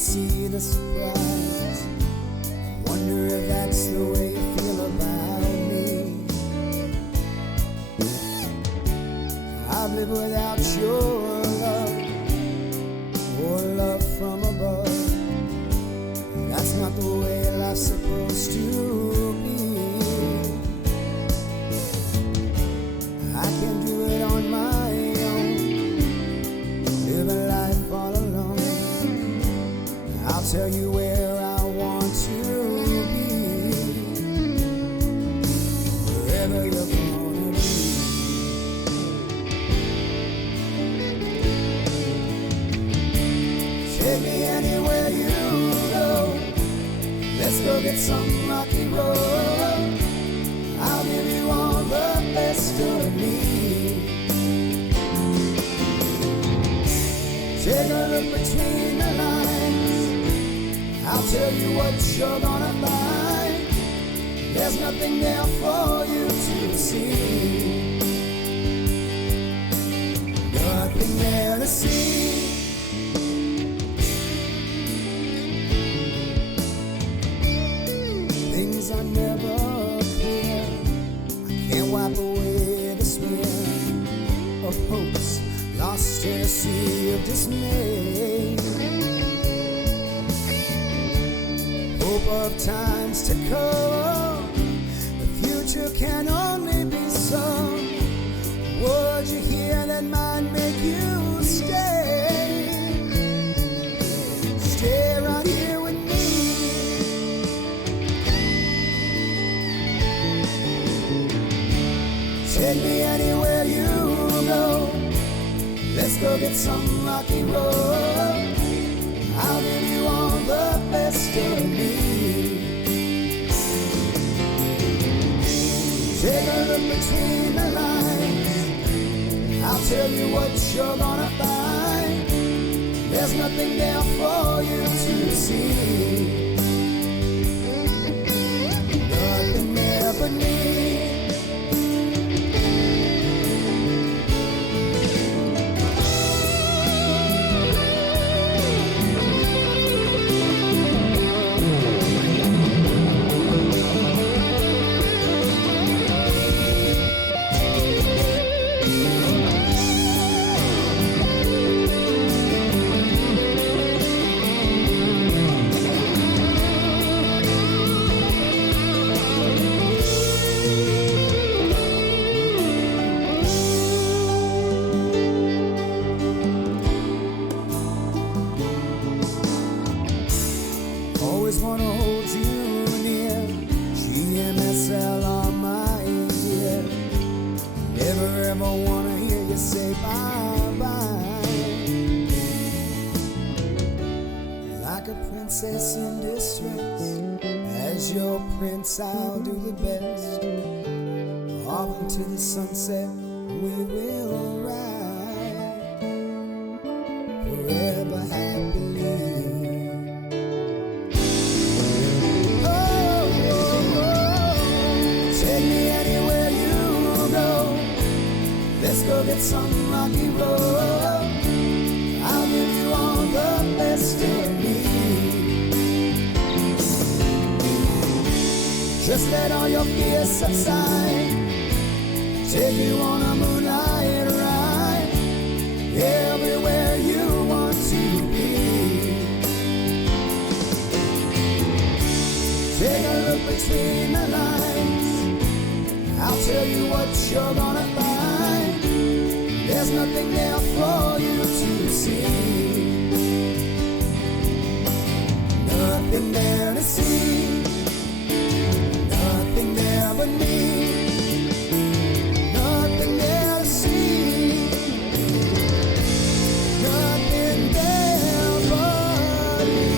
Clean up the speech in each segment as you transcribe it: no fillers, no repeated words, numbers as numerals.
see the surprise. I wonder if that's the way you feel about me. I've lived without your love, or love from above. That's not the way life's supposed to be. I can do it on my own, living life all alone. I'll tell you where I want to be, wherever you're gonna be. Take me anywhere you go. Let's go get some rocky road. I'll give you all the best of me. Take a look between the lines. I'll tell you what you're gonna find. There's nothing there for you to see. Nothing there to see. Things are never clear. I can't wipe away the smear of hopes lost in a sea of dismay. Hope of times to come. The future can only be some. Words you hear that might make you stay. Stay right here with me. Take me anywhere you go. Let's go get some rocky road. I'll give you all the best of me. Take a look between the lines. I'll tell you what you're gonna find. There's nothing there for you to see. Nothing there but me. Always wanna hold you near. GMSL on my ear. Never ever wanna hear you say bye-bye. Like a princess in distress, as your prince I'll do the best. Off into the sunset we will ride, forever happily. Let's go get some rocky road. I'll give you all the best of me. Just let all your fears subside. Take you on a moonlight ride, everywhere you want to be. Take a look between the lines. I'll tell you what you're gonna find. There's nothing there for you to see. Nothing there to see. Nothing there but me. Nothing there to see. Nothing there but me.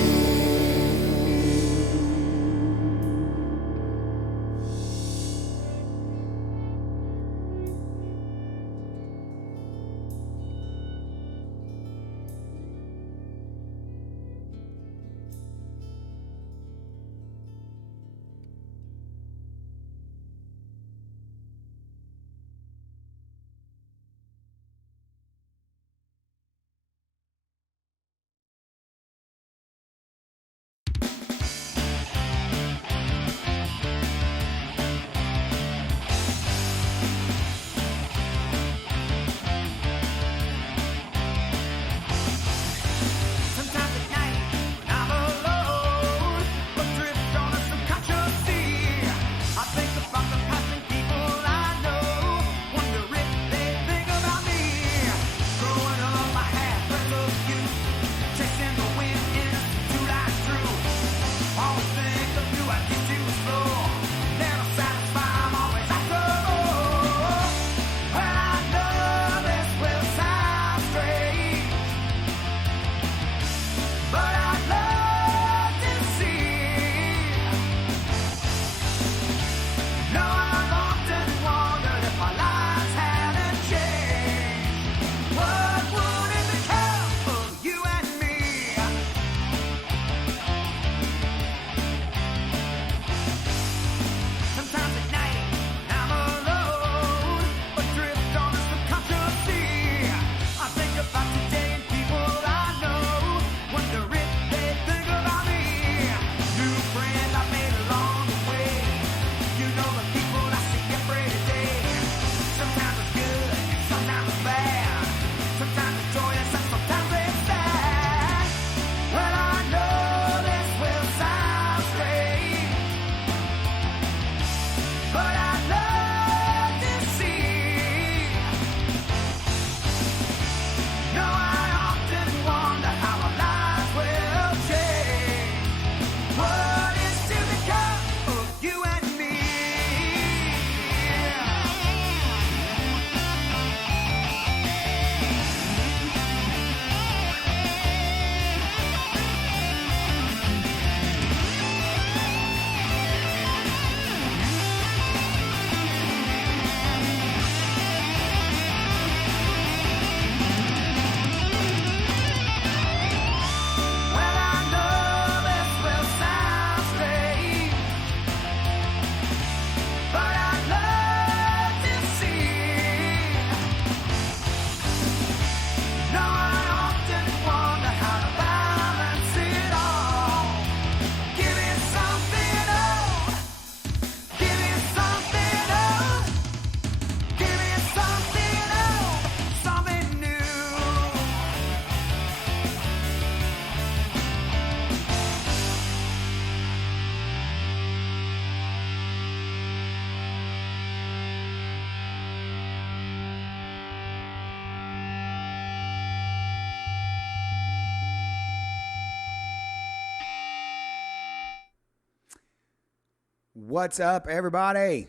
What's up, everybody?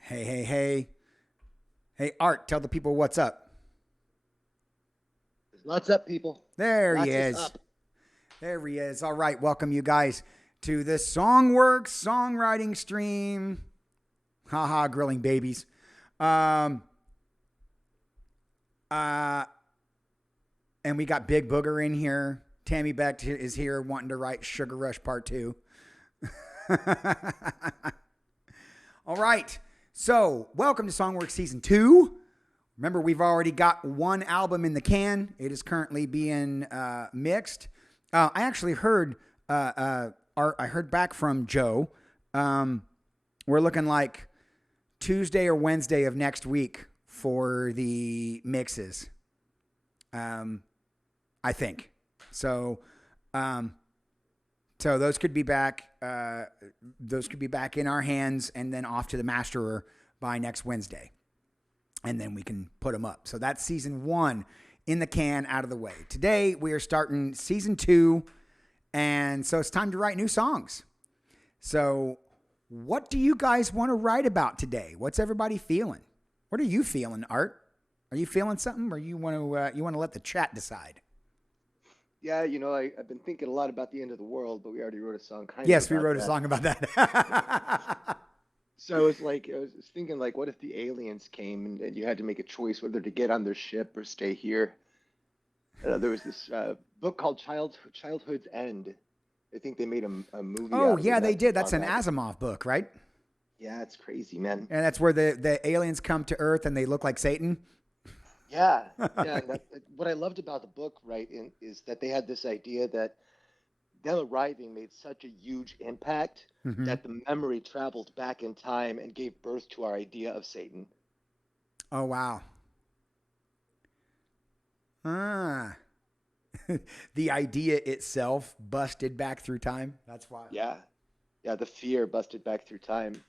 Hey. Hey, Art, tell the people what's up. Lots up, people. There he Lots is. up. There he is. All right, welcome you guys to the Songw3rks songwriting stream. Haha, grilling babies. And we got Big Booger in here. Tammy Beck is here wanting to write Sugar Rush Part 2. All right. So, welcome to Songw3rks Season 2. Remember, we've already got one album in the can. It is currently being mixed. I actually heard, I heard back from Joe. We're looking like Tuesday or Wednesday of next week for the mixes. I think. So those could be back. Those could be back in our hands and then off to the masterer by next Wednesday. And then we can put them up. So that's season 1 in the can, out of the way. Today we are starting season 2. And so it's time to write new songs. So what do you guys want to write about today? What's everybody feeling? What are you feeling, Art? Are you feeling something, or you want to let the chat decide? Yeah, I've been thinking a lot about the end of the world, but we already wrote a song. Yes, we wrote a song about that. So I was thinking, what if the aliens came and you had to make a choice whether to get on their ship or stay here? There was this book called Childhood's End. I think they made a movie. Oh, yeah, they did. That's an Asimov book, right? Yeah, it's crazy, man. And that's where the aliens come to Earth and they look like Satan. Yeah. What I loved about the book, right, is that they had this idea that them arriving made such a huge impact that the memory traveled back in time and gave birth to our idea of Satan. Oh, wow. The idea itself busted back through time. That's why. Yeah, the fear busted back through time.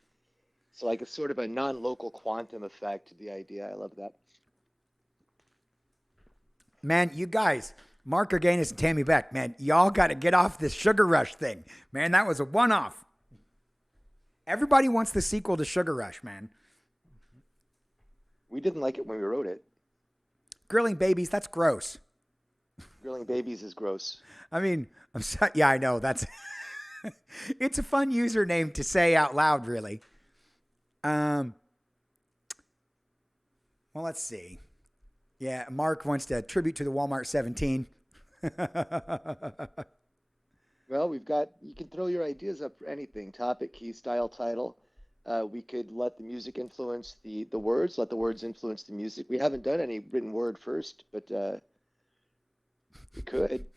So it's sort of a non-local quantum effect to the idea. I love that. Man, you guys, Mark Arganis and Tammy Beck, man, y'all got to get off this Sugar Rush thing. Man, that was a one-off. Everybody wants the sequel to Sugar Rush, man. We didn't like it when we wrote it. Grilling babies, that's gross. Grilling babies is gross. I mean, yeah, I know. That's it's a fun username to say out loud, really. Well, let's see. Yeah, Mark wants to tribute to the Walmart 17. Well, you can throw your ideas up for anything. Topic, key, style, title. We could let the music influence the words, let the words influence the music. We haven't done any written word first, but we could. It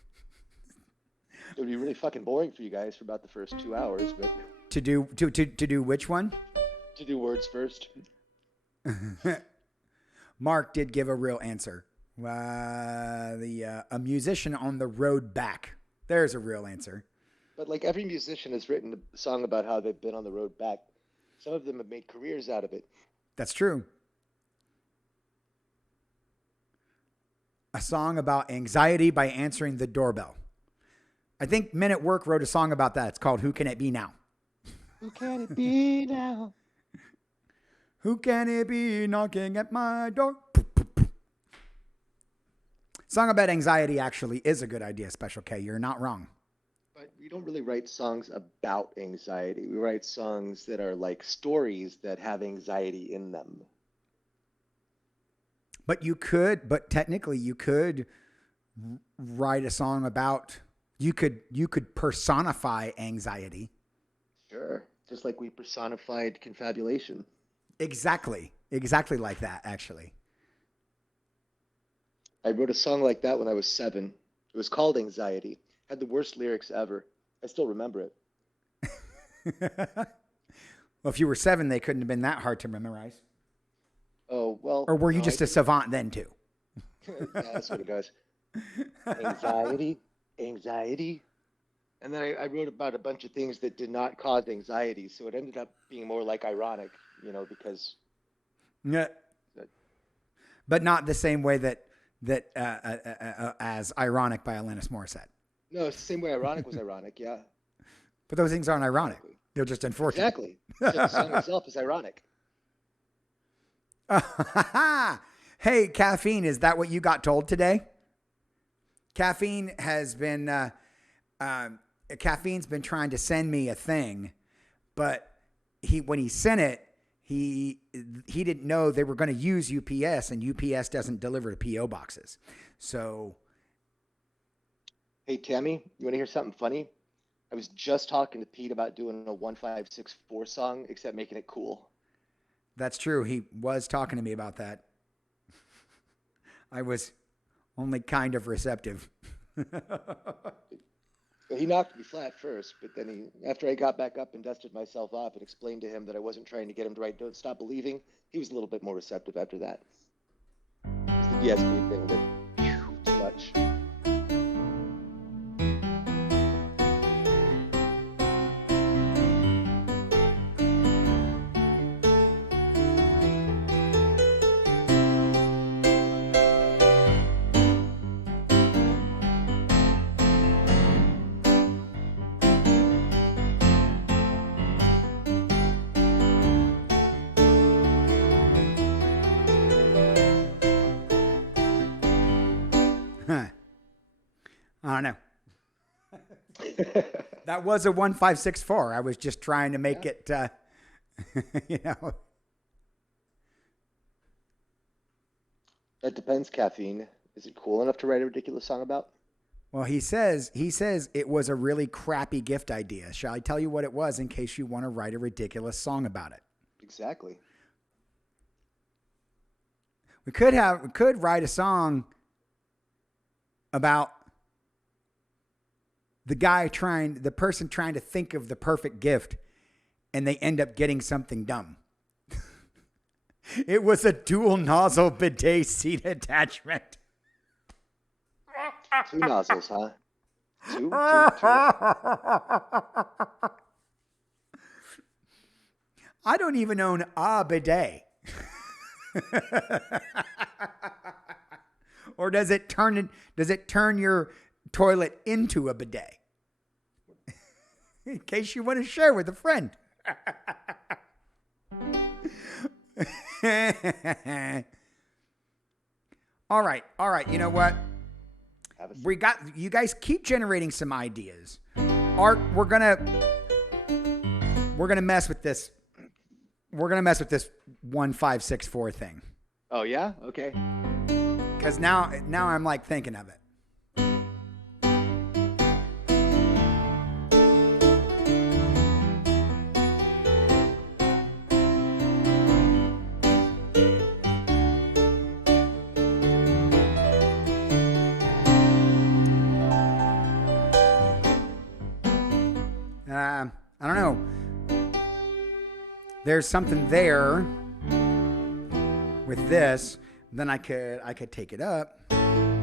would be really fucking boring for you guys for about the first 2 hours, but to do which one? To do words first. Mark did give a real answer. A musician on the road back. There's a real answer. But every musician has written a song about how they've been on the road back. Some of them have made careers out of it. That's true. A song about anxiety by answering the doorbell. I think Men at Work wrote a song about that. It's called Who Can It Be Now? Who can it be now? Who can it be knocking at my door? Song about anxiety actually is a good idea, Special K. You're not wrong. But we don't really write songs about anxiety. We write songs that are like stories that have anxiety in them. But technically you could write a song about, you could personify anxiety. Sure. Just like we personified confabulation. Exactly like that, actually. I wrote a song like that when I was 7. It was called Anxiety. Had the worst lyrics ever. I still remember it. Well, if you were 7, they couldn't have been that hard to memorize. Oh, well. Or were you just a savant then, too? Yeah, that's what it goes. Anxiety. And then I wrote about a bunch of things that did not cause anxiety. So it ended up being more like ironic, because. Yeah. But not the same way that as Ironic by Alanis Morissette. No, it's the same way Ironic was ironic, yeah. But those things aren't ironic. They're just unfortunate. Exactly. Just the song itself is ironic. Hey, Caffeine, is that what you got told today? Caffeine has been Caffeine's been trying to send me a thing, but when he sent it, he didn't know they were going to use UPS, and UPS doesn't deliver to PO boxes. So, Hey, Tammy, you want to hear something funny? I was just talking to Pete about doing a 1564 song, except making it cool. that's true. He was talking to me about that. I was only kind of receptive. He knocked me flat first, but then after I got back up and dusted myself off and explained to him that I wasn't trying to get him to write "Don't Stop Believing," he was a little bit more receptive after that. It was the DSP thing that, too much. I don't know. That was a 1564. I was just trying to make it, you know. That depends, Caffeine. Is it cool enough to write a ridiculous song about? Well, he says it was a really crappy gift idea. Shall I tell you what it was in case you want to write a ridiculous song about it? Exactly. We could write a song about the person trying to think of the perfect gift, and they end up getting something dumb. It was a dual nozzle bidet seat attachment. 2 nozzles, huh? Two. I don't even own a bidet. Or does it turn your toilet into a bidet? In case you want to share with a friend. All right. You know what? You guys keep generating some ideas. Art, we're gonna mess with this. We're gonna mess with this 1564 thing. Oh yeah? Okay. Because now I'm like thinking of it. I don't know. There's something there with this. Then I could take it up. I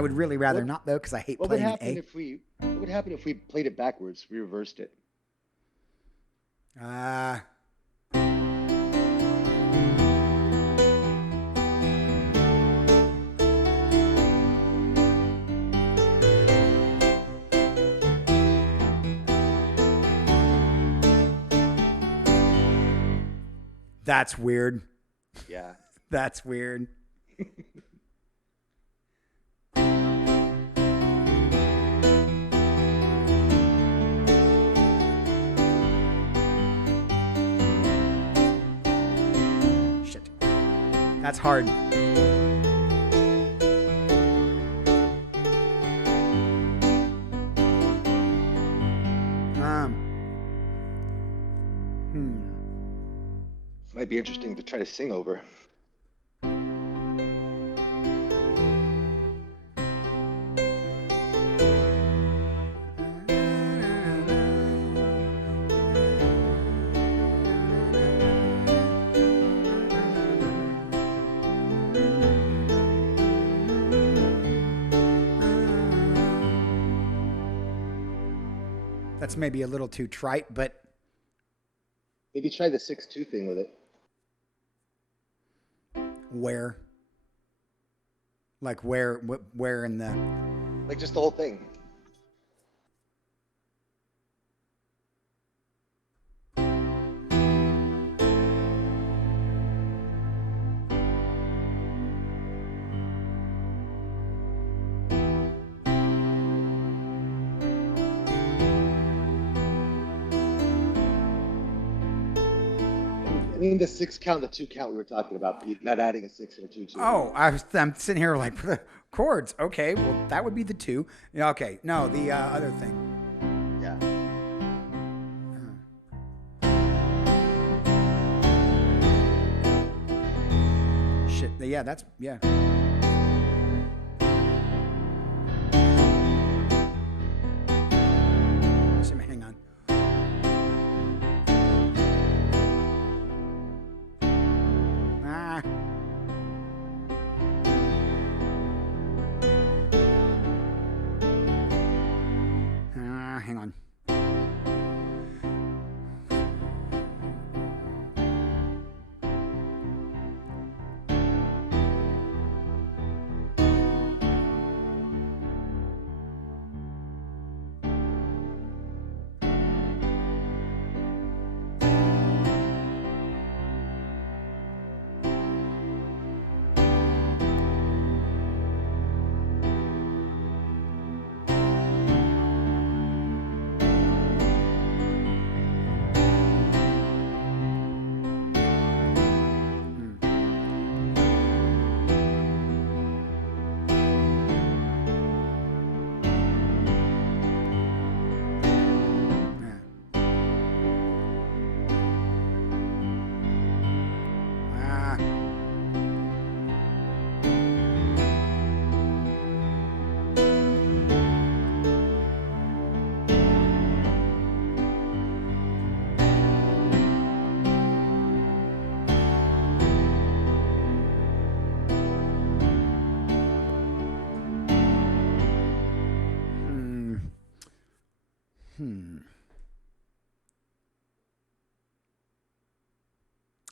would really rather not though, because I hate playing an A. What would happen if we played it backwards? We reversed it. That's weird. Yeah. That's weird. Shit. That's hard. Might be interesting to try to sing over. That's maybe a little too trite, but Maybe try the 6-2 thing with it. where? Like where in the... Like just the whole thing. mean the 6 count, the 2 count we were talking about, Pete, not adding a 6 and a 2 to it. Oh, I'm sitting here like chords. Okay, well that would be the 2. Yeah, okay, no, the other thing. Yeah. Shit. Yeah, that's yeah. Hang on. Hang on.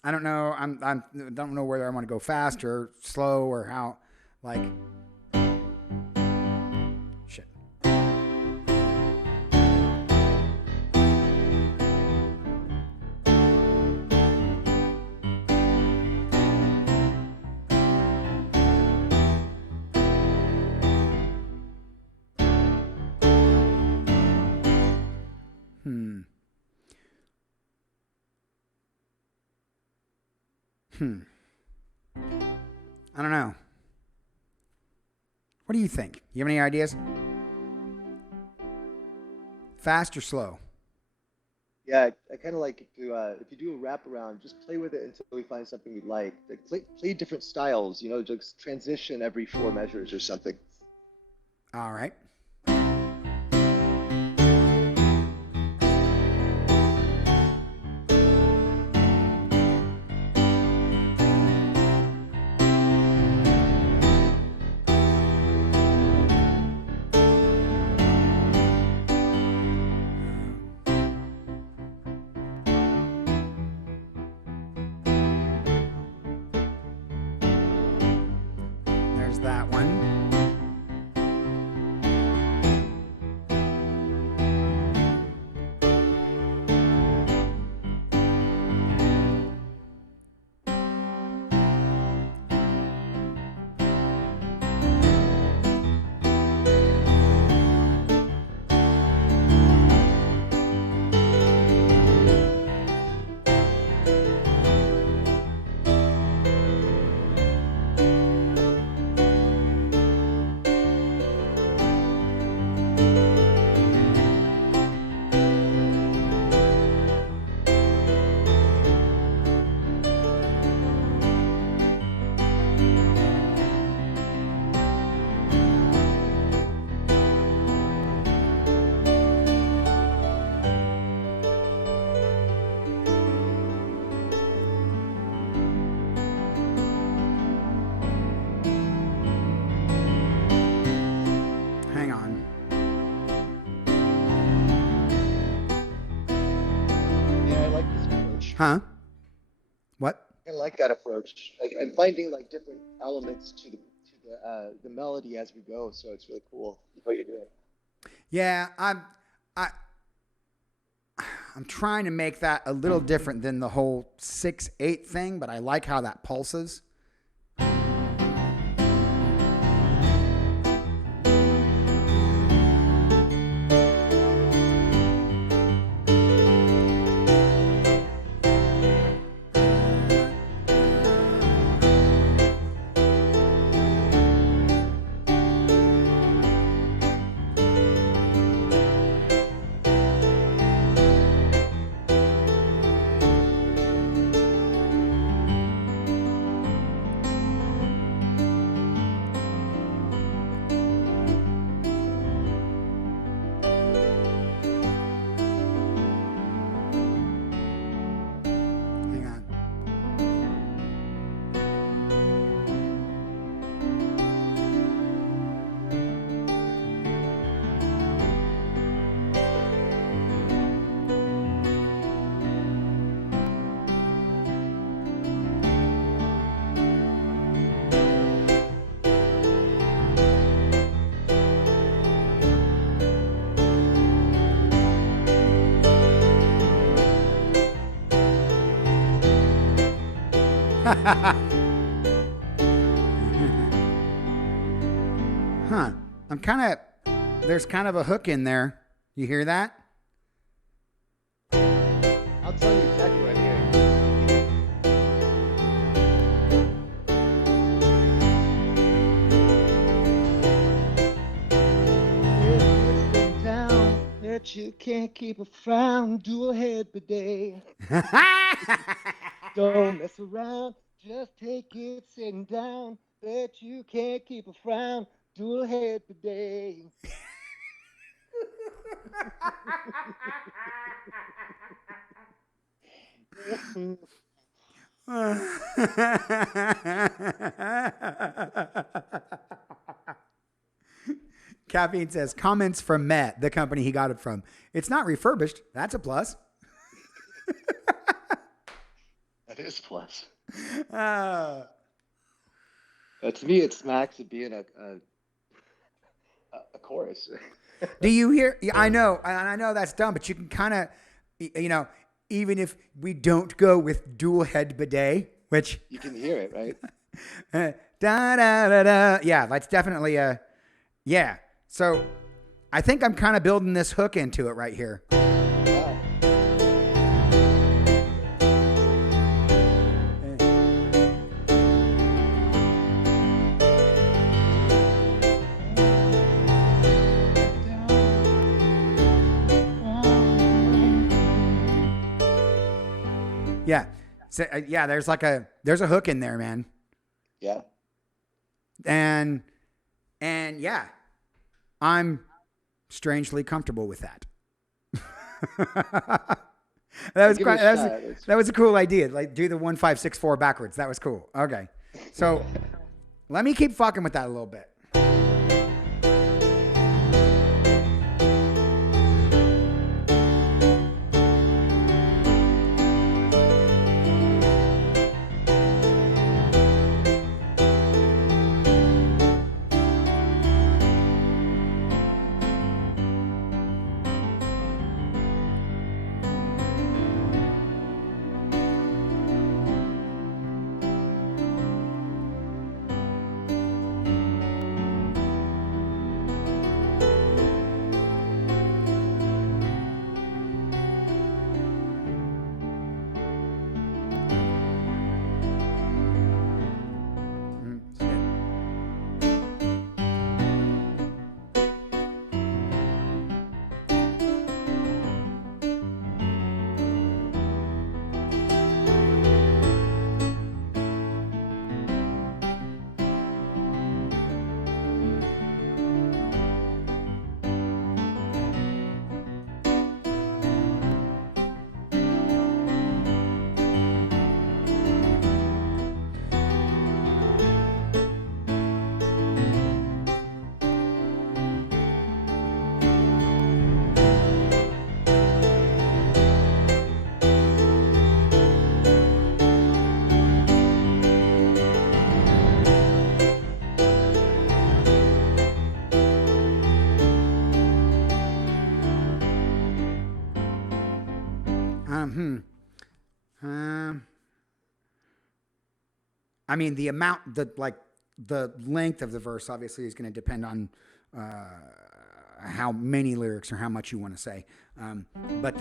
I don't know. I don't know whether I want to go fast or slow or how. Like, shit. I don't know. What do you think? You have any ideas? Fast or slow? Yeah, I kind of like it to, if you do a wraparound, just play with it until we find something we like. Play different styles, just transition every 4 measures or something. All right. That one. Huh? What? I like that approach. I'm finding like different elements to the melody as we go, so it's really cool what you're doing. Yeah, I'm trying to make that a little different than the whole 6/8 thing, but I like how that pulses. Huh. There's kind of a hook in there. You hear that? I'll tell you exactly what I'm hearing. It's been down that you can't keep a frown. Dual head bidet. Don't mess around. Just take it sitting down. Bet you can't keep a frown. Dual head bidet. Caffeine says, comments from Met, the company he got it from. It's not refurbished. That's a plus. That is plus. Uh, To me, it smacks of being a chorus. do you hear? I know that's dumb, but you can kind of, even if we don't go with dual head bidet, which You can hear it, right? da da da da, yeah, that's definitely yeah. So I think I'm kind of building this hook into it right here. Wow. Yeah. So, yeah, there's a hook in there, man. Yeah. And yeah, I'm strangely comfortable with that. That was a cool idea. Like do the 1-5-6-4 backwards. That was cool. Okay. So let me keep fucking with that a little bit. I mean, the length of the verse obviously is going to depend on how many lyrics or how much you want to say. But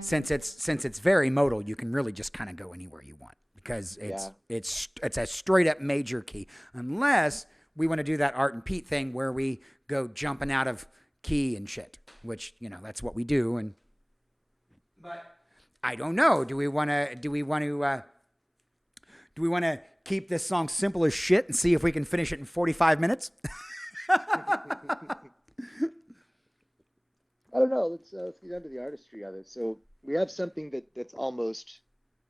since it's very modal, you can really just kind of go anywhere you want because it's a straight up major key, unless we want to do that Art and Pete thing where we go jumping out of key and shit, which that's what we do. But I don't know. Do we want to keep this song simple as shit and see if we can finish it in 45 minutes? I don't know. Let's get down to the artistry of it. So we have something that's almost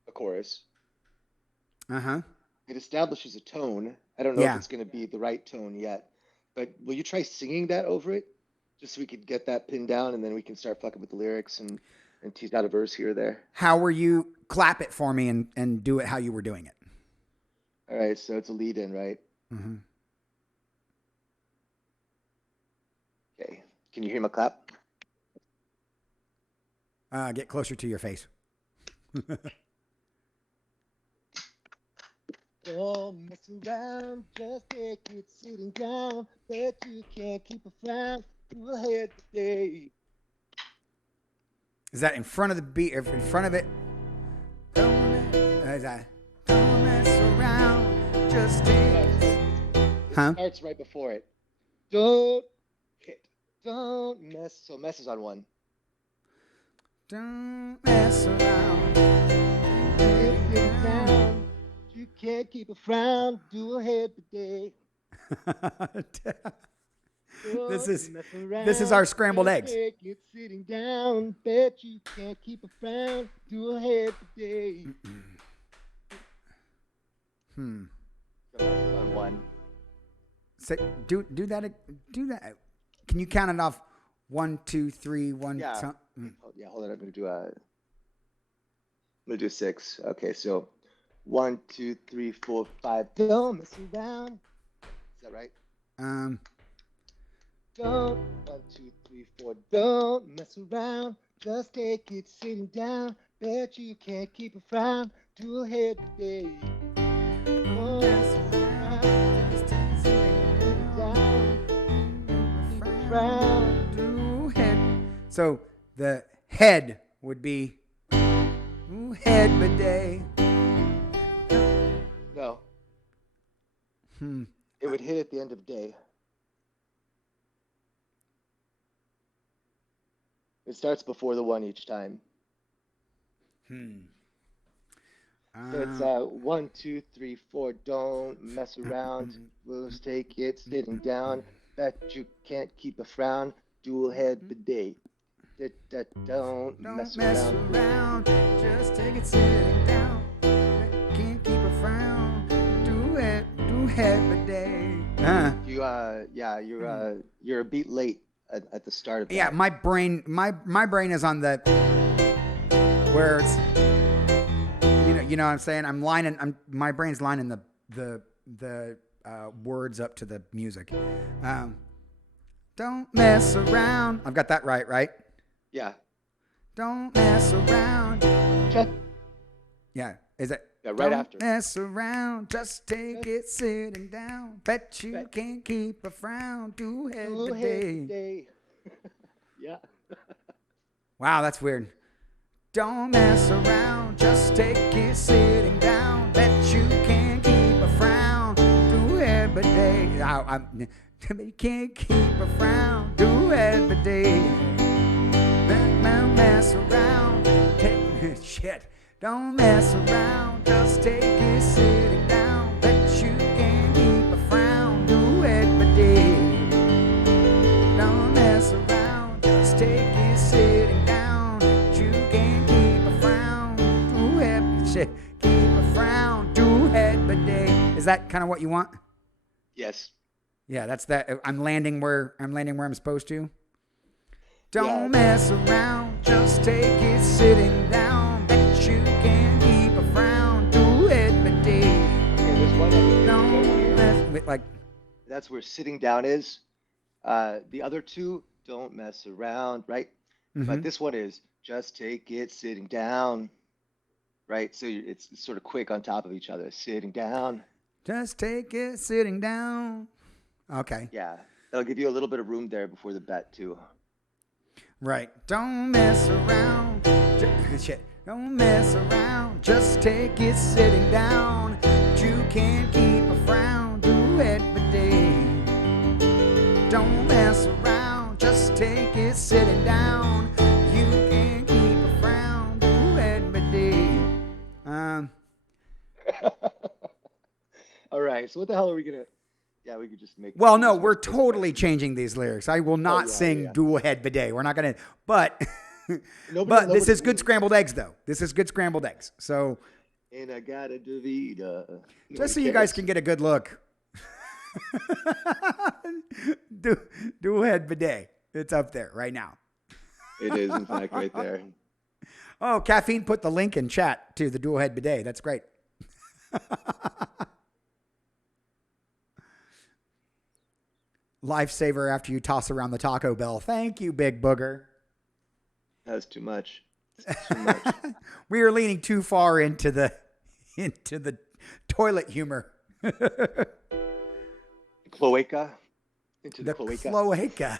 a chorus. Uh-huh. It establishes a tone. I don't know if it's going to be the right tone yet, but will you try singing that over it, just so we could get that pinned down, and then we can start fucking with the lyrics and tease out a verse here or there. How were you? Clap it for me and do it how you were doing it. All right, so it's a lead in, right? Mm-hmm. Okay. Can you hear my clap? Get closer to your face. Don't mess around, just take it sitting down. Bet you can't keep a frown. Go ahead today. Is that in front of the beat? Or in front of it? Is that? Don't mess around, just take it. Huh? Starts right before it. Don't hit. Don't mess. So mess is on one. Don't mess around. Sit down. You can't keep a frown. Do ahead today. This is our scrambled eggs. Take it sitting down. Bet you can't keep a frown. Do ahead today. So mess is on one. Say, do that. Can you count it off? 1, 2, 3, 1. Yeah. Yeah, hold on. I'm gonna do 6. Okay, so 1, 2, 3, 4, 5. Don't mess around. Is that right? Don't 1, 2, 3, 4. Don't mess around. Just take it sitting down. Bet you can't keep a frown. Do ahead today. Don't mess around. Just take it sitting down. Keep a frown. Do head. So the head would be head bidet. No. It would hit at the end of day. It starts before the 1 each time. So it's 1, 2, 3, 4. Don't mess around. We'll take it sitting down. Bet you can't keep a frown. Dual head bidet. Don't mess around. Just take it sitting down. Can't keep a frown. Do head bidet. You're a beat late at the start of that. Yeah, my brain is on the where it's you know what I'm saying. My brain's lining the words up to the music. Don't mess around. I've got that right? Yeah. Don't mess around. Check. Yeah, is it? Yeah, right Don't after. mess around, just take it sitting down. Bet you can't keep a frown. Do head bidet. Yeah. Wow, that's weird. Don't mess around, just take it sitting down. Bet you can't keep a frown. Do head bidet. You can't keep a frown. Do head bidet. Don't mess around. Shit. Don't mess around, just take it sitting down. Bet you can't keep a frown. Do it bidet. Don't mess around, just take it sitting down. You can't keep a frown. Do it shit. Keep a frown. Do it bidet. Is that kind of what you want? Yes. Yeah, that's that. I'm landing where I'm supposed to. Don't mess around, just take it sitting down. Bet you can't keep a frown. Do it bidet. Okay, there's one other like that's where sitting down is. The other two, don't mess around, right? But this one is just take it sitting down, right? So it's sort of quick on top of each other. Sitting down. Just take it sitting down. Okay. Yeah, that'll give you a little bit of room there before the bet too. Right. Don't mess around. Shit. Don't mess around. Just take it sitting down. You can't keep a frown. Do it bidet. Don't mess around. Just take it sitting down. You can't keep a frown. Do it bidet. All right. So what the hell are we gonna? Yeah, we could just make. Well, no, we're totally changing these lyrics. I will not sing dual head bidet. We're not going to, but this is good scrambled eggs, though. This is good scrambled eggs. So, and I gotta do the. Just so you guys can get a good look. Dual head bidet. It's up there right now. It is, in fact, right there. Oh, Caffeine put the link in chat to the dual head bidet. That's great. Lifesaver after you toss around the Taco Bell. Thank you, Big Booger. That's too much. Too much. We are leaning too far into the Toilet humor. Cloaca. Into the The cloaca. cloaca.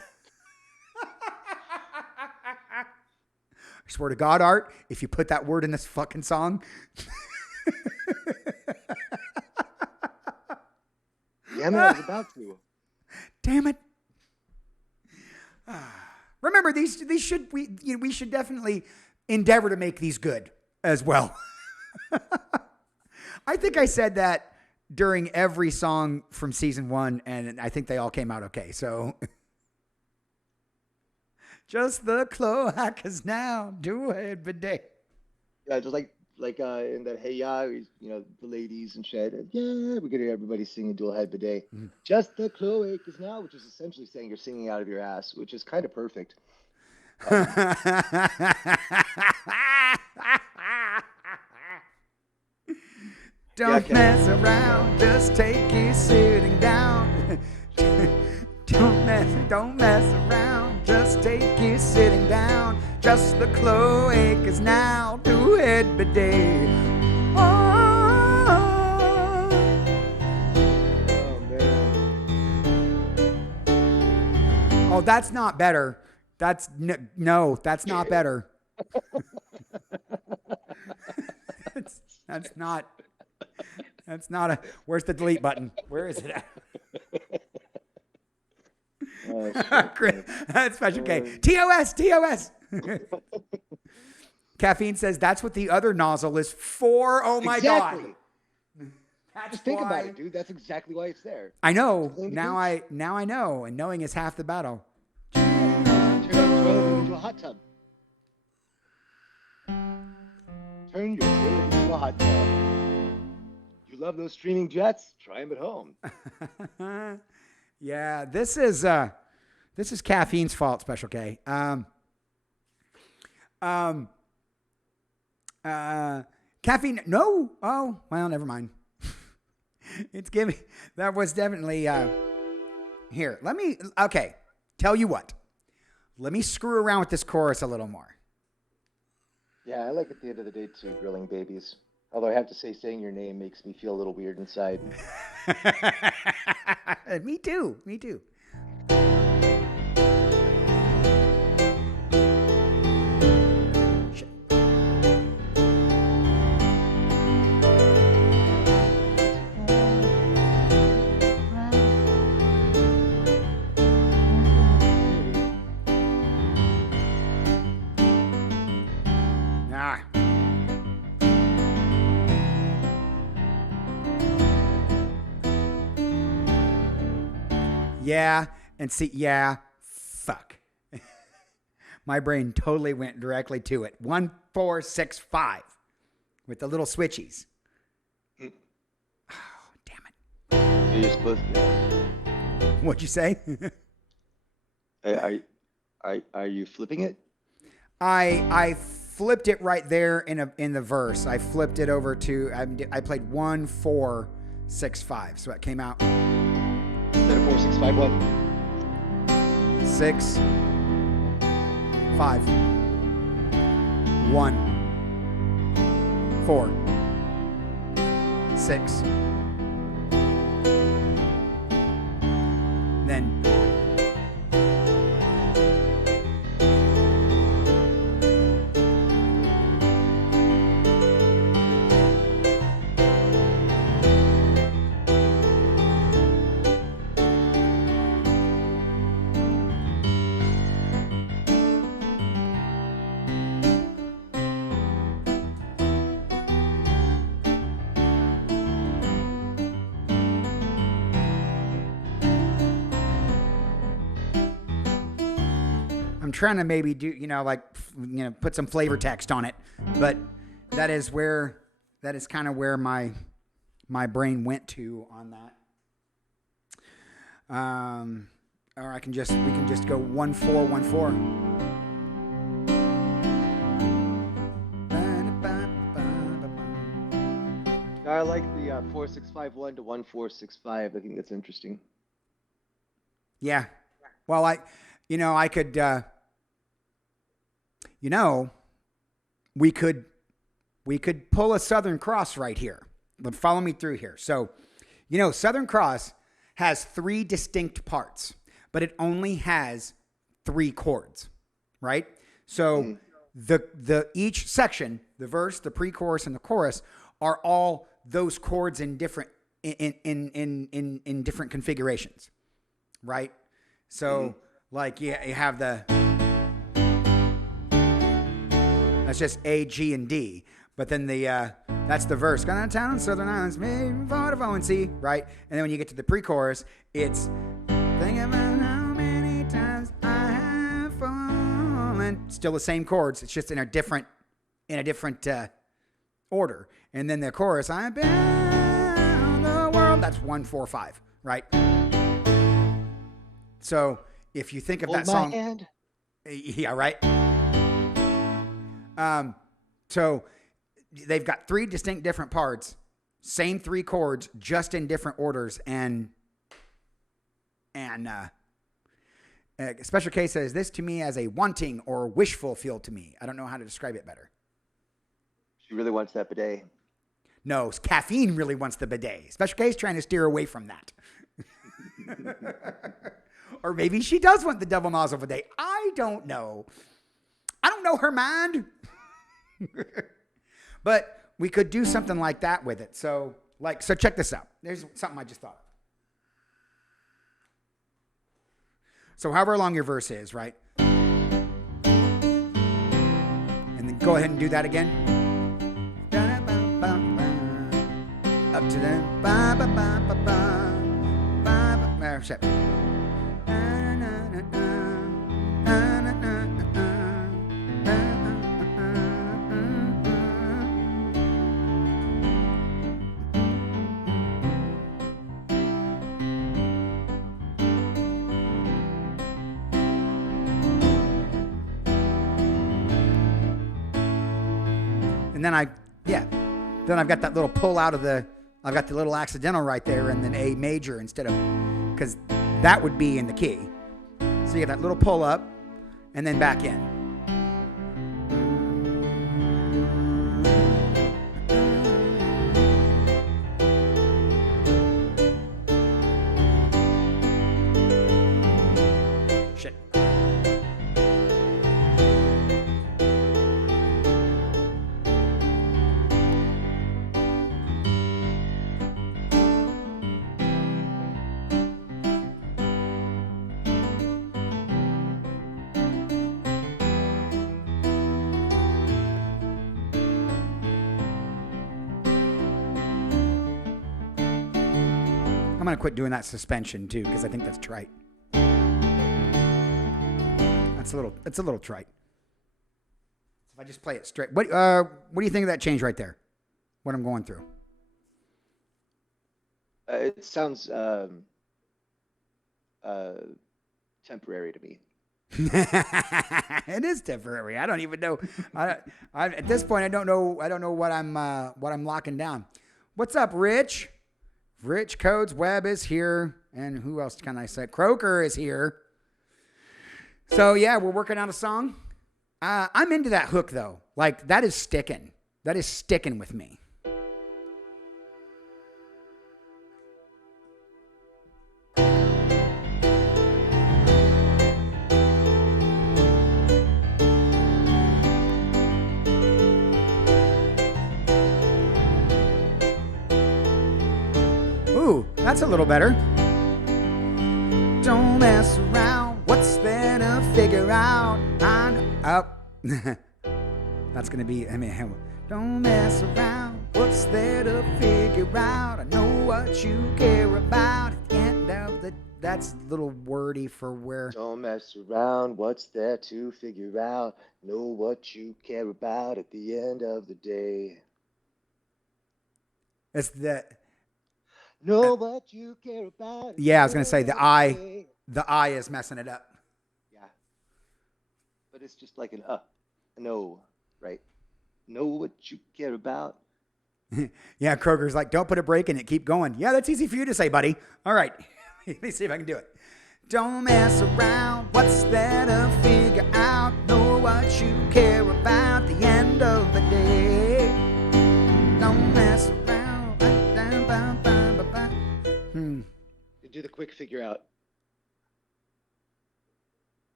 I swear to God, Art, if you put that word in this fucking song. Damn it, I was about to. Damn it. Remember, these should we should definitely endeavor to make these good as well. I think I said that during every song from season 1, and I think they all came out okay. So just the cloacas now, do it bidet. Yeah, just like in that Hey Ya, you know, the ladies and shit. And yeah, we're gonna everybody singing dual head bidet. Mm-hmm. Just the cloacas now, which is essentially saying you're singing out of your ass, which is kind of perfect. Don't mess around, just take it sitting down. Don't mess around, just take it sitting down. Just the cloacas now, do it bidet. Oh, Oh man. oh, that's not better. That's no, that's not better. That's not. That's not a. Where's the delete button? Where is it at? Oh, shit. That's Special K. TOS. Caffeine says that's what the other nozzle is for. Oh my Exactly. God. That's Just think why. about it, dude. That's exactly why it's there. I know. Clean the Now I know. And knowing is half the battle. Turn the toilet into a hot tub. Turn your toilet into a hot tub. You love those streaming jets? Try them at home. Yeah, this is caffeine's fault, Special K. Caffeine. No. Oh, well, never mind. It's giving. That was definitely here. Let me. Okay. Tell you what. Let me screw around with this chorus a little more. Yeah, I like at the end of the day too, grilling babies. Although I have to say, saying your name makes me feel a little weird inside. Me too. Ah. Yeah, and see, yeah, fuck. My brain totally went directly to it. 1, 4, 6, 5 with the little switchies. Oh, damn it. You're supposed to. What'd you say? Are you flipping it? I flipped it right there in the verse. I flipped it over to I played 1, 4, 6, 5. So it came out Instead of 4, 6, 5, 1. 6, 5, 1, 4, 6. Then I'm trying to maybe do, put some flavor text on it, but that is kind of where my brain went to on that. Or we can just go 1, 4, 1, 4. I like the 4, 6, 5, 1 to 1, 4, 6, 5. I think that's interesting. Yeah. Well, I could, we could pull a Southern Cross right here But follow me through here. So, Southern Cross has 3 distinct parts, but it only has 3 chords, right? So the each section, the verse, the pre-chorus, and the chorus, are all those chords in different in different configurations, right? So like you have that's just A, G, and D. But then that's the verse. Gone to town, Southern Islands, maybe Vodafone, C, right? And then when you get to the pre-chorus, it's think about how many times I have fallen. Still the same chords. It's just in a different order. And then the chorus, I've been around the world. That's 1, 4, 5, right? So if you think of that song, hand. Yeah, right. So they've got 3 distinct different parts, same 3 chords, just in different orders. And Special K says, this to me as a wanting or wishful feel to me. I don't know how to describe it better. She really wants that bidet. No, caffeine really wants the bidet. Special K is trying to steer away from that. Or maybe she does want the double nozzle bidet. I don't know. I don't know her mind. But we could do something like that with it. So check this out. There's something I just thought of. So however long your verse is, right? And then go ahead and do that again. Up to the ba ba ba ba ba ba ba. Shit. And then I've got that little pull out of I've got the little accidental right there and then A major instead of, because that would be in the key. So you get that little pull up and then back in. Shit. I'm going to quit doing that suspension too, because I think that's trite. It's a little trite. If I just play it straight. What do you think of that change right there? What I'm going through? It sounds temporary to me. It is temporary. I don't even know. I at this point I don't know what I'm locking down. What's up, Rich? Rich Codes Webb is here, and who else can I say? Croker is here. So yeah, we're working on a song. I'm into that hook though. Like that is sticking. That is sticking with me. Ooh, that's a little better. Don't mess around. What's there to figure out? That's going to be, don't mess around. What's there to figure out? I know what you care about. At the end of the, that's a little wordy for where. Don't mess around. What's there to figure out? Know what you care about at the end of the day. It's the. Know what you care about. Yeah, I was going to say the I is messing it up. Yeah. But it's just like an no, right? Know what you care about. Yeah, Kroger's like, don't put a break in it. Keep going. Yeah, that's easy for you to say, buddy. All right. Let me see if I can do it. Don't mess around. What's there to figure out? Know what you care about. The end of the day. Don't mess around. quick figure out.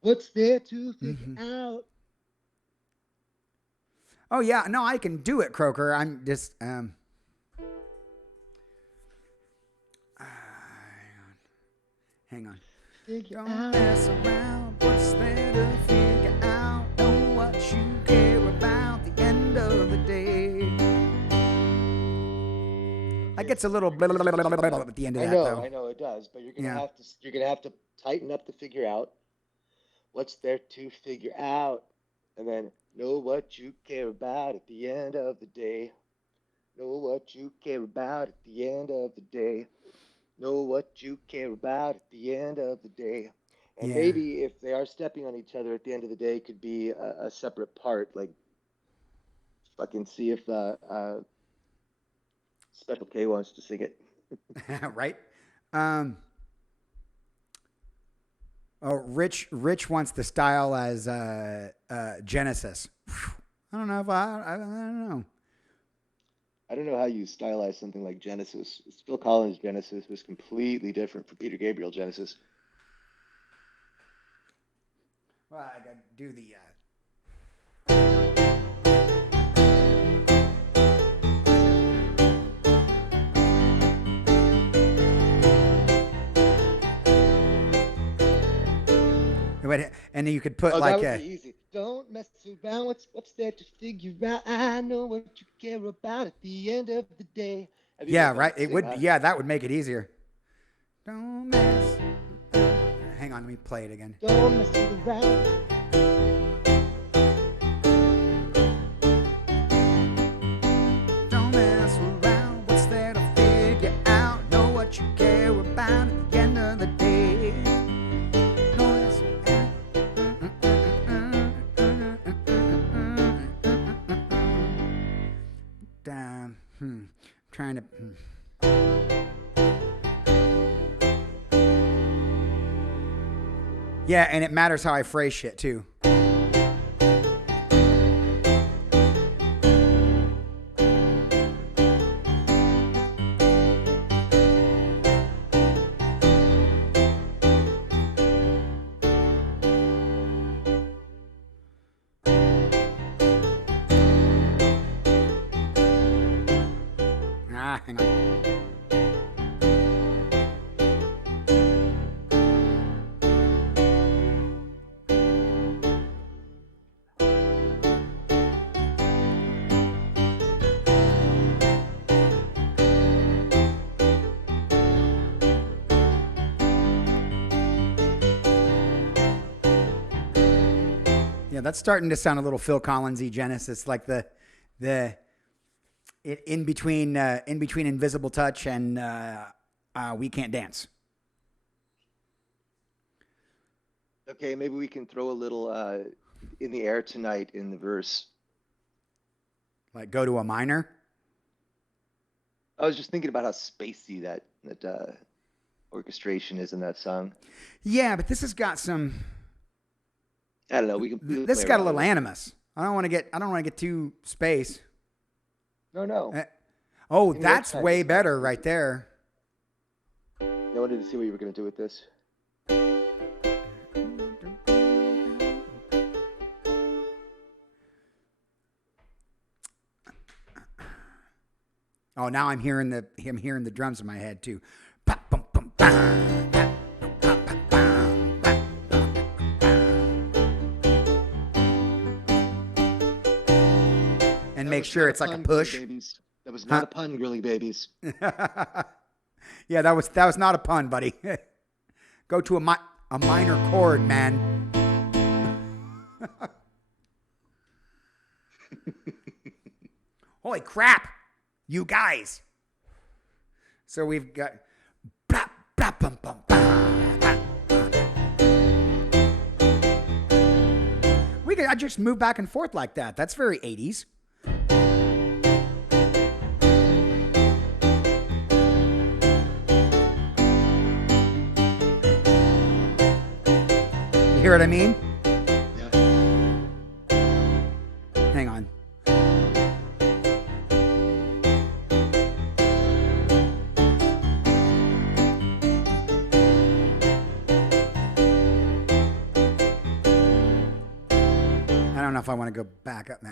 What's there to figure out? Oh yeah, no, I can do it, Croker. I'm just hang on. Figure Don't out. mess around. What's there to figure out? Know what you care about. The end of the day. I gets a little blah, blah, blah, blah, blah, blah at the end of that, though. I know it does, but you're Yeah. gonna have to tighten up the figure out. What's there to figure out? And then know what you care about at the end of the day. Know what you care about at the end of the day. Know what you care about at the end of the day. And Yeah. maybe if they are stepping on each other at the end of the day, could be a separate part. Like, fucking see if Special K wants to sing it. Right? Oh, Rich wants the style as Genesis. I don't know if I don't know. I don't know how you stylize something like Genesis. Phil Collins' Genesis was completely different from Peter Gabriel Genesis. Well, I got to do the. And then you could put like that would be easy. Don't mess around. What's there to figure out? I know what you care about at the end of the day. Yeah, right. It would. Yeah, that would make it easier. Don't mess. Hang on, let me play it again. Don't mess around. Don't mess around. What's there to figure out? Know what you care about at the end of the day. Trying to. Yeah, and it matters how I phrase shit too. Hang on. Yeah, that's starting to sound a little Phil Collins-y Genesis, like the in between Invisible Touch and We Can't Dance. Okay, maybe we can throw a little In the Air Tonight in the verse. Like go to a minor? I was just thinking about how spacey that orchestration is in that song. Yeah, but this has got some. I don't know. This has got a little animus. I don't want to get too space. No. Oh, that's way better right there. I wanted to see what you were going to do with this. Oh, now I'm hearing the drums in my head too. And make sure it's like a push. That was not a pun, Grilly Babies. Yeah, that was not a pun, buddy. Go to a minor chord, man. Holy crap, you guys. So we've got. I just move back and forth like that. That's very 80s. You hear what I mean? Yeah. Hang on. don't know if I want to go back up now.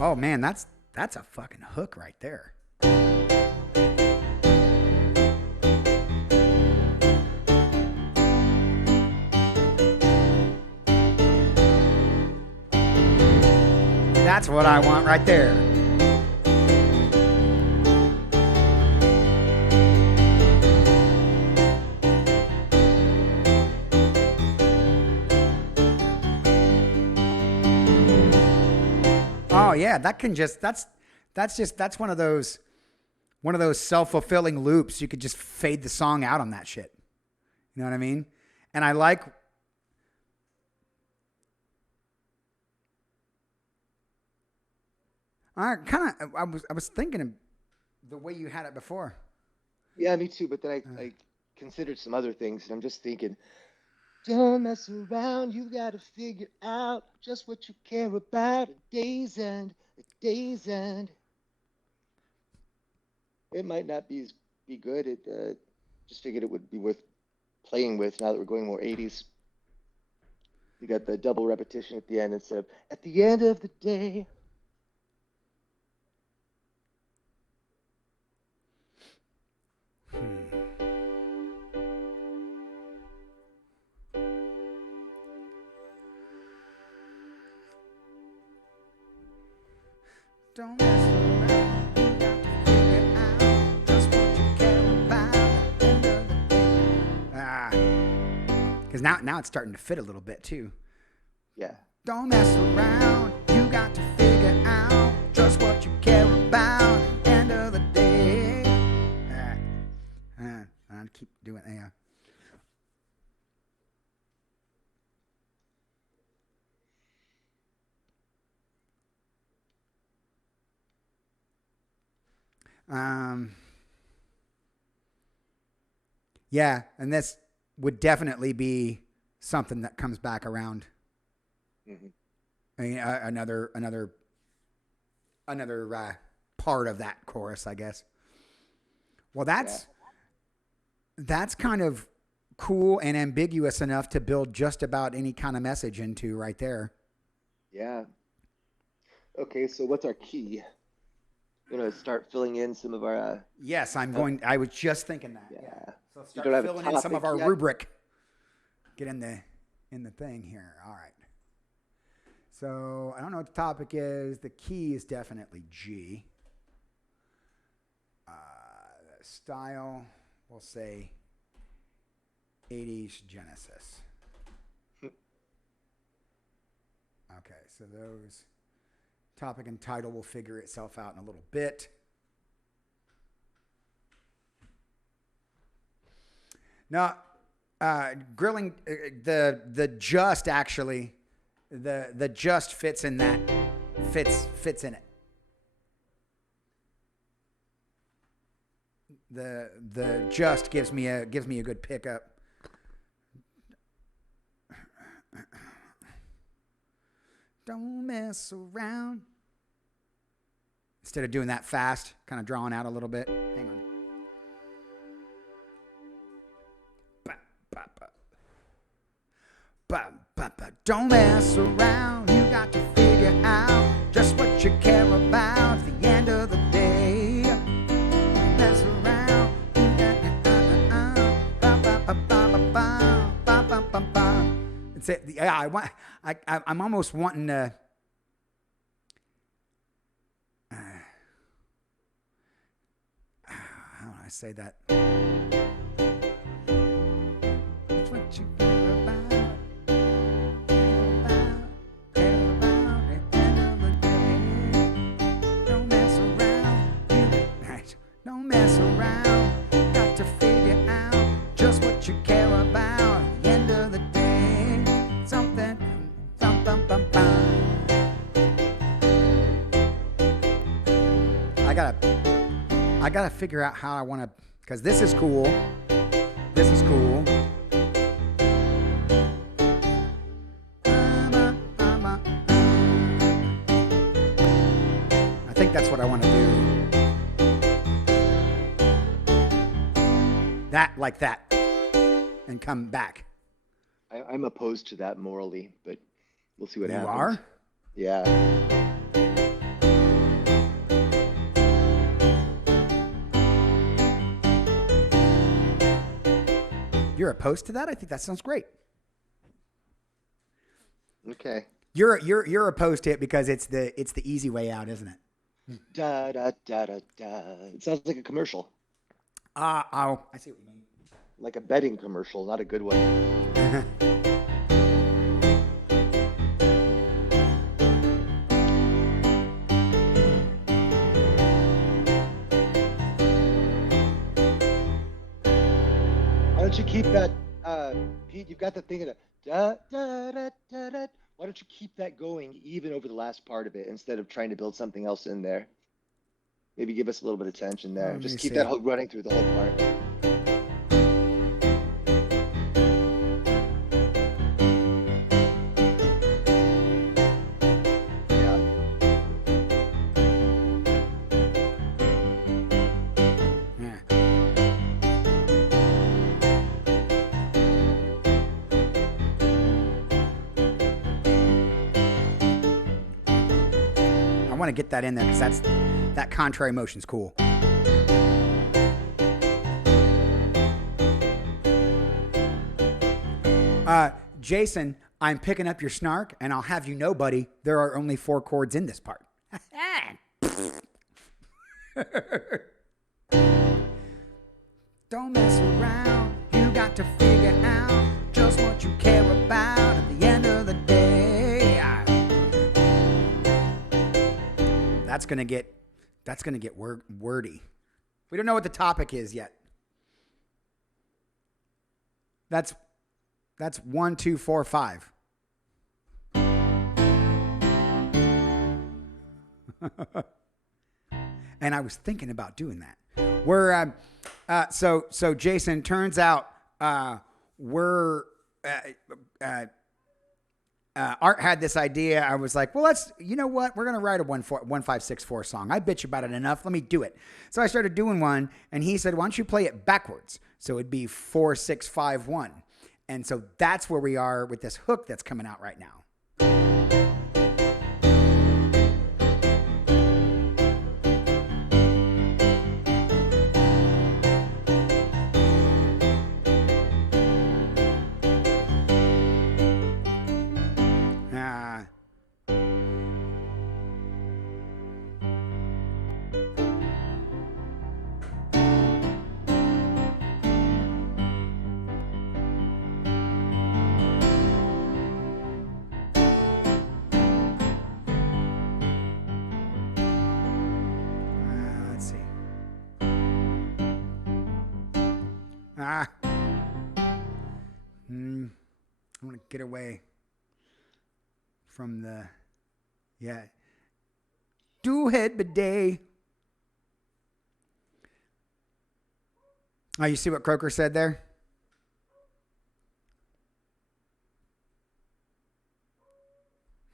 Oh man, that's a fucking hook right there. That's what I want right there. Oh yeah, that's one of those self-fulfilling loops. You could just fade the song out on that shit. You know what I mean? And I like I was thinking of the way you had it before. Yeah, me too. But then I considered some other things, and I'm just thinking, don't mess around. You got to figure out just what you care about. A day's end, a day's end. It might not be good. It just figured it would be worth playing with now that we're going more 80s. You got the double repetition at the end instead of at the end of the day. Don't mess around. You got to figure out just what you care about at the end of the day. Because now it's starting to fit a little bit too. Yeah. Don't mess around. You got to figure out just what you care about at the end of the day. I'll keep doing it. Yeah. Yeah, and this would definitely be something that comes back around. Mm-hmm. I mean, another part of that chorus, I guess. Well, that's kind of cool and ambiguous enough to build just about any kind of message into right there. Yeah. Okay, so what's our key? Gonna start filling in some of our. Yes, I was just thinking that. Yeah. So start filling in some of our rubric. Get in the thing here. All right. So I don't know what the topic is. The key is definitely G. Style, we'll say 80s Genesis. Okay, so those topic and title will figure itself out in a little bit. Now, grilling the just actually the just fits in that fits in it. The just gives me a good pickup. Don't mess around. Instead of doing that fast, kind of drawing out a little bit. Hang on. Don't mess around. You got to figure out just what you care about. At the end of the day, mess around. It's it. Yeah, I'm almost wanting to. How do I say that? It's what you care about. Don't mess around. Got to figure out just what you care about. At the end of the day, something. Bum, bum, bum, bum. I gotta figure out how I want to, because this is cool. This is cool. I think that's what I want to do. that like that and come back. I'm opposed to that morally, but we'll see what You happens. are? Yeah. You're opposed to that? I think that sounds great. Okay. You're opposed to it because it's the easy way out, isn't it? Da da da da da. It sounds like a commercial, Oh, I see what you mean. like a betting commercial, not a good one. Why don't you keep that, Pete? You've got the thing in it. Da da da da da. Why don't you keep that going even over the last part of it instead of trying to build something else in there? Maybe give us a little bit of tension there. Let me Just keep see. that running through the whole part. Yeah. Yeah. I want to get that in there because that contrary motion's cool. Jason, I'm picking up your snark, and I'll have you know, buddy, there are only 4 chords in this part. Don't mess around. You got to figure out just what you care about at the end of the day. That's gonna get wordy. We don't know what the topic is yet. That's 1, 2, 4, 5. And I was thinking about doing that. We're so Jason, turns out Art had this idea. I was like, well, you know what? We're gonna write a 1-5-6-4 song. I bitch about it enough. Let me do it. So I started doing one, and he said, why don't you play it backwards? So it'd be 4-6-5-1. And so that's where we are with this hook that's coming out right now. Let's see. I want to get away from the, do head bidet. Oh, you see what Croker said there?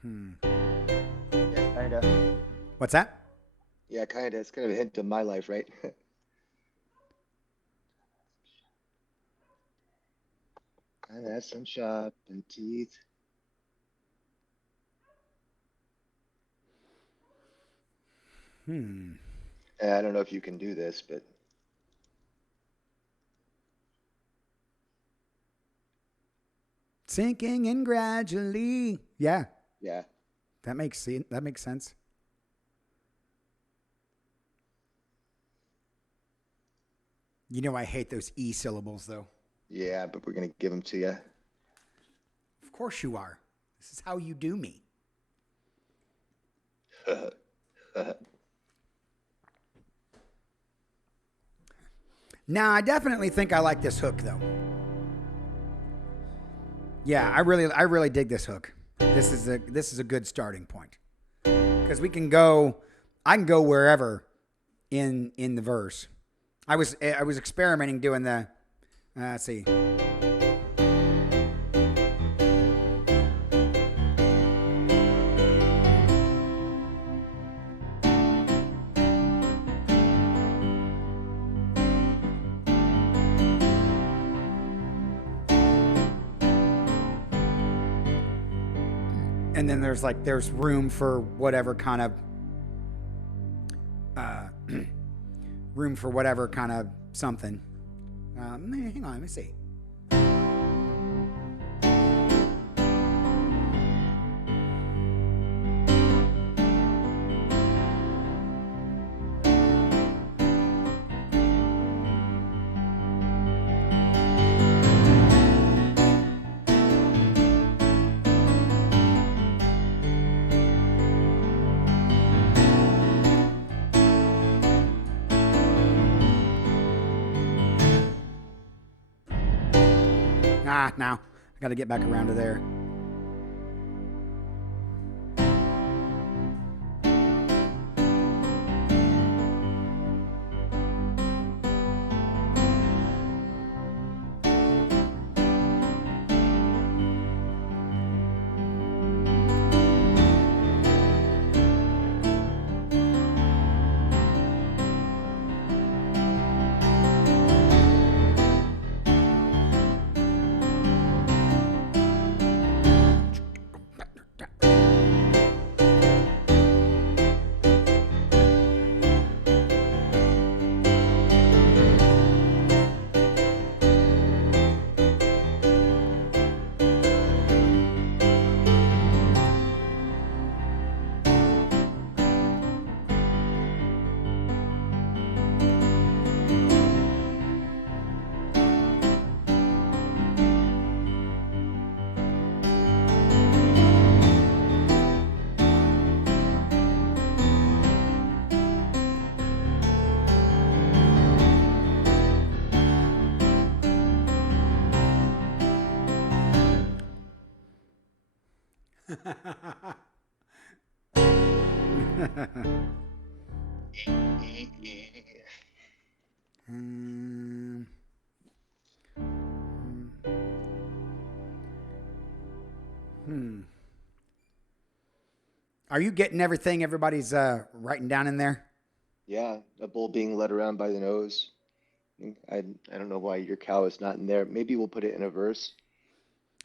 Yeah, kinda. What's that? Yeah, kinda. It's kind of a hint of my life, right? Kinda has some sharp teeth. I don't know if you can do this, but Sinking in gradually. Yeah, yeah. that makes sense. You know I hate those E syllables, though. Yeah, but we're gonna give them to you. Of course you are. This is how you do me. Now, I definitely think I like this hook, though. Yeah, I really dig this hook. This is a good starting point because I can go wherever in the verse. I was experimenting doing the let's see. And then there's room for whatever kind of something. Hang on, let me see. Now I got to get back around to there. Are you getting everything everybody's writing down in there? Yeah, a bull being led around by the nose. I don't know why your cow is not in there. Maybe we'll put it in a verse.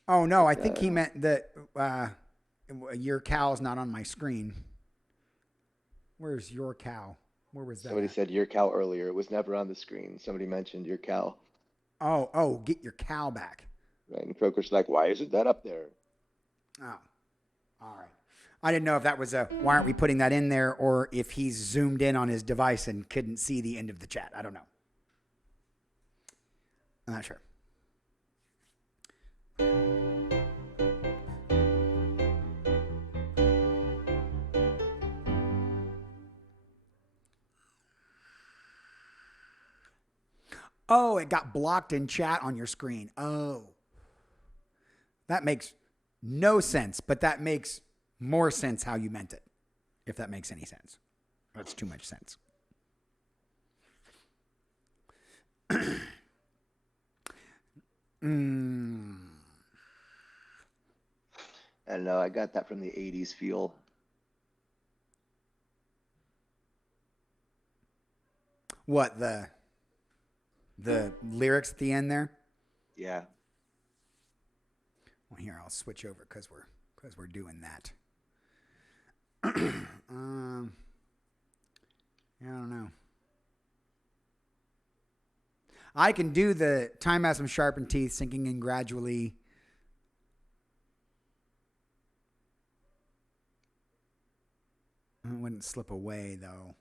Oh no, I think he meant that your cow's not on my screen. Where's your cow? Where was that? Somebody said your cow earlier. It was never on the screen. Somebody mentioned your cow. Oh, get your cow back. Right, and Croker's like, why isn't that up there? Oh, all right. I didn't know if that was why aren't we putting that in there, or if he's zoomed in on his device and couldn't see the end of the chat. I don't know. I'm not sure. Oh, it got blocked in chat on your screen. Oh. That makes no sense, but that makes more sense how you meant it, if that makes any sense. That's too much sense. I don't know. I got that from the 80s feel. What, the lyrics at the end there? Yeah. Well, here, I'll switch over because we're doing that. I don't know. I can do the time has some sharpened teeth, sinking in gradually. It wouldn't slip away though.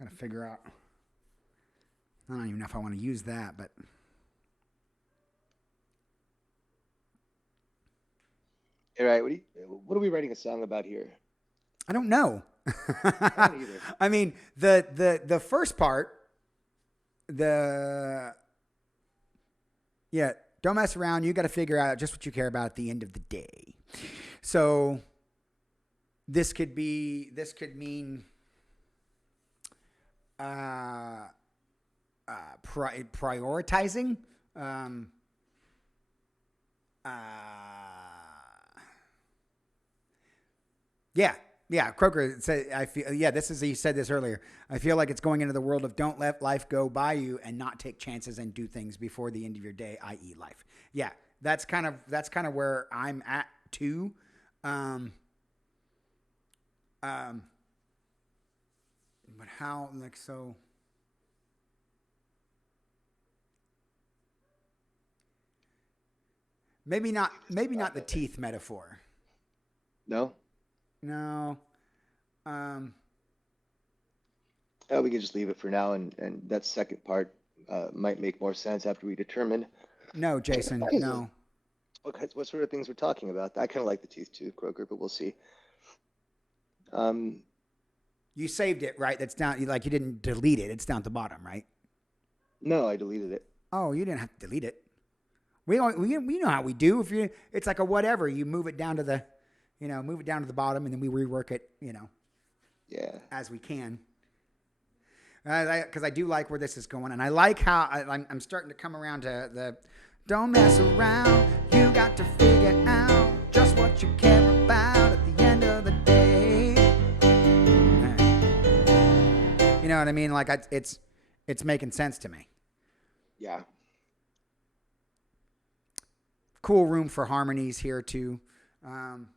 Gotta figure out I don't even know if I want to use that, but All right, what are we writing a song about here? I don't know. I don't either. I mean, the first part, yeah, don't mess around. You got to figure out just what you care about at the end of the day. So this could mean prioritizing. Yeah, Croker said, I feel, yeah, this is, you said this earlier. I feel like it's going into the world of don't let life go by you and not take chances and do things before the end of your day, i.e. life. Yeah, that's kind of where I'm at too. But how, like, so maybe not the teeth metaphor. No? No. We can just leave it for now, and that second part might make more sense after we determine No, Jason, no. what sort of things we're talking about. I kind of like the teeth too, Croker, but we'll see. You saved it, right? That's down. You didn't delete it. It's down at the bottom, right? No, I deleted it. Oh, you didn't have to delete it. We know how we do. It's like a whatever. You move it down to the, bottom, and then we rework it, Yeah. as we can. Because I do like where this is going, and I like how I'm starting to come around to the don't mess around. You got to figure out just what you care about at the end of the day. You know what I mean? Like it's making sense to me. Yeah. Cool room for harmonies here too. And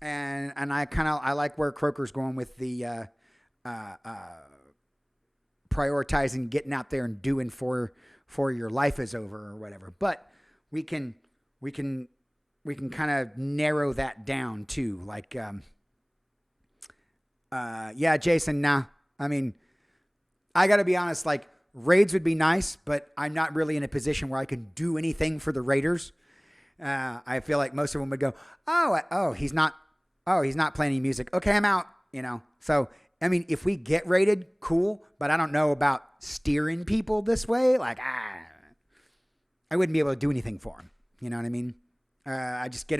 I like where Croker's going with the prioritizing getting out there and doing for your life is over or whatever. But we can kind of narrow that down too. Like, yeah, Jason, nah. I mean, I got to be honest, like raids would be nice, but I'm not really in a position where I can do anything for the raiders. I feel like most of them would go, he's not playing any music. Okay, I'm out, So, I mean, if we get raided, cool, but I don't know about steering people this way. Like, I wouldn't be able to do anything for them. You know what I mean? I just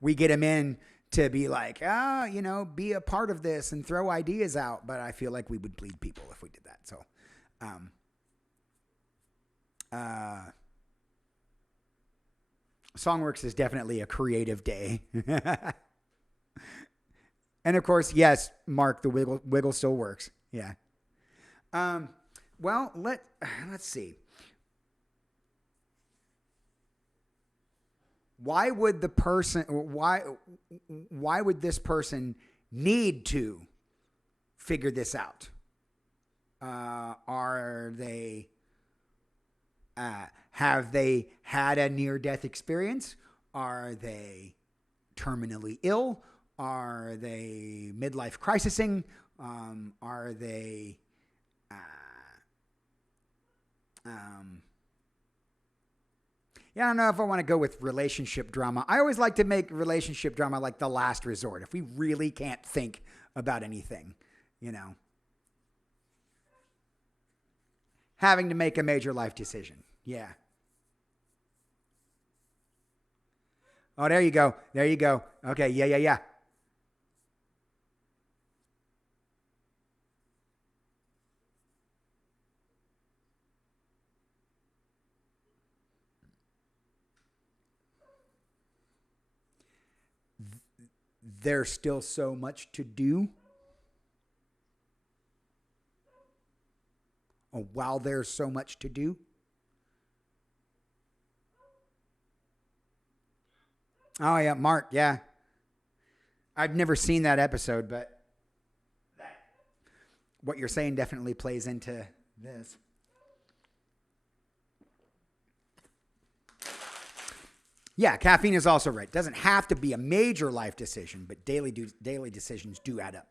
we get them in to be like, be a part of this and throw ideas out. But I feel like we would bleed people if we did that. So, Songw3rks is definitely a creative day. And of course, yes, Mark, the wiggle still works. Yeah. Well, let's see. Why would this person need to figure this out? Are they have they had a near-death experience? Are they terminally ill? Are they midlife crisising? Are they I don't know if I want to go with relationship drama. I always like to make relationship drama like the last resort. If we really can't think about anything, having to make a major life decision. Yeah. Oh, there you go. There you go. Okay. Yeah. There's still so much to do. Oh, while there's so much to do. Oh, yeah, Mark, yeah. I've never seen that episode, but what you're saying definitely plays into this. Yeah, caffeine is also right. It doesn't have to be a major life decision, but daily decisions do add up.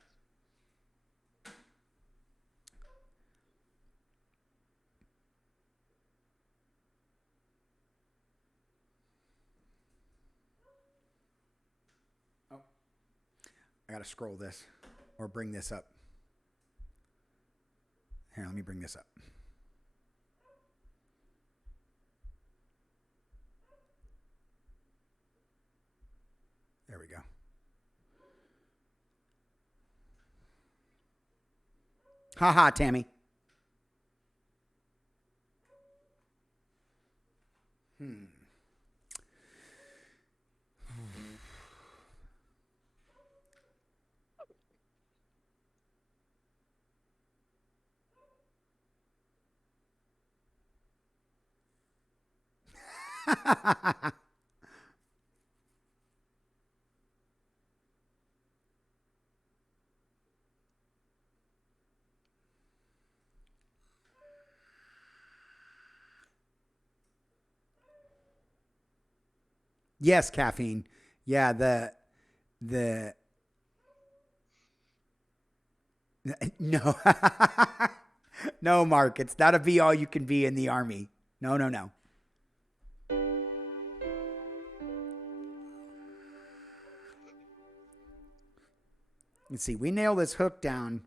I got to scroll this or bring this up. Here, let me bring this up. There we go. Ha ha, Tammy. Yes, caffeine. Yeah, the no. No, Mark, it's not a be all you can be in the Army. No, no, no. Let's see. We nail this hook down.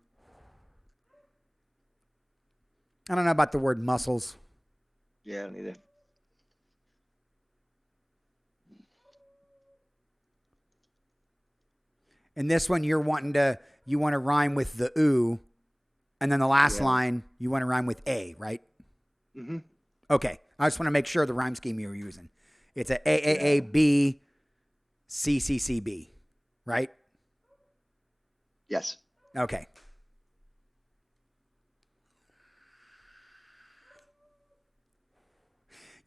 I don't know about the word muscles. Yeah, I don't either. And this one, you want to rhyme with the ooh, and then the last line you want to rhyme with a, right? Mm-hmm. Okay, I just want to make sure the rhyme scheme you're using. It's a b c c c b, right? Yes. Okay.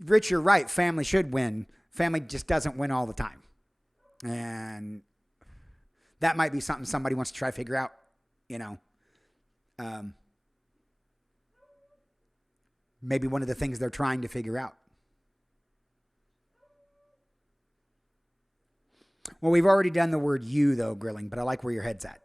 Rich, you're right. Family should win. Family just doesn't win all the time, and that might be something somebody wants to try to figure out, you know. Maybe one of the things they're trying to figure out. Well, we've already done the word you, though, Grilling, but I like where your head's at.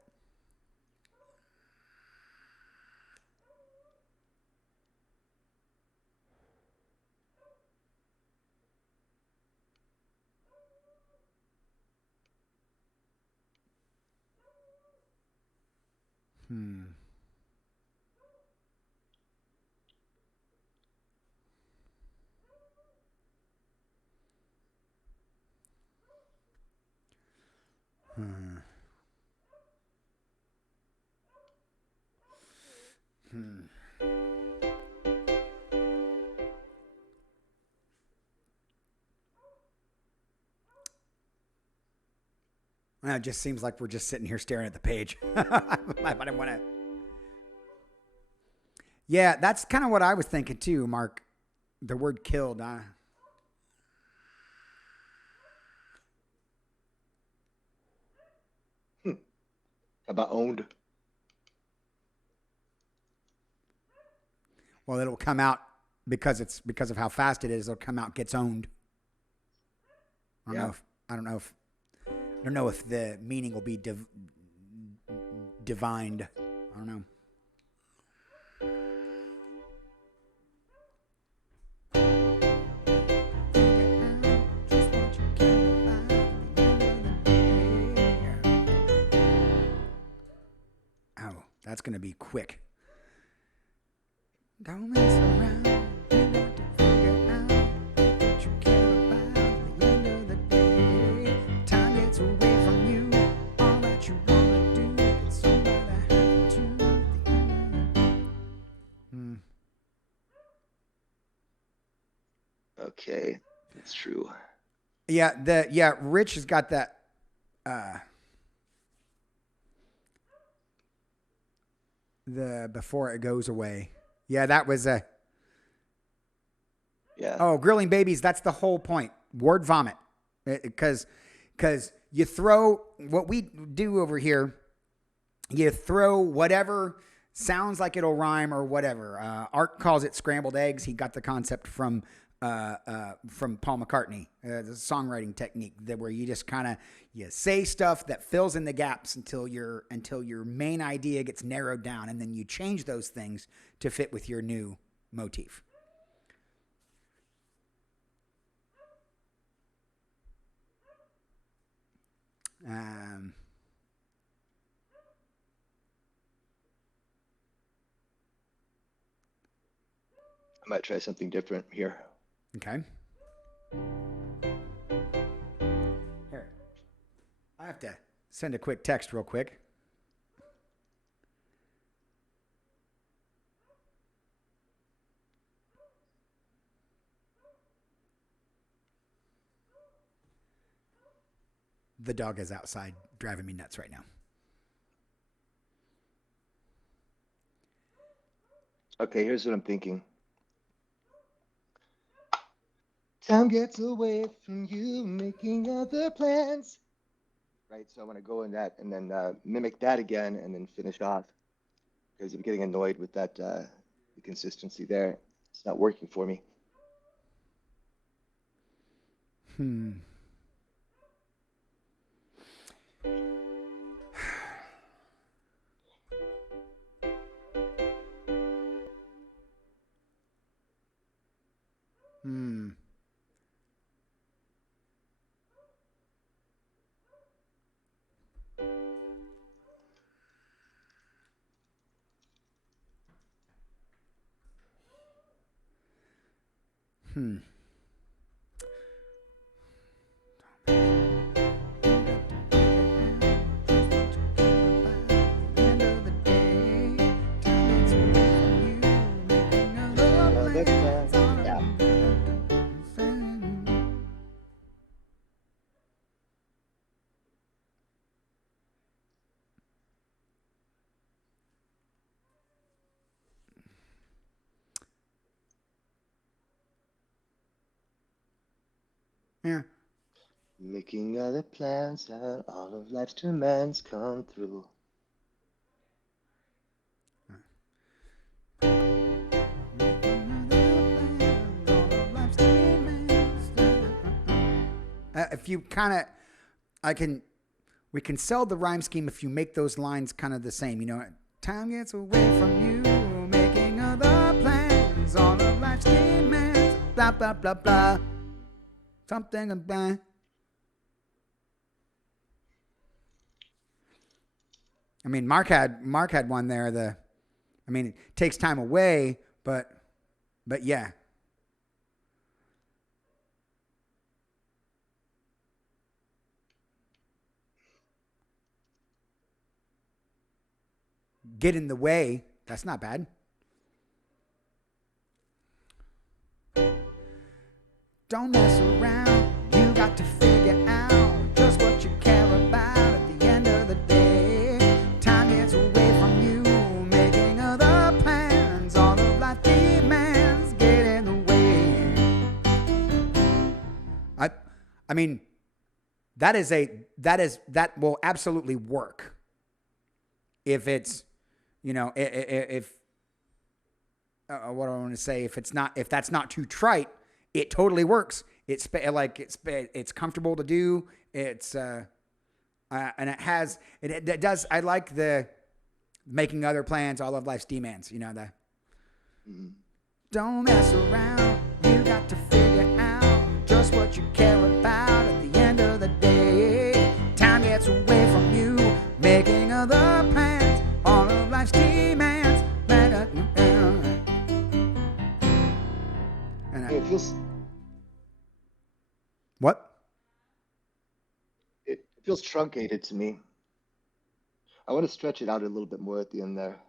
Well, it just seems like we're just sitting here staring at the page. But I want to. Yeah, that's kind of what I was thinking too, Mark. The word killed. How about owned? Well, it'll come out because of how fast it is. It'll come out, gets owned. I don't know if the meaning will be divined. I don't know. Oh, that's going to be quick. Don't mess around. You want to figure out what you care about at the end of the day. Time gets away from you. All that you want to do is somebody happen to the end of the day. Okay, that's true. Yeah, Rich has got that the before it goes away. Yeah, that was a Oh, grilling babies, that's the whole point. Word vomit. Because you throw what we do over here, you throw whatever sounds like it'll rhyme or whatever. Art calls it scrambled eggs. He got the concept from Paul McCartney, the songwriting technique where you just kind of you say stuff that fills in the gaps until your main idea gets narrowed down, and then you change those things to fit with your new motif. might try something different here. Okay. Here. I have to send a quick text real quick. The dog is outside driving me nuts right now. Okay, here's what I'm thinking. Time gets away from you, making other plans. Right, so I want to go in that and then mimic that again and then finish off. Because I'm getting annoyed with that the consistency there. It's not working for me. Hmm. Hmm. Hmm. Making other plans. Yeah. Yeah. Making other plans and all of life's demands come through. If you kind of, we can sell the rhyme scheme if you make those lines kind of the same. You know, time gets away from you, making other plans, all of life's demands, blah, blah, blah, blah. Something about. I mean, Mark had one there. It takes time away, but yeah. Get in the way. That's not bad. Don't mess around. You got to figure out just what you care about at the end of the day. Time gets away from you, making other plans. All of life demands get in the way. I mean, that will absolutely work if it's, you know, if what do I want to say? If that's not too trite, it totally works. It's comfortable to do. It's and it does. I like the making other plans. All of life's demands. You know the. Mm-hmm. Don't mess around. You got to figure out just what you care about at the end of the day. Time gets away from you, making other plans. All of life's demands. It feels What? it feels truncated to me. I want to stretch it out a little bit more at the end there.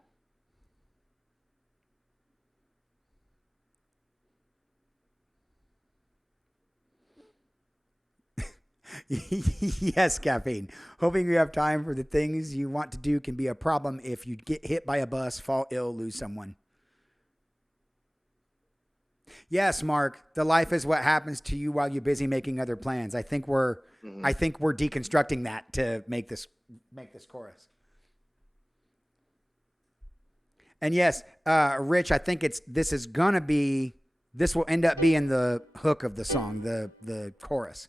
Yes, caffeine. Hoping you have time for the things you want to do can be a problem if you get hit by a bus, fall ill, lose someone. Yes, Mark. The life is what happens to you while you're busy making other plans. Mm-hmm. I think we're deconstructing that to make this chorus. And yes, Rich, I think this will end up being the hook of the song, the chorus.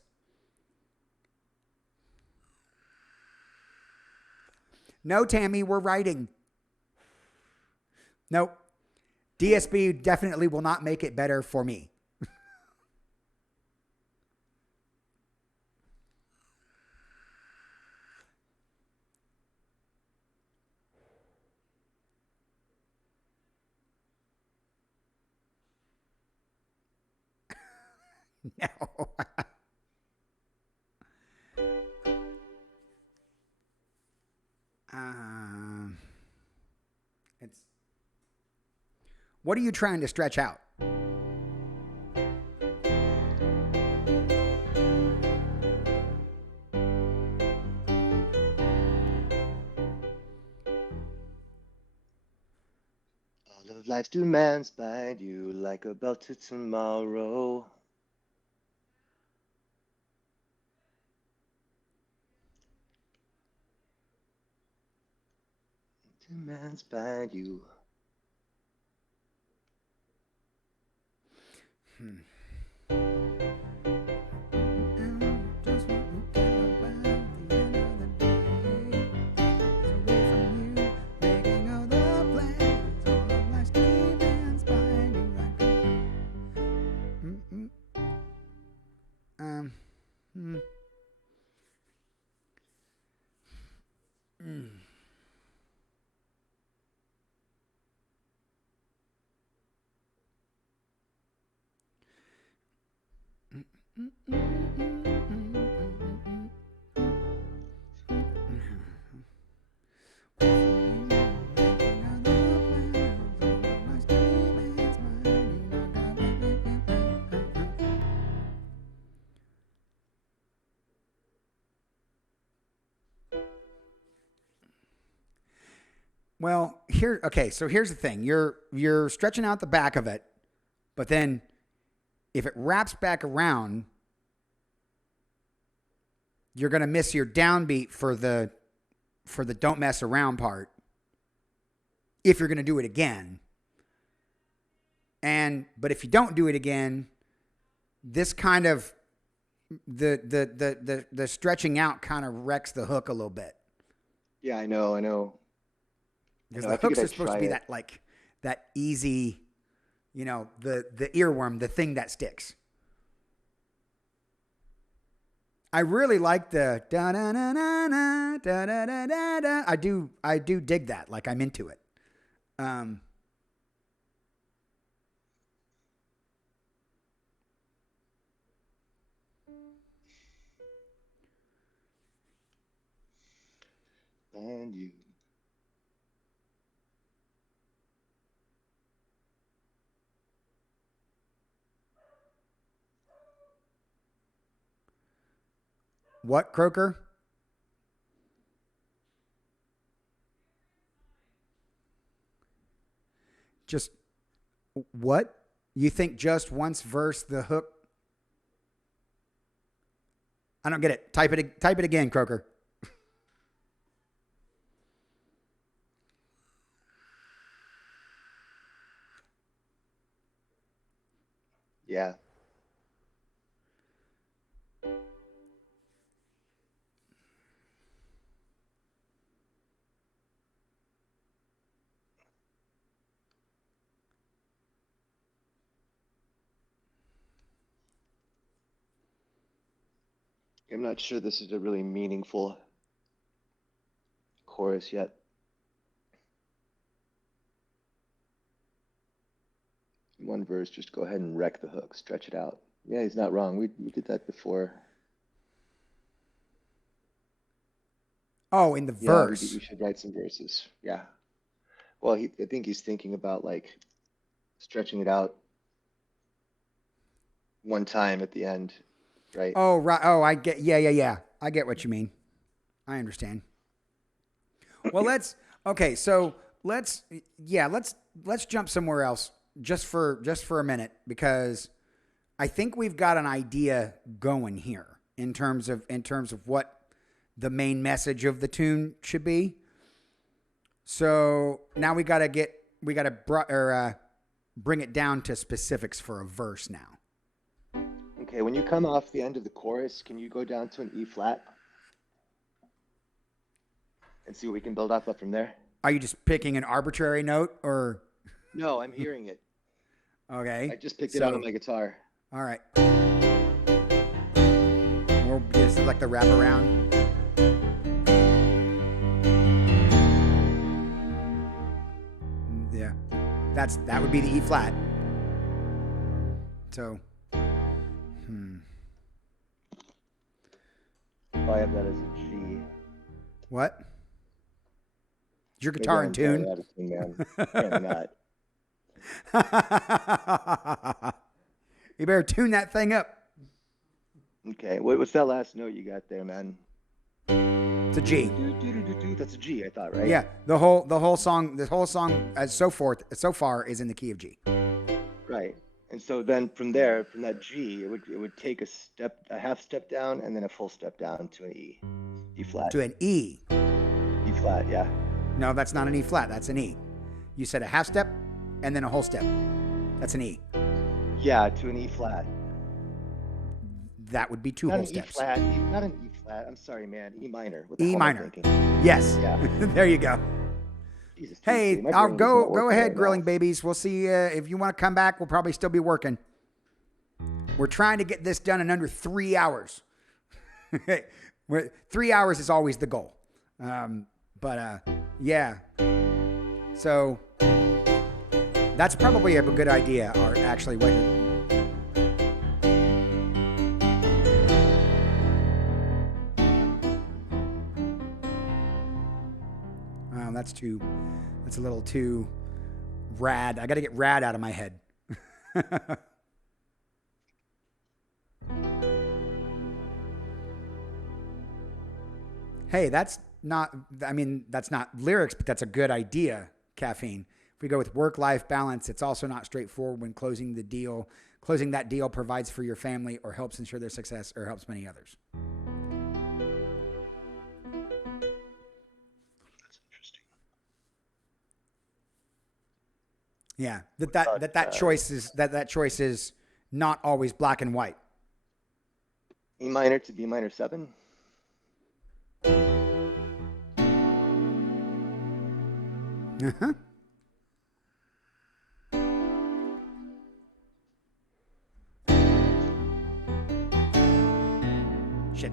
No, Tammy, we're writing. Nope. DSB definitely will not make it better for me. No. It's. What are you trying to stretch out? All of life's demands bind you like a belt to tomorrow. Demands bind you. Well, so here's the thing. You're stretching out the back of it, but then if it wraps back around, you're going to miss your downbeat for the don't mess around part if you're going to do it again. But if you don't do it again, this kind of the stretching out kind of wrecks the hook a little bit. Yeah, I know. Because the hooks are supposed to be that easy, the earworm, the thing that sticks. I really like the da da da da da da da da da da. I do dig that. Like, I'm into it. And you. What, Croker? Just what? You think just once verse the hook? I don't get it. Type it again, Croker. Yeah. I'm not sure this is a really meaningful chorus yet. One verse, just go ahead and wreck the hook, stretch it out. Yeah, he's not wrong. We did that before. Oh, in the Yeah, verse. we should write some verses. Yeah. Well, I think he's thinking about like stretching it out one time at the end, right? Oh, right. Oh, I get. Yeah. I get what you mean. I understand. Well, let's jump somewhere else just for a minute, because I think we've got an idea going here in terms of what the main message of the tune should be. So now we got to bring it down to specifics for a verse now. Okay, when you come off the end of the chorus, can you go down to an E flat and see what we can build up from there? Are you just picking an arbitrary note, or? No, I'm hearing it. Okay. I just picked it out on my guitar. All right. More just like the wraparound. Yeah, that would be the E flat. So I have that as a G. What? Is your Maybe guitar in I'm tune? very out of tune, man. Apparently not. You better tune that thing up. Okay, what's that last note you got there, man? It's a G. That's a G, I thought, right? Yeah, the whole song as so far is in the key of G. Right. And so then from that G, it would take a half step down and then a full step down to an E. E flat. To an E. E flat, yeah. No, that's not an E flat. That's an E. You said a half step and then a whole step. That's an E. Yeah, to an E flat. That would be two Not whole an steps. E flat. Not an E flat. I'm sorry, man. E minor. What the E hell am I minor. thinking? Yes. Yeah. there you go. Jesus, Hey, my I'll brain is not go working ahead, right grilling now. babies. We'll see if you want to come back. We'll probably still be working. We're trying to get this done in under 3 hours. 3 hours is always the goal. Yeah. So that's probably a good idea, Art, actually. What that's a little too rad. I got to get rad out of my head. Hey, that's not lyrics, but that's a good idea, Caffeine. If we go with work-life balance, it's also not straightforward when closing that deal provides for your family or helps ensure their success or helps many others. That's interesting. Yeah, that choice is not always black and white. E minor to B minor 7. Uh-huh. Shit.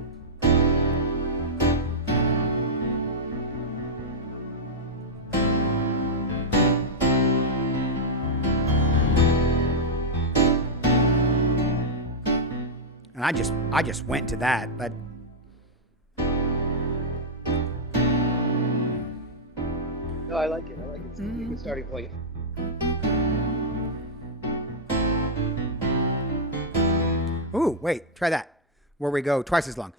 And I just went to that. But No, I like it. It's a good starting point. ooh, wait, try that. Where we go twice as long.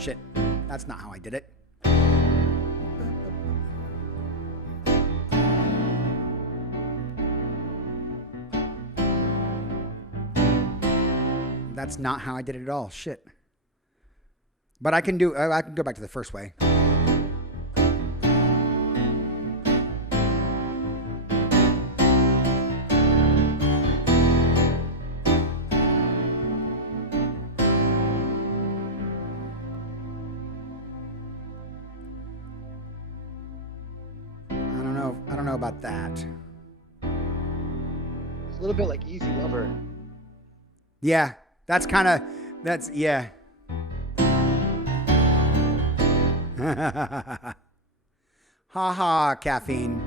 Shit, that's not how I did it. That's not how I did it at all. Shit. But I can go back to the first way. I don't know about that. It's a little bit like Easy Lover. Yeah, yeah. Ha ha, Caffeine.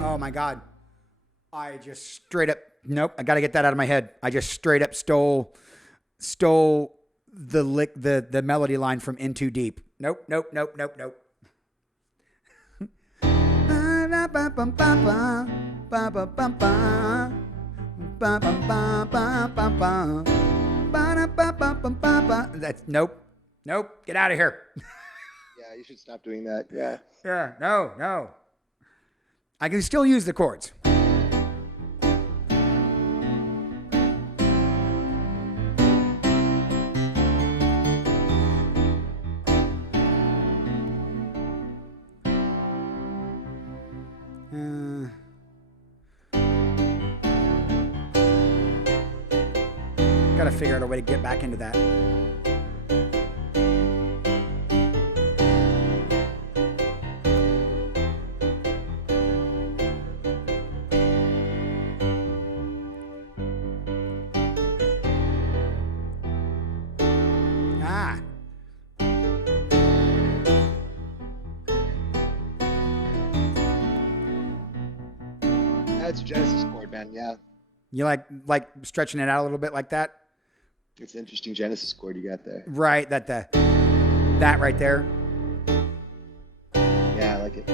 Oh my God. I just straight up, nope, I got to get that out of my head. I just straight up stole the melody line from In Too Deep. Nope. That's nope. Get out of here. Yeah, you should stop doing that. Yeah. Yeah, no. I can still use the chords. Gotta figure out a way to get back into that. it's a Genesis chord, man. Yeah, You like stretching it out a little bit like that? it's an interesting Genesis chord you got there. Right, that right there. Yeah, I like it.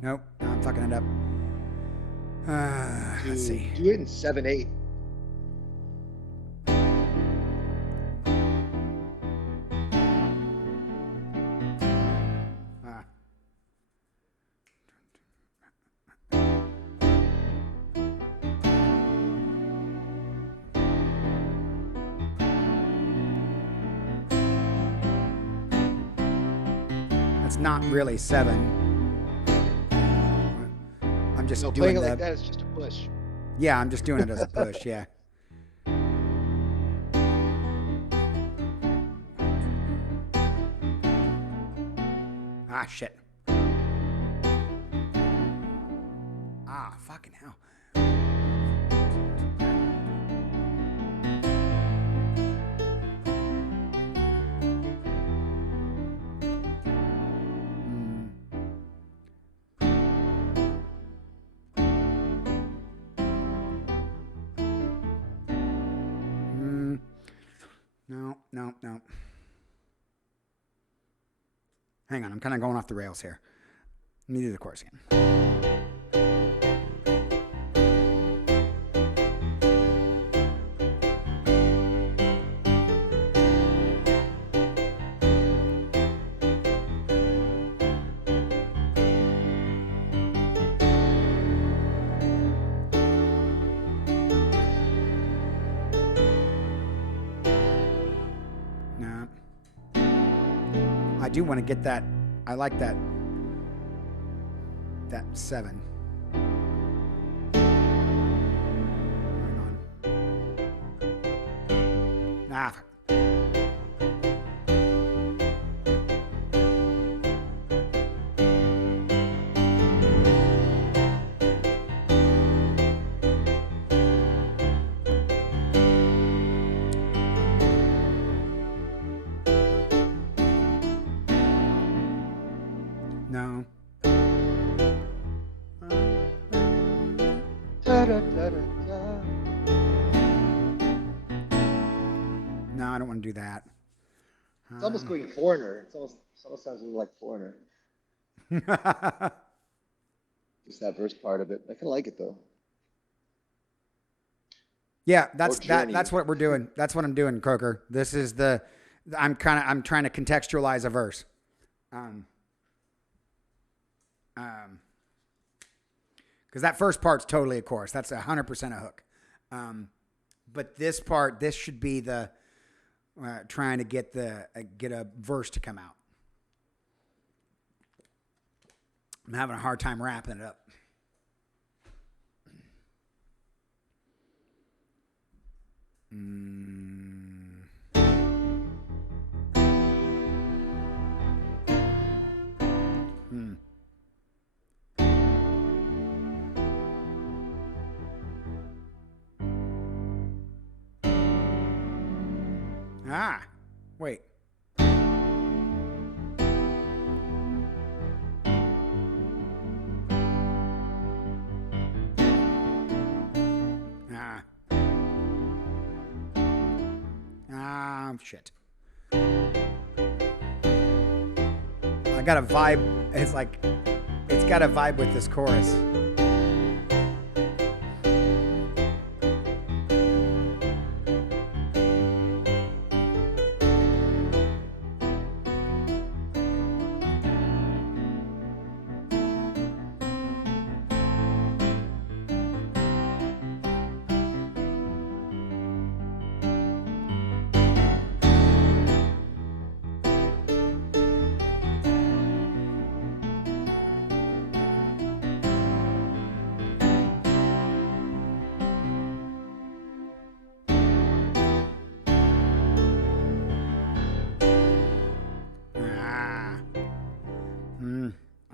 Nope, I'm fucking it up. Let's see. Do it in 7/8. That's not really 7. I'm just No, doing playing it the. like that is just a push. Yeah, I'm just doing it as a push. Yeah. Shit. Fucking hell. No. Hang on, I'm kind of going off the rails here. Let me do the chorus again. No. I do want to get that. I like that 7. Hang on. No. No, I don't want to do that. It's almost going Foreigner. It almost sounds like Foreigner. Just that verse part of it. I kind of like it though. Yeah, that's what we're doing. That's what I'm doing, Croker. This is I'm trying to contextualize a verse. Because that first part's totally a chorus. That's 100% a hook. But this part, this should be the trying to get a verse to come out. I'm having a hard time wrapping it up. Wait. Shit. I got a vibe. It's got a vibe with this chorus.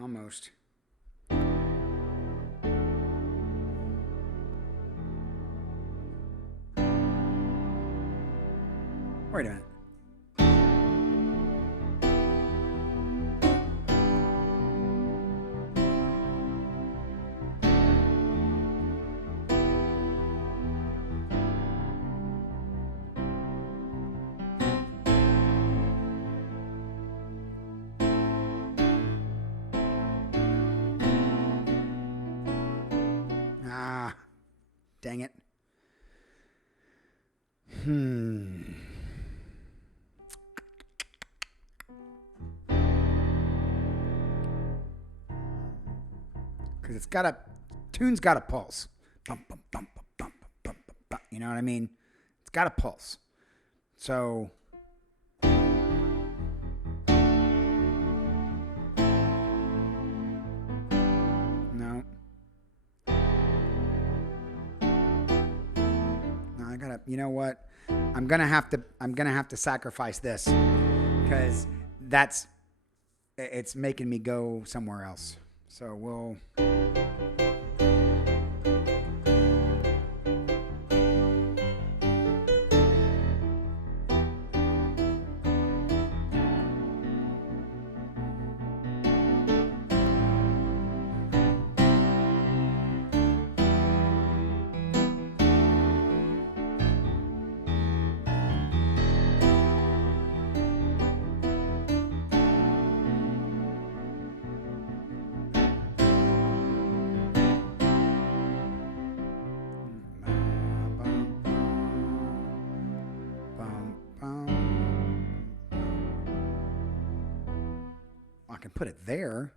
Almost. Wait a minute. Ah, dang it. Because tune's got a pulse. Bum, bum, bum, bum, bum, bum, bum, bum. You know what I mean? It's got a pulse. So no, I gotta. You know what? I'm gonna have to sacrifice this because it's making me go somewhere else. So we'll. I can put it there.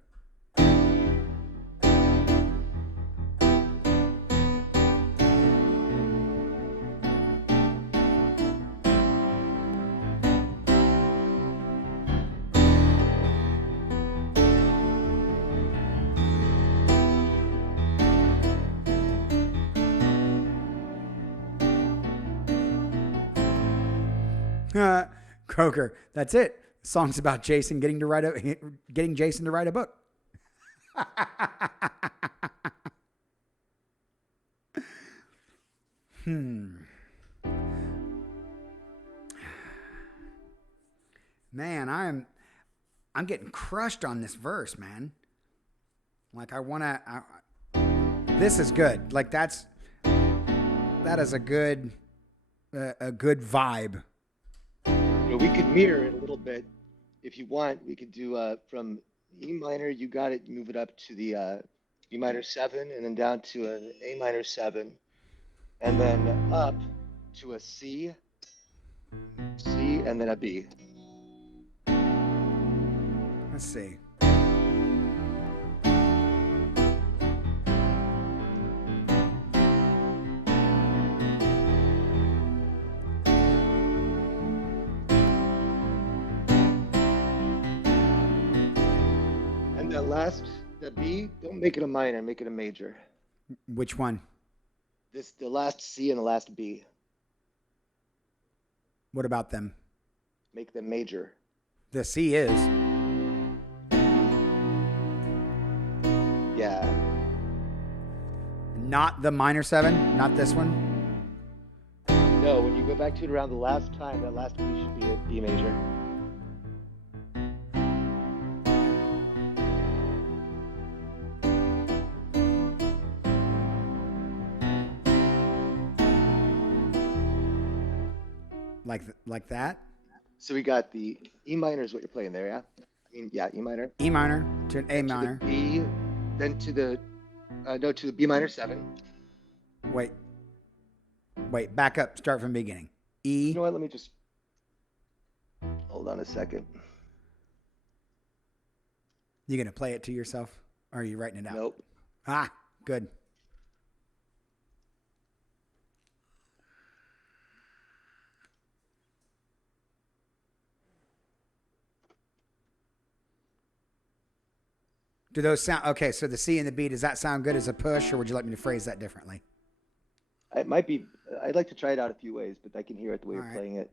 Croker, that's it. The song's about Jason getting Jason to write a book. Man, I'm getting crushed on this verse, man. Like this is good. Like that is a good vibe. We could mirror it a little bit if you want. We could do from E minor, you got it, move it up to the B minor 7, and then down to an A minor 7, and then up to a C, and then a B. Let's see. The B, don't make it a minor, make it a major. Which one? The last C and the last B. What about them? Make them major. The C is. Yeah. Not the minor 7? Not this one? No, when you go back to it around the last time, that last B should be a B major. Like that? So we got the E minor is what you're playing there, yeah? Yeah, E minor. E minor to an A minor. To the B, then to the to the B minor 7. Wait, back up. Start from the beginning. E. You know what? Let me just hold on a second. You gonna play it to yourself, or are you writing it out? Nope. Ah, good. Do those sound okay? So the C and the B, does that sound good as a push, or would you like me to phrase that differently? It might be. I'd like to try it out a few ways, but I can hear it the way you're playing it.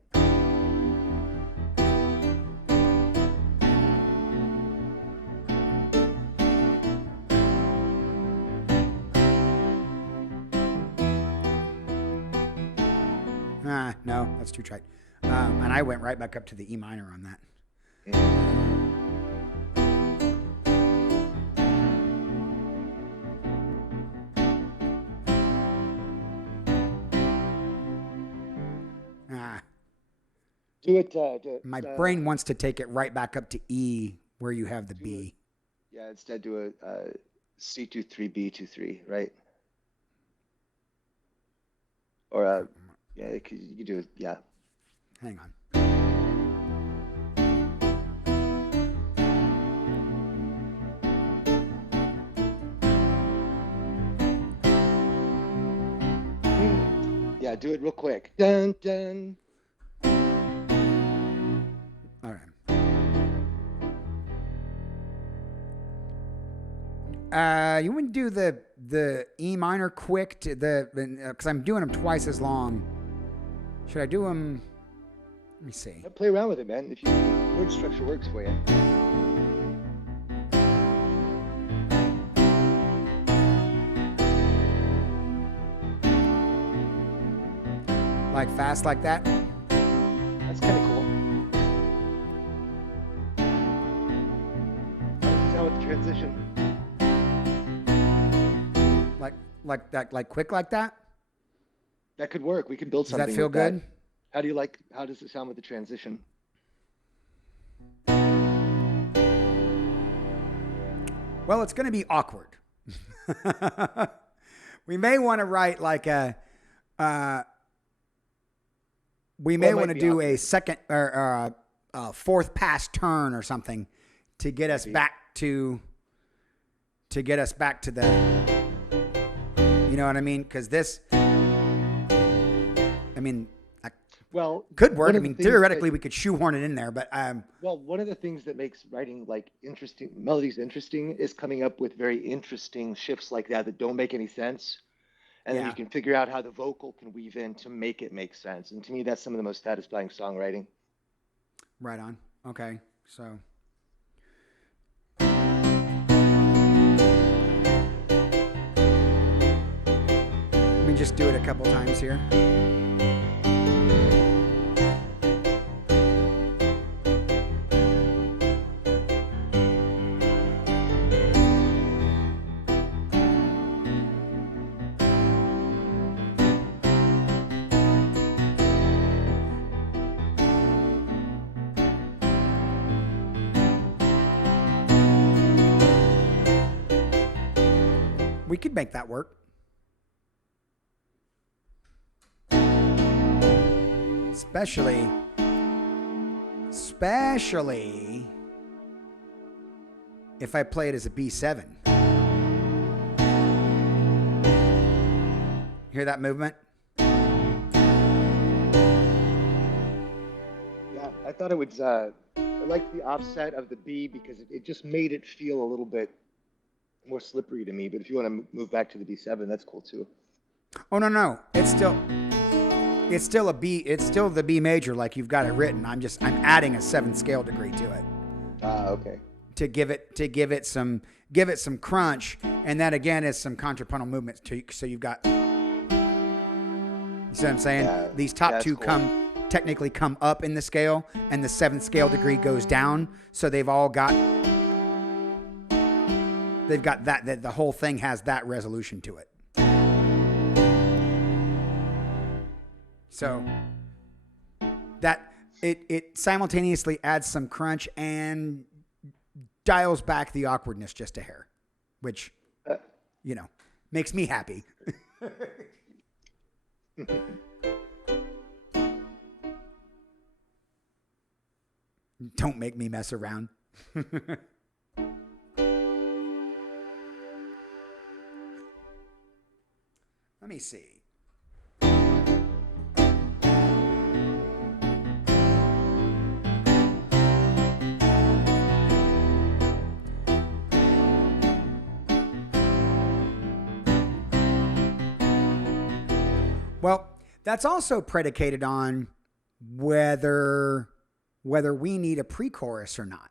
No, that's too tight. And I went right back up to the E minor on that. Do it. My brain wants to take it right back up to E where you have the B. Yeah, instead do a C23 B23, right? Or yeah, you could do it. Yeah. Hang on. Yeah, do it real quick. Dun dun. All right. You wouldn't do the E minor quick to because I'm doing them twice as long. Should I do them? Let me see. Play around with it, man. If word structure works for you. Like fast like that? That's kind of cool. How does it sound with the transition? Like that, like quick like that? That could work. We could build something. Does that feel good? How does it sound with the transition? Well, it's going to be awkward. We may want to write like we may want to do a second or a fourth pass turn or something to get us back to the, you know what I mean? Because this, I mean, could work. I mean, theoretically, we could shoehorn it in there, but well, one of the things that makes writing like interesting melodies interesting is coming up with very interesting shifts like that don't make any sense, and then you can figure out how the vocal can weave in to make it make sense. And to me, that's some of the most satisfying songwriting. Right on. Okay, so. Let me just do it a couple times here. We could make that work. Especially if I play it as a B7. Hear that movement? Yeah, I thought it was, I liked the offset of the B because it just made it feel a little bit more slippery to me. But if you want to move back to the B7, that's cool too. Oh, no. It's still a B. It's still the B major like you've got it written. I'm adding a 7th scale degree to it. Okay. To give it some crunch, and that again is some contrapuntal movements. So you've got, you see what I'm saying? Yeah, these top two cool. technically come up in the scale, and the 7th scale degree goes down. So they've got that the whole thing has that resolution to it. So that it simultaneously adds some crunch and dials back the awkwardness just a hair, which, makes me happy. Don't make me mess around. Let me see. Well, that's also predicated on whether we need a pre-chorus or not.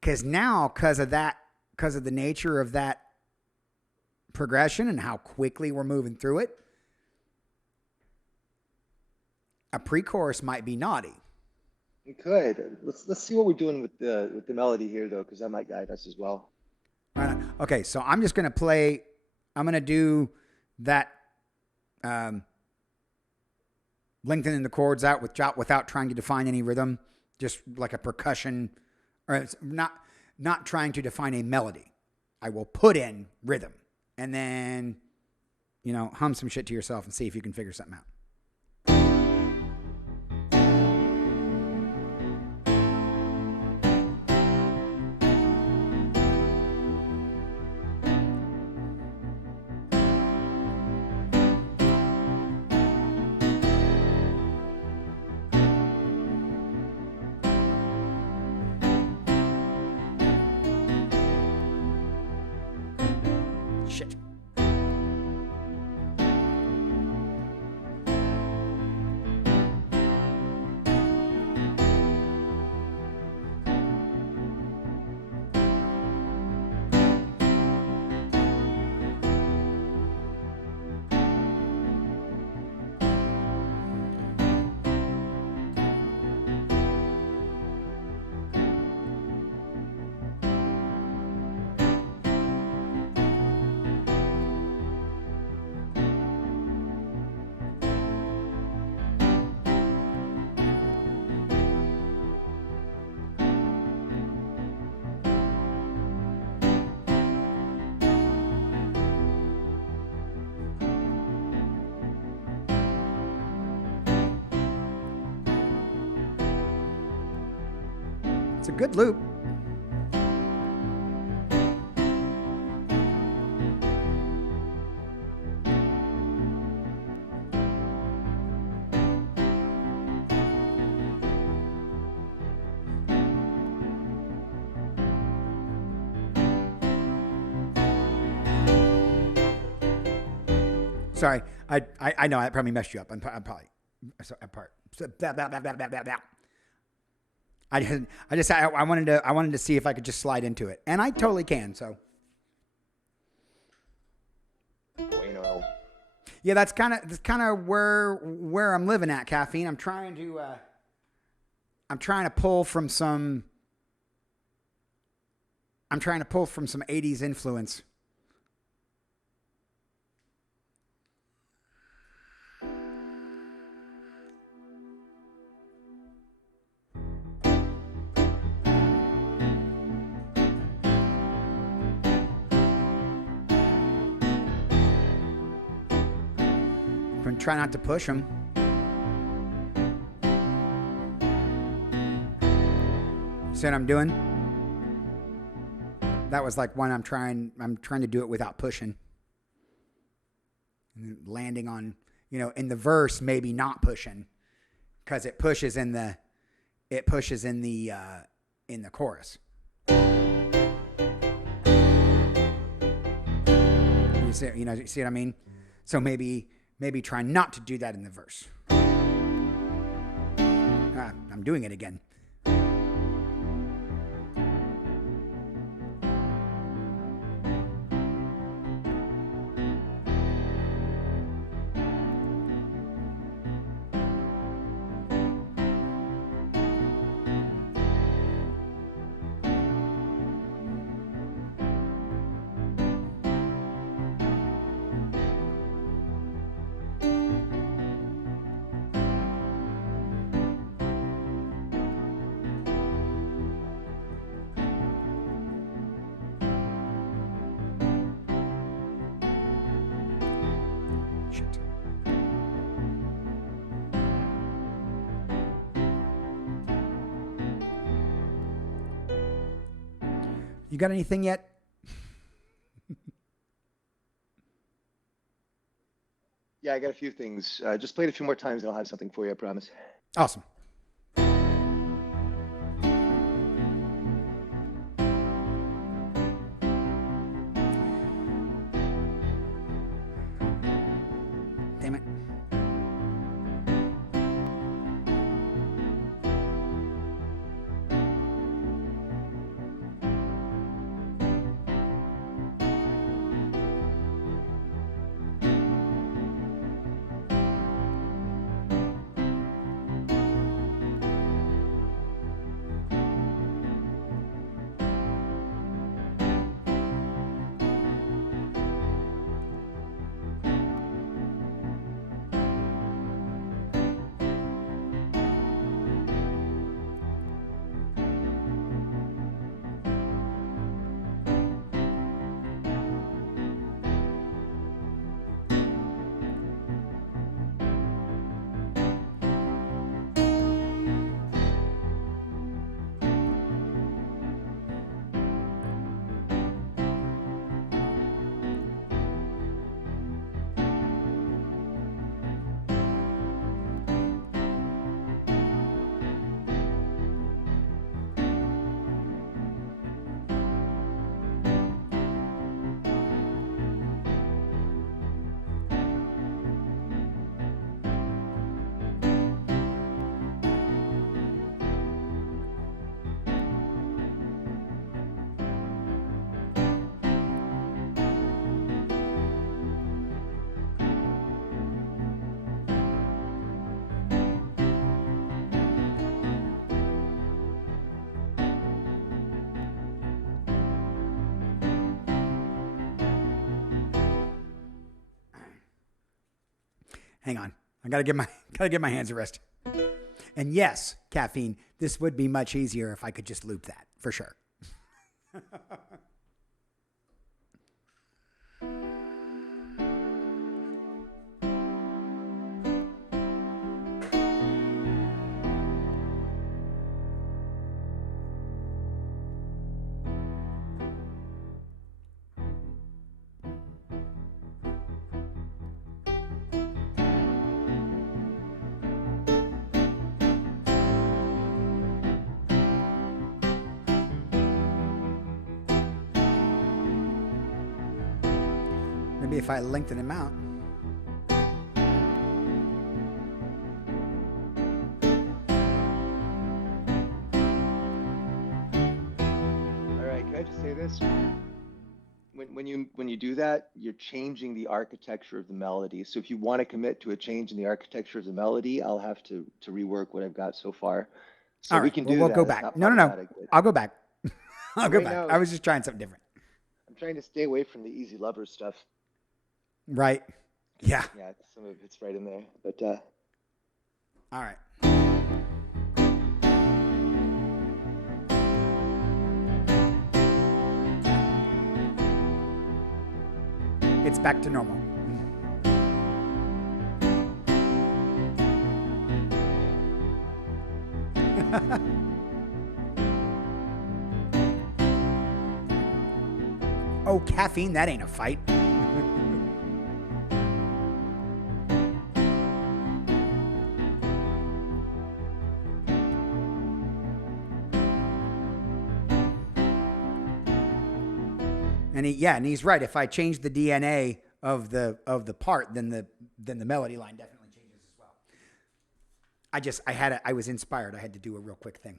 Because now, because of the nature of that progression and how quickly we're moving through it, A pre-chorus might be naughty. We could. Let's see what we're doing with the melody here though, because that might guide us as well. Right. Okay, so I'm just gonna play. I'm gonna do that, lengthening the chords out without trying to define any rhythm, just like a percussion, or it's not trying to define a melody. I will put in rhythm, and then hum some shit to yourself and see if you can figure something out. Shit. It's a good loop. Sorry, I know I probably messed you up. I'm probably apart. I wanted to see if I could just slide into it, and I totally can. So Bueno. yeah, that's kind of where I'm living at, Caffeine. I'm trying to pull from some 80s influence. Try not to push them. See what I'm doing? That was like one I'm trying to do it without pushing. And landing on, in the verse, maybe not pushing, because it pushes in the chorus. You see what I mean? So maybe try not to do that in the verse. I'm doing it again. You got anything yet? Yeah, I got a few things. Just play it a few more times and I'll have something for you, I promise. Awesome. Damn it. Hang on. I gotta get my hands a rest. And yes, caffeine, this would be much easier if I could just loop that, for sure. Maybe if I lengthen him out. All right, can I just say this? When you do that, you're changing the architecture of the melody. So if you want to commit to a change in the architecture of the melody, I'll have to rework what I've got so far. So All right. we can Well, do we'll that. go It's back. not No. problematic, but I'll go back. I'll go right back. now, I was just trying something different. I'm trying to stay away from the easy lover stuff. Right. Yeah. Yeah, some of it's right in there. But All right. It's back to normal. Oh, caffeine, that ain't a fight. And he's right. If I change the DNA of the part, then the melody line definitely changes as well. I was inspired. I had to do a real quick thing.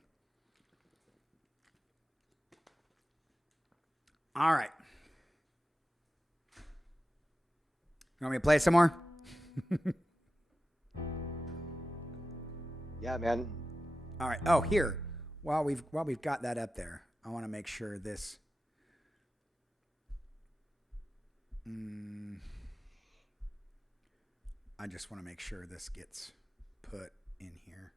All right. You want me to play some more? yeah, man. All right. Oh, here. While we've got that up there, I want to make sure this. I just want to make sure this gets put in here.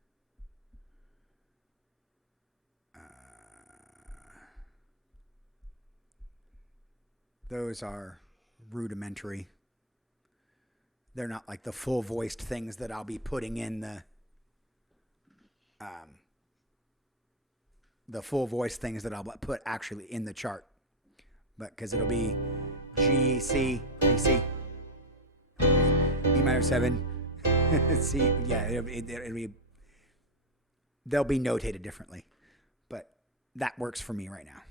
Those are rudimentary. They're not like the full voiced things that I'll be putting in the full voice things that I'll put actually in the chart. But because it'll be G, C, B, C, E minor 7, C. Yeah, it'll be. They'll be notated differently, but that works for me right now.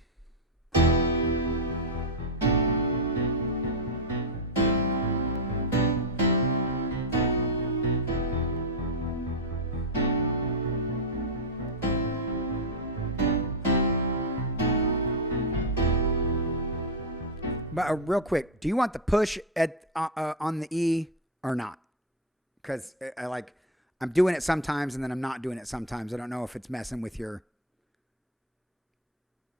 But real quick, do you want the push at on the E or not? Because I'm doing it sometimes and then I'm not doing it sometimes. I don't know if it's messing with your.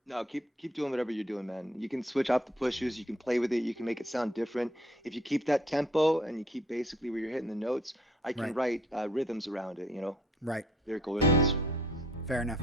No, keep doing whatever you're doing, man. You can switch off the pushes. You can play with it. You can make it sound different. If you keep that tempo and you keep basically where you're hitting the notes, I can write rhythms around it. You know. Right. Lyrical rhythms. Fair enough.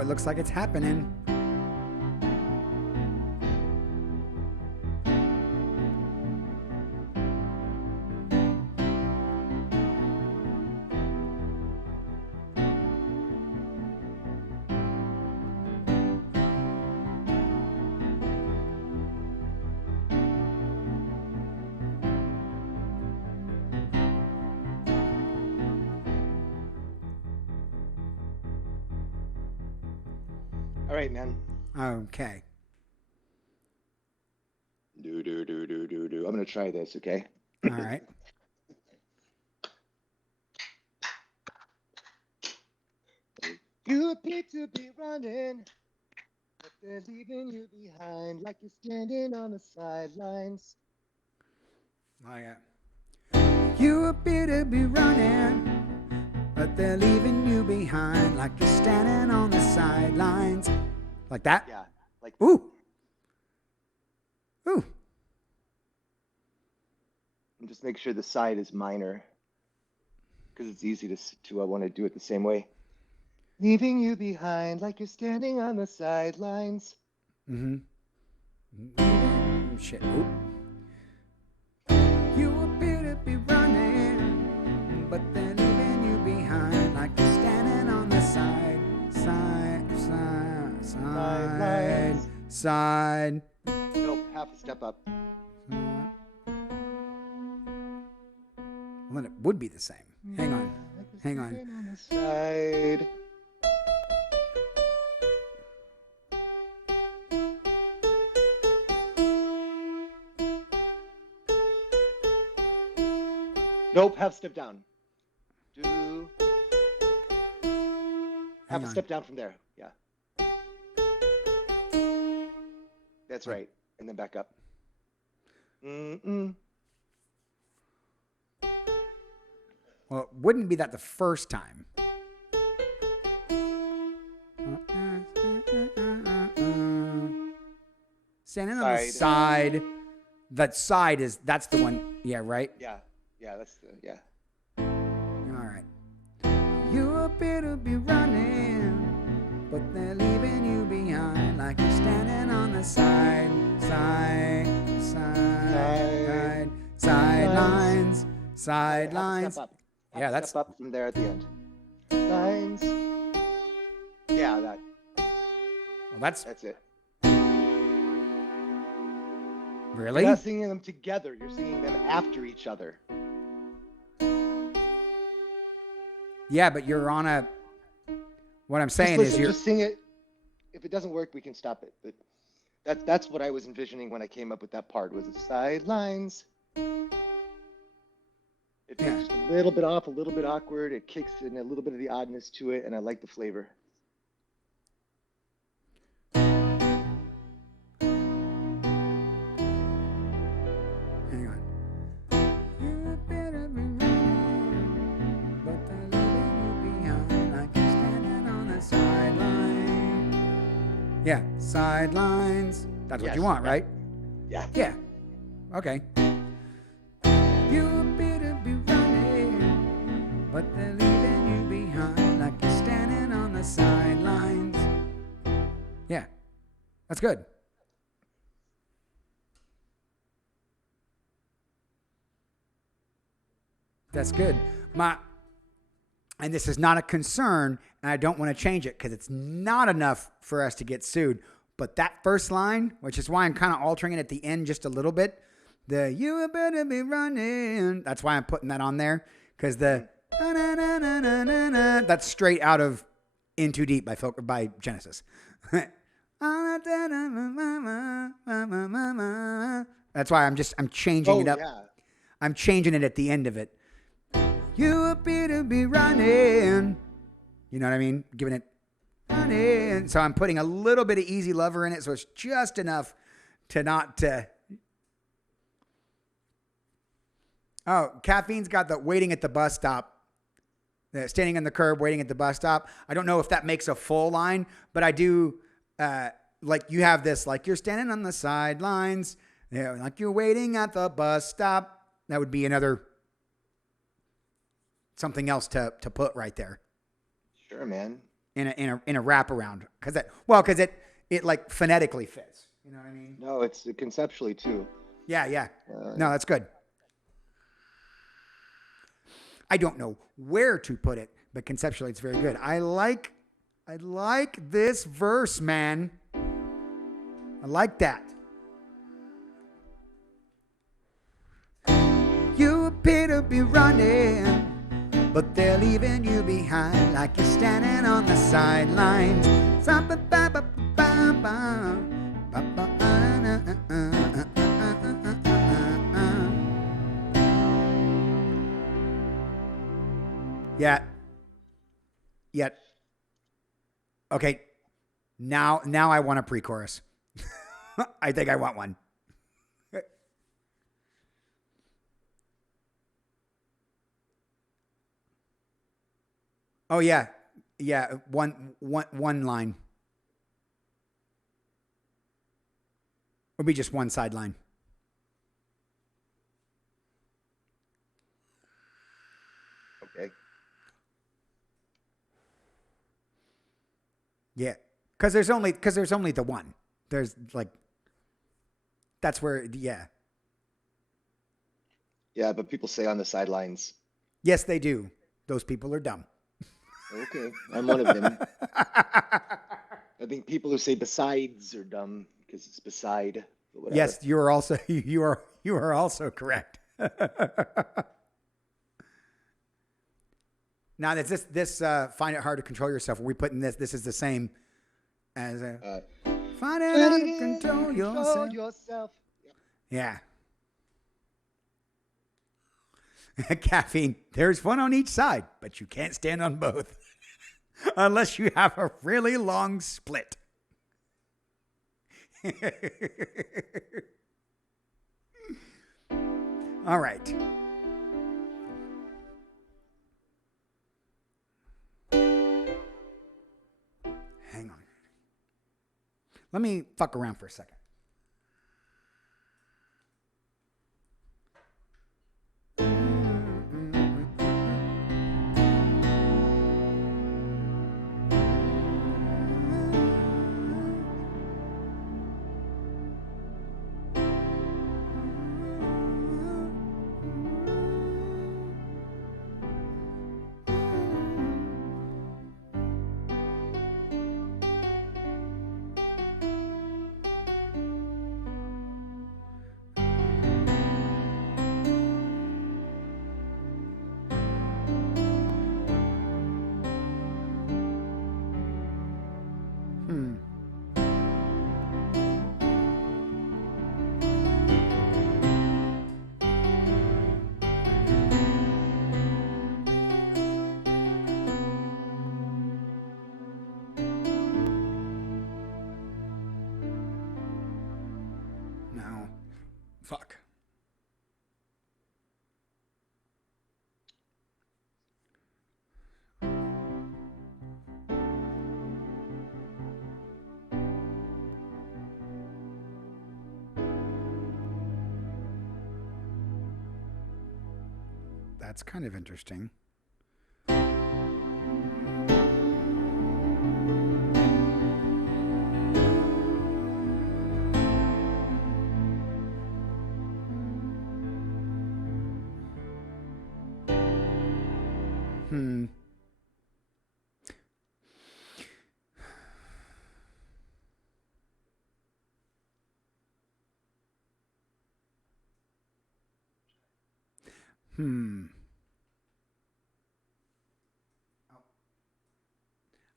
it looks like it's happening. All right, man. Okay. Do. I'm gonna try this, okay? All right. You appear to be running, but they're leaving you behind, like you're standing on the sidelines. Oh, yeah. You appear to be running, but they're leaving you behind, like you're standing on the sidelines. Like that? Yeah, like Ooh. Ooh. and just make sure the side is minor, because it's easy to want to do it the same way. Leaving you behind, like you're standing on the sidelines. Mm-hmm. Shit. Ooh. You appear to be running, but they're leaving you behind, like you're standing on the side. Nope, half a step up. Well, then it would be the same. Hang on. Hang on. On the side. Nope, half step down. Do. Half a step down from there. Yeah. That's right. And then back up. Mm-mm. Well, wouldn't be that the first time. Standing on the side. That side that's the one. Yeah, right? Yeah. Yeah, that's the, yeah. All right. You appear to be running, but they're leaving you behind, like you're standing on the sidelines. Step up. Yeah, that's step up from there at the end. Lines. Yeah, well, that's it. really. You're not singing them together. You're singing them after each other. Yeah, but you're on a. What I'm saying Just listen, is just sing it. If it doesn't work, we can stop it. But that's what I was envisioning when I came up with that part. Was the sidelines. It takes just a little bit off, a little bit awkward. It kicks in a little bit of the oddness to it, and I like the flavor. Hang on. You better be running, but they're leaving you behind, like you're standing on the sideline. Yeah, sidelines. That's what you want, right? Yeah. Yeah. Okay. You appear to be running, but they're leaving you behind, like you're standing on the sidelines. Yeah, that's good. That's good. And this is not a concern, and I don't want to change it because it's not enough for us to get sued. But that first line, which is why I'm kind of altering it at the end just a little bit, the "you better be running," that's why I'm putting that on there, because the that's straight out of "In Too Deep" by Genesis. That's why I'm changing it up. Yeah. I'm changing it at the end of it. You appear to be running. You know what I mean? Giving it running. So I'm putting a little bit of Easy Lover in it, so it's just enough to not. Oh, Caffeine's got the waiting at the bus stop. Standing on the curb, waiting at the bus stop. I don't know if that makes a full line, but I do. Like you have this, like you're standing on the sidelines, like you're waiting at the bus stop. That would be another something else to put right there. Sure, man. in a wraparound because it like phonetically fits. You know what I mean? No, it's conceptually too. Yeah. No, that's good. I don't know where to put it, but conceptually it's very good. I like this verse, man. I like that. You appear to be running, but they're leaving you behind like you're standing on the sidelines. Yeah. Okay. Now I want a pre-chorus. I think I want one. Oh yeah. Yeah, one line. Or be just one sideline. Okay. Yeah. Cuz there's only the one. There's like that's where yeah. Yeah, but people say on the sidelines. Yes, they do. Those people are dumb. Okay, I'm one of them. I think people who say besides are dumb because it's beside. But whatever. Yes, you are also you are also correct. Now that's this find it hard to control yourself. Are we putting this is the same as find it hard to control yourself. Yeah. Caffeine. There's one on each side, but you can't stand on both unless you have a really long split. All right. Hang on. Let me fuck around for a second. No. Fuck. That's kind of interesting.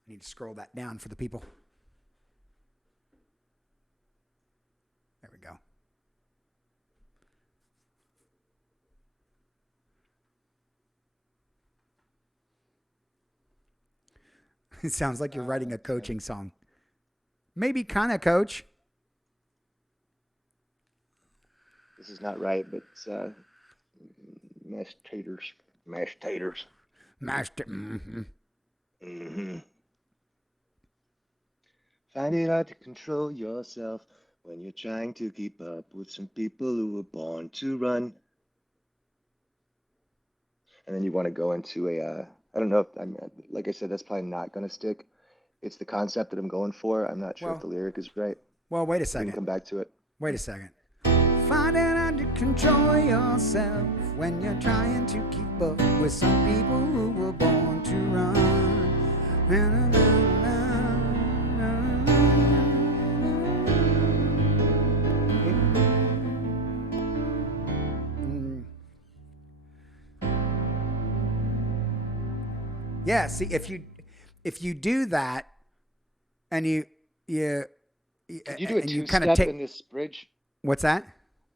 I need to scroll that down for the people. There we go. It sounds like you're writing a coaching song. Maybe kind of, coach. This is not right, but it's mashed taters. Mashed taters. Find it hard to control yourself when you're trying to keep up with some people who were born to run. And then you want to go into a, I don't know, like I said, that's probably not going to stick. It's the concept that I'm going for. I'm not sure if the lyric is right. Well, wait a We second. can come back to it. Wait a second. Find out how to control yourself when you're trying to keep up with some people who were born to run. Yeah, see, if you do that, and you Could you do a and you kind of two-step take in this bridge? what's that?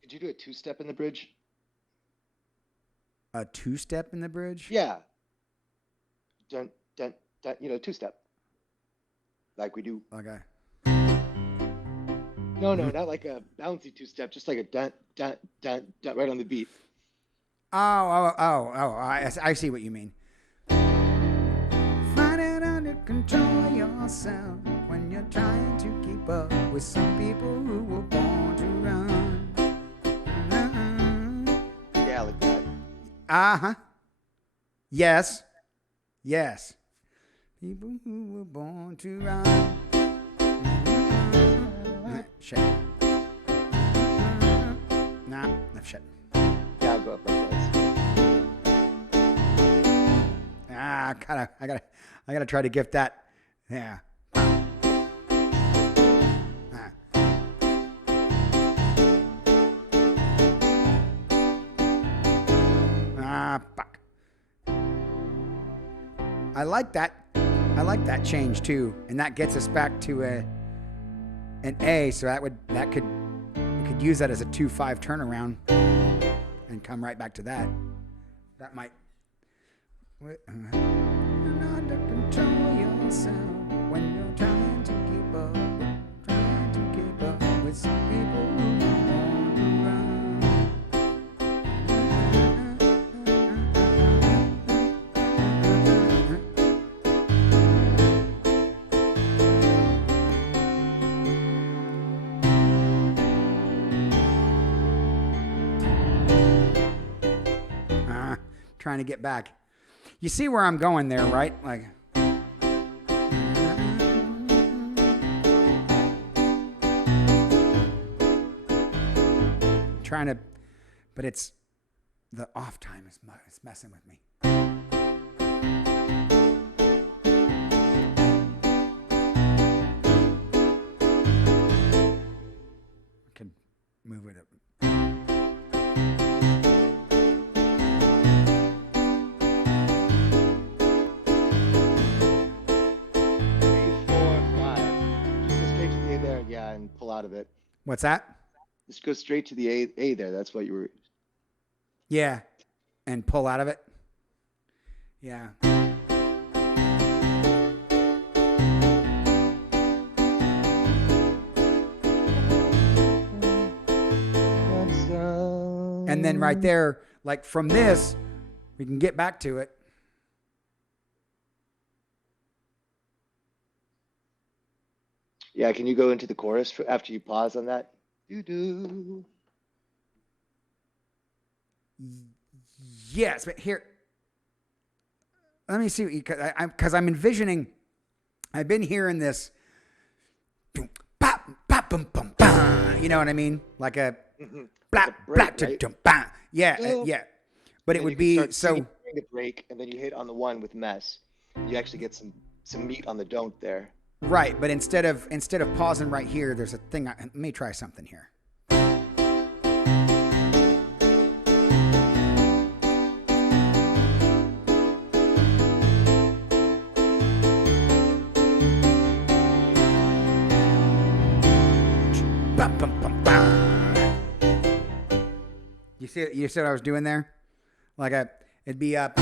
Could you do a two-step in the bridge? A two-step in the bridge? Yeah. Dun, dun, dun, two-step. Like we do. Okay. No, not like a bouncy two-step, just like a dun, dun, dun, dun, right on the beat. I see what you mean. Find it under control yourself when you're trying to keep up with some people who were born to run. Yeah, like that. Uh-huh. Yes. People who were born to run. Shit. Nah, shit. Yeah, I'll go up like that. I gotta try to gift that. Yeah. Fuck. I like that change too, and that gets us back to an A. So we could use that as a 2/5 turnaround, and come right back to that. That might. Under control yourself when you're trying to keep up with some people who want to run. Trying to get back. You see where I'm going there, right? Like, trying to, but it's the off time is messing with me. I can move it up. And pull out of it. What's that? Just go straight to the A there. That's what you were. Yeah, and pull out of it. Yeah. And then right there, like from this, we can get back to it. Yeah, can you go into the chorus after you pause on that? You do. Yes, but here, let me see what you, because I'm envisioning. I've been hearing this. You know what I mean? Like a blah blah blah. Yeah, yeah. But it would be so. The break, and then you hit on the one with mess. You actually get some meat on the don't there. Right, but instead of pausing right here, there's a thing. Let me try something here. You see what I was doing there? Like it'd be up.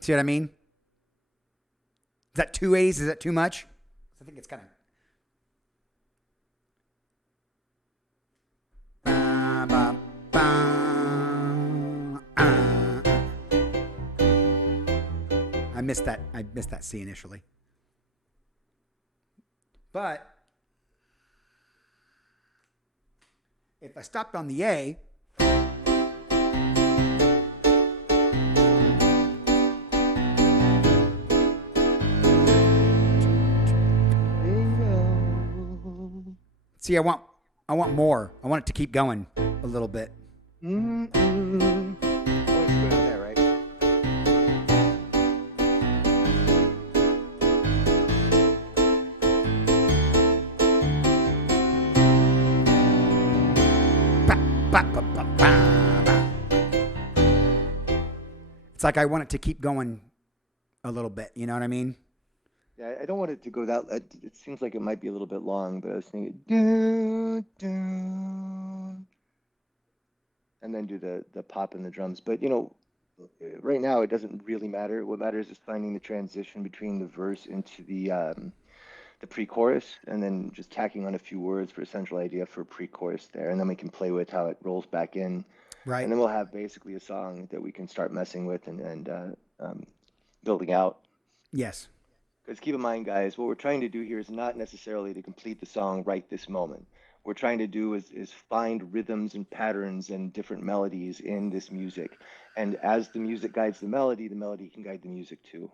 See what I mean? Is that 2 A's? Is that too much? I think it's kind of. I missed that. I missed that C initially. But if I stopped on the A, see, I want more. I want it to keep going a little bit. Oh, it's going there, right? It's like I want it to keep going a little bit. You know what I mean? Yeah, I don't want it to go that. It seems like it might be a little bit long, but I was thinking, do, do, and then do the pop and the drums. But right now it doesn't really matter. What matters is finding the transition between the verse into the pre-chorus, and then just tacking on a few words for a central idea for pre-chorus there, and then we can play with how it rolls back in, Right. and then we'll have basically a song that we can start messing with and building out. Yes. Because keep in mind, guys, what we're trying to do here is not necessarily to complete the song right this moment. What we're trying to do is find rhythms and patterns and different melodies in this music. And as the music guides the melody can guide the music too.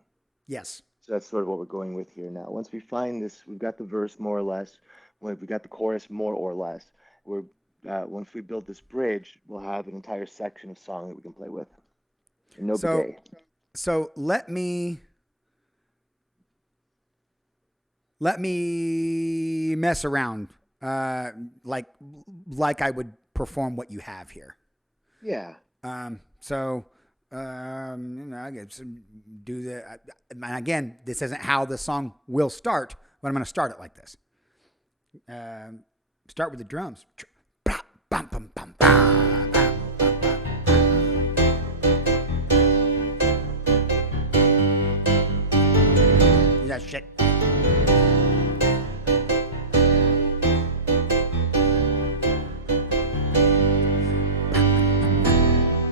Yes. So that's sort of what we're going with here now. Once we find this, we've got the verse more or less. We've got the chorus more or less. Once we build this bridge, we'll have an entire section of song that we can play with. And no bidet. So let me mess around, like I would perform what you have here. Yeah. I guess do the. And again, this isn't how the song will start, but I'm going to start it like this. Start with the drums. That shit.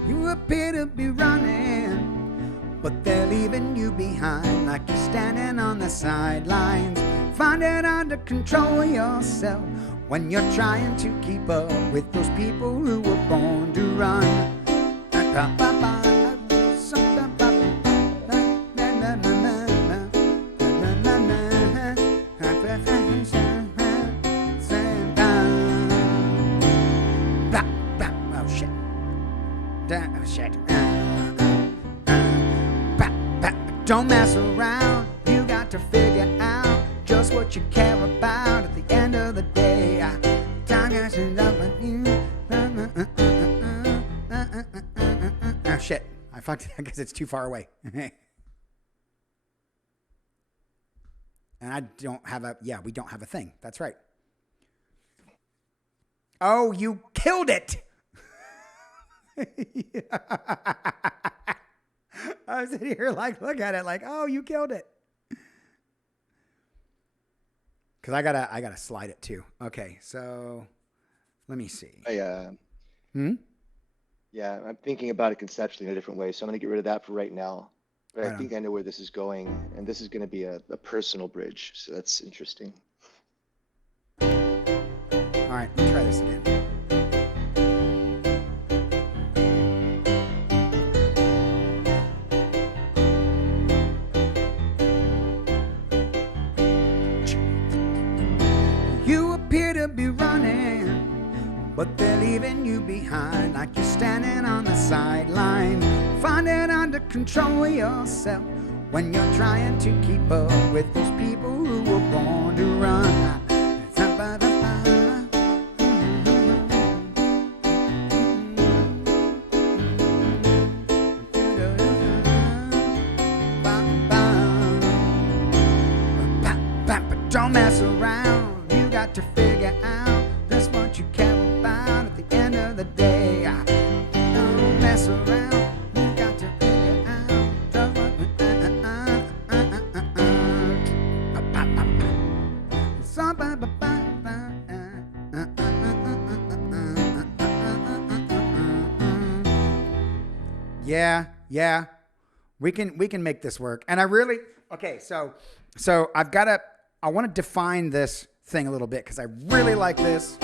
You appear to be running, but they're leaving you behind, like you're standing on the sidelines. Find it hard to control yourself when you're trying to keep up with those people who were born to run. Don't mess around, you got to figure out just what you care about at the end of the day. Time gets in love with you. Oh shit, I fucked it because it's too far away. And I don't have we don't have a thing. That's right. Oh, you killed it. I was sitting here like, look at it like, oh, you killed it. Cause I gotta slide it too. Okay, so let me see. Yeah, I'm thinking about it conceptually in a different way. So I'm gonna get rid of that for right now. But I think I know where this is going, and this is gonna be a personal bridge. So that's interesting. All right, let me try this again. Be running, but they're leaving you behind, like you're standing on the sideline. Find it hard to control yourself when you're trying to keep up with those people who were born to run. Don't mess around, you got to figure out just what you care about at the end of the day. Don't mess around, you got to figure out just what Yeah. We can make this work. And I really, okay, so I want to define this thing a little bit because I really like this.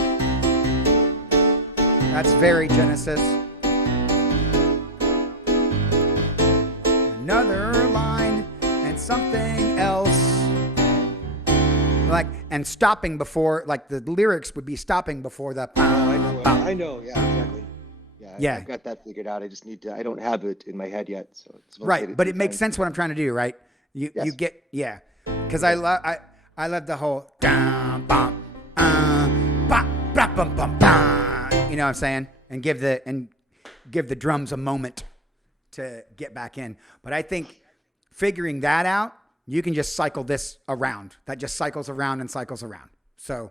That's very Genesis. Another line and something else. Like, and stopping before, like the lyrics would be stopping before the. I know. Yeah, exactly. Yeah. I've got that figured out. I just need to, I don't have it in my head yet. So it's right. But it makes sense what I'm trying to do, right? You get, yeah. Because I love the whole, you know what I'm saying? And give the drums a moment to get back in. But I think figuring that out, you can just cycle this around. That just cycles around and cycles around. So,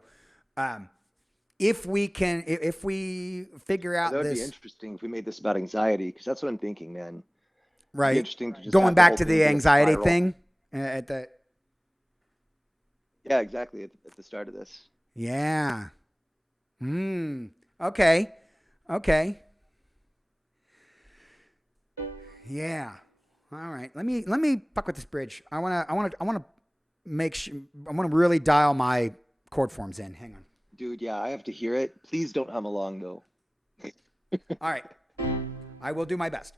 if we figure out that would this, be interesting if we made this about anxiety, because that's what I'm thinking, man. right? Interesting to just going have back whole to thing the go anxiety viral. thing at the. Yeah, exactly. At the start of this. Yeah. Okay. Yeah. All right. Let me fuck with this bridge. I want to make sure. I want to really dial my chord forms in. Hang on. Dude, yeah, I have to hear it. Please don't hum along though. All right. I will do my best.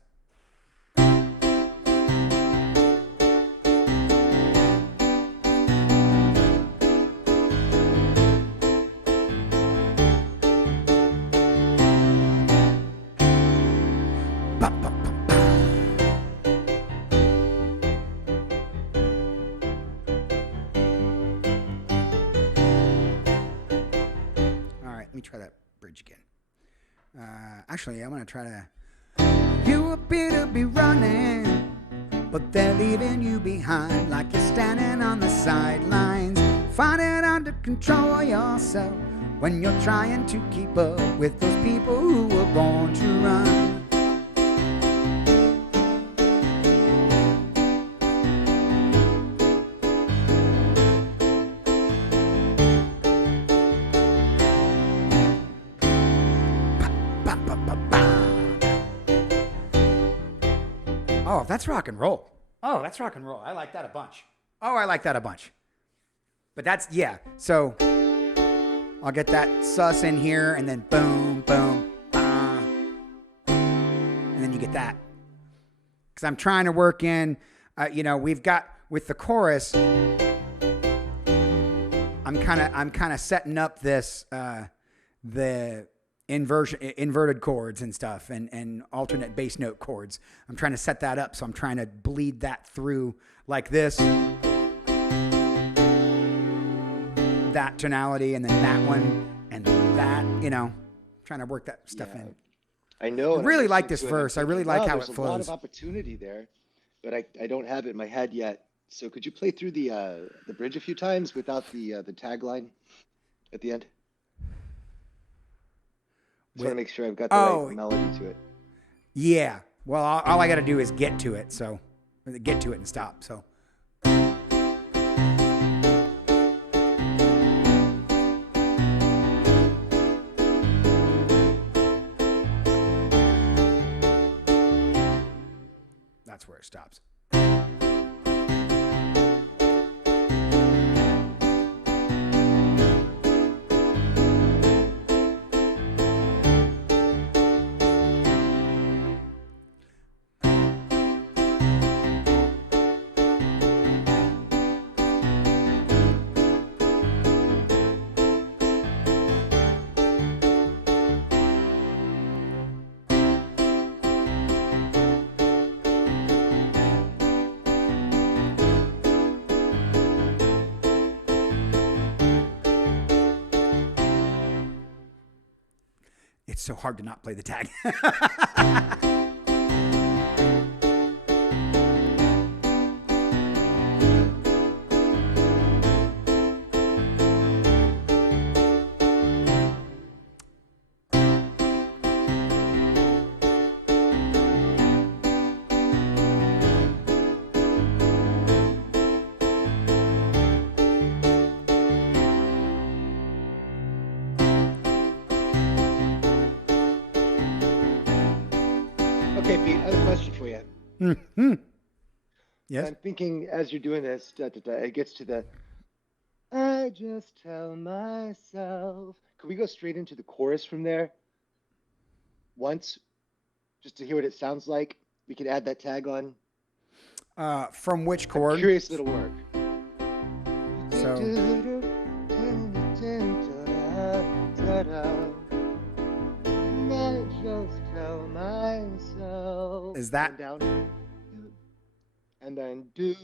Let me try that bridge again. Actually, I'm going to try to. You appear to be running, but they're leaving you behind like you're standing on the sidelines. Find it hard to control yourself when you're trying to keep up with those people who were born to run. Oh, that's rock and roll. Oh, that's rock and roll. I like that a bunch. But that's, yeah. So I'll get that sus in here and then boom, boom, and then you get that. Because I'm trying to work in, we've got with the chorus. I'm kind of setting up this the inverted chords and stuff and alternate bass note chords. I'm trying to set that up, so I'm trying to bleed that through like this, that tonality, and then that one and that, trying to work that stuff in. I know. I really like this verse. I really like how it flows. There's a lot of opportunity there, but I don't have it in my head yet. So could you play through the bridge a few times without the tagline at the end? Just want to make sure I've got the right melody to it. Yeah. Well, all I got to do is get to it. So get to it and stop. So. That's where it stops. It's so hard to not play the tag. Okay, Pete, I have a question for you. Mm-hmm. Yes. I'm thinking as you're doing this, it gets to the I just tell myself. Could we go straight into the chorus from there once, just to hear what it sounds like? We could add that tag on. From which I'm chord? curious if it'll work. So I just tell myself. is that? And down. And then do.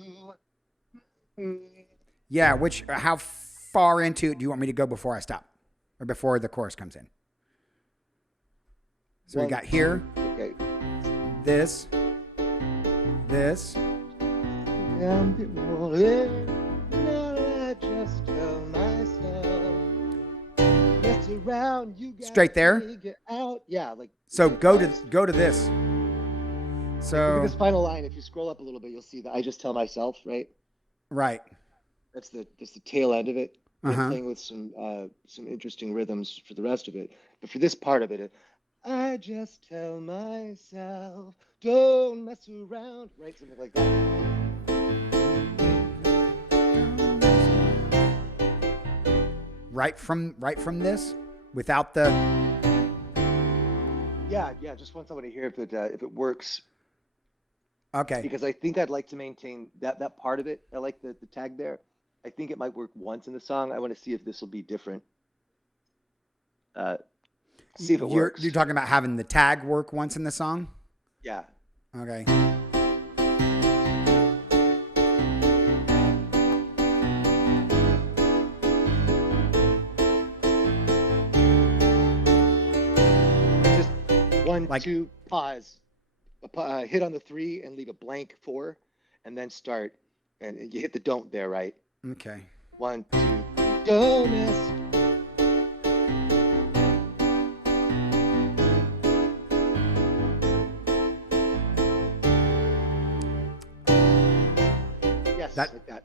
Yeah. Which? How far into do you want me to go before I stop, or before the chorus comes in? So we got here. Okay. This. I just tell myself. Mess around, you got Straight there. figure out. Yeah, like. So go to this. Look So at this final line. If you scroll up a little bit, you'll see that I just tell myself, right? right. That's the tail end of it. And Uh-huh. playing with some interesting rhythms for the rest of it. But for this part of it, I just tell myself, don't mess around, right? Something like that. Right from this, without the. Yeah. Just want someone to hear if it works. Okay. Because I think I'd like to maintain that part of it. I like the tag there. I think it might work once in the song. I want to see if this will be different. See if it works. You're talking about having the tag work once in the song? Yeah. Okay. Just one, Like- 2, pause. Hit on the 3 and leave a blank 4, and then start. And you hit the don't there, right? Okay. 1, 2, 3. Don't miss. Yes, like that.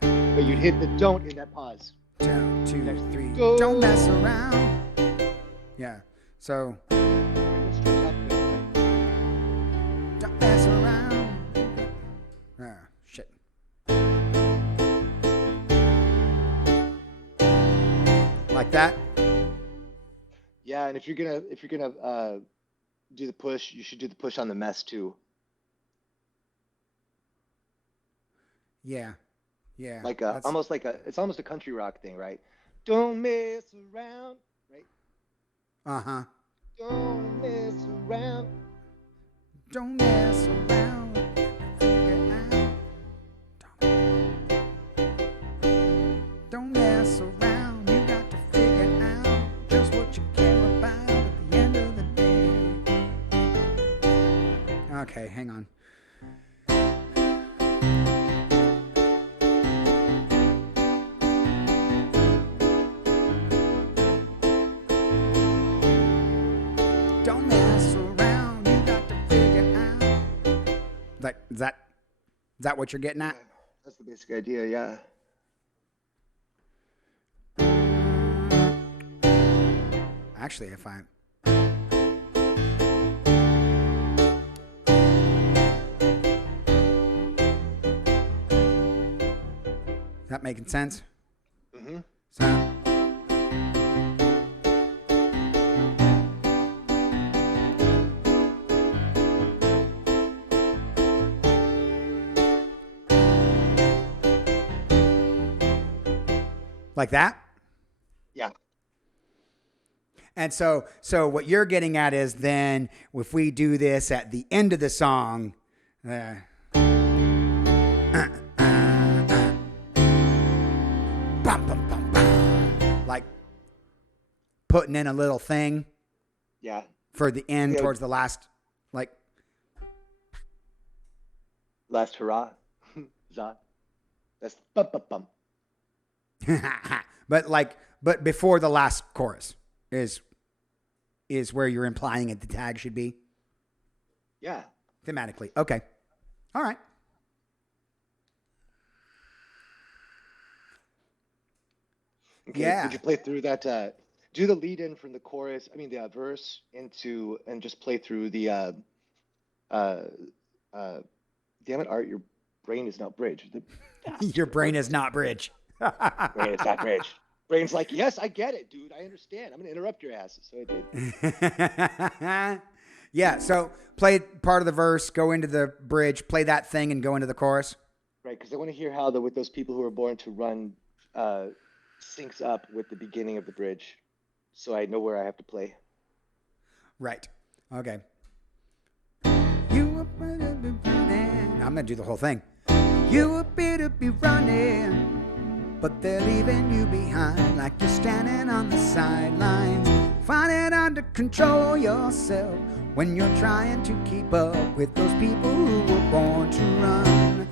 But you'd hit the don't in that pause. 1, 2, 3. Go. Don't mess around. Yeah. So don't mess around. Ah, shit. Like that? Yeah, and if you're gonna do the push, you should do the push on the mess too. Yeah. Yeah. Like that's- it's almost a country rock thing, right? Don't mess around, right? Uh-huh. Don't mess around. Don't mess around. Figure out. Don't mess around. You got to figure out just what you care about at the end of the day. Okay, hang on. Don't mess around. You got to figure out. Like, is that what you're getting at? That's the basic idea, yeah. Actually, if I. Is that making sense? Mm-hmm. So. Like that? Yeah. And so what you're getting at is then if we do this at the end of the song, like putting in a little thing Yeah. for the end Yeah. towards the last, like. Last hurrah. Za. That's bum bum bum. but before the last chorus is where you're implying it the tag should be Yeah. thematically. Okay. All right. Okay. Yeah. Could you play through that? Do the lead in from the chorus, I mean the verse into, and just play through the damn it, Art, your brain is not bridge. Your brain is not bridge. Brain is not bridge. Brain's like, yes, I get it, dude. I understand. I'm gonna interrupt your ass. So I did. Yeah. So play part of the verse, go into the bridge, play that thing, and go into the chorus. Right, because I want to hear how with those people who are born to run syncs up with the beginning of the bridge, so I know where I have to play. Right. Okay. You appear to be running. I'm gonna do the whole thing. You appear to be running, but they're leaving you behind, like you're standing on the sidelines. Find it hard to control yourself when you're trying to keep up with those people who were born to run.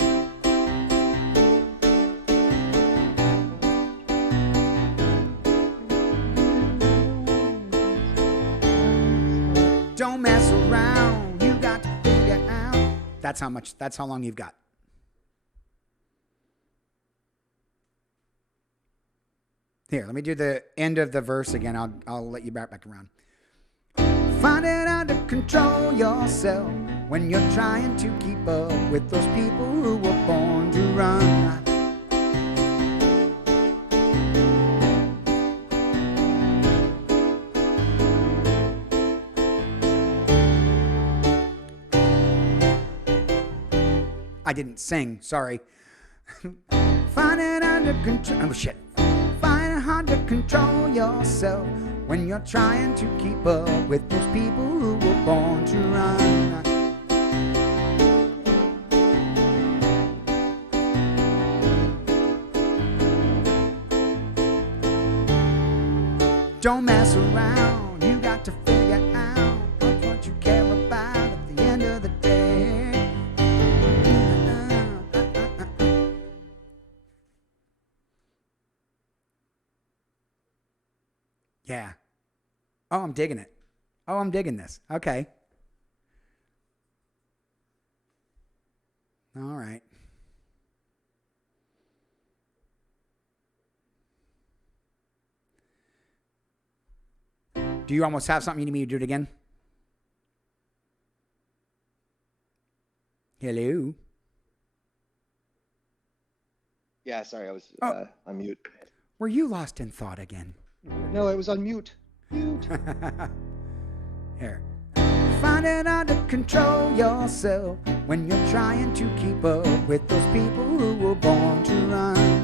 Don't mess around, you got to figure out. That's how long you've got. Here, let me do the end of the verse again. I'll let you back around. Find it hard to control yourself when you're trying to keep up with those people who were born to run. I didn't sing, sorry. Find it hard to control. Oh shit. Find it hard to control yourself when you're trying to keep up with those people who were born to run. Don't mess around, you got to figure out what you care about at the end of the day. Yeah. Oh, I'm digging it. Oh, I'm digging this. Okay. All right. Do you almost have something you need me to do it again? Hello? Yeah, sorry, I was on mute. Were you lost in thought again? No, I was on mute. Mute. Here. Find it hard to control yourself when you're trying to keep up with those people who were born to run.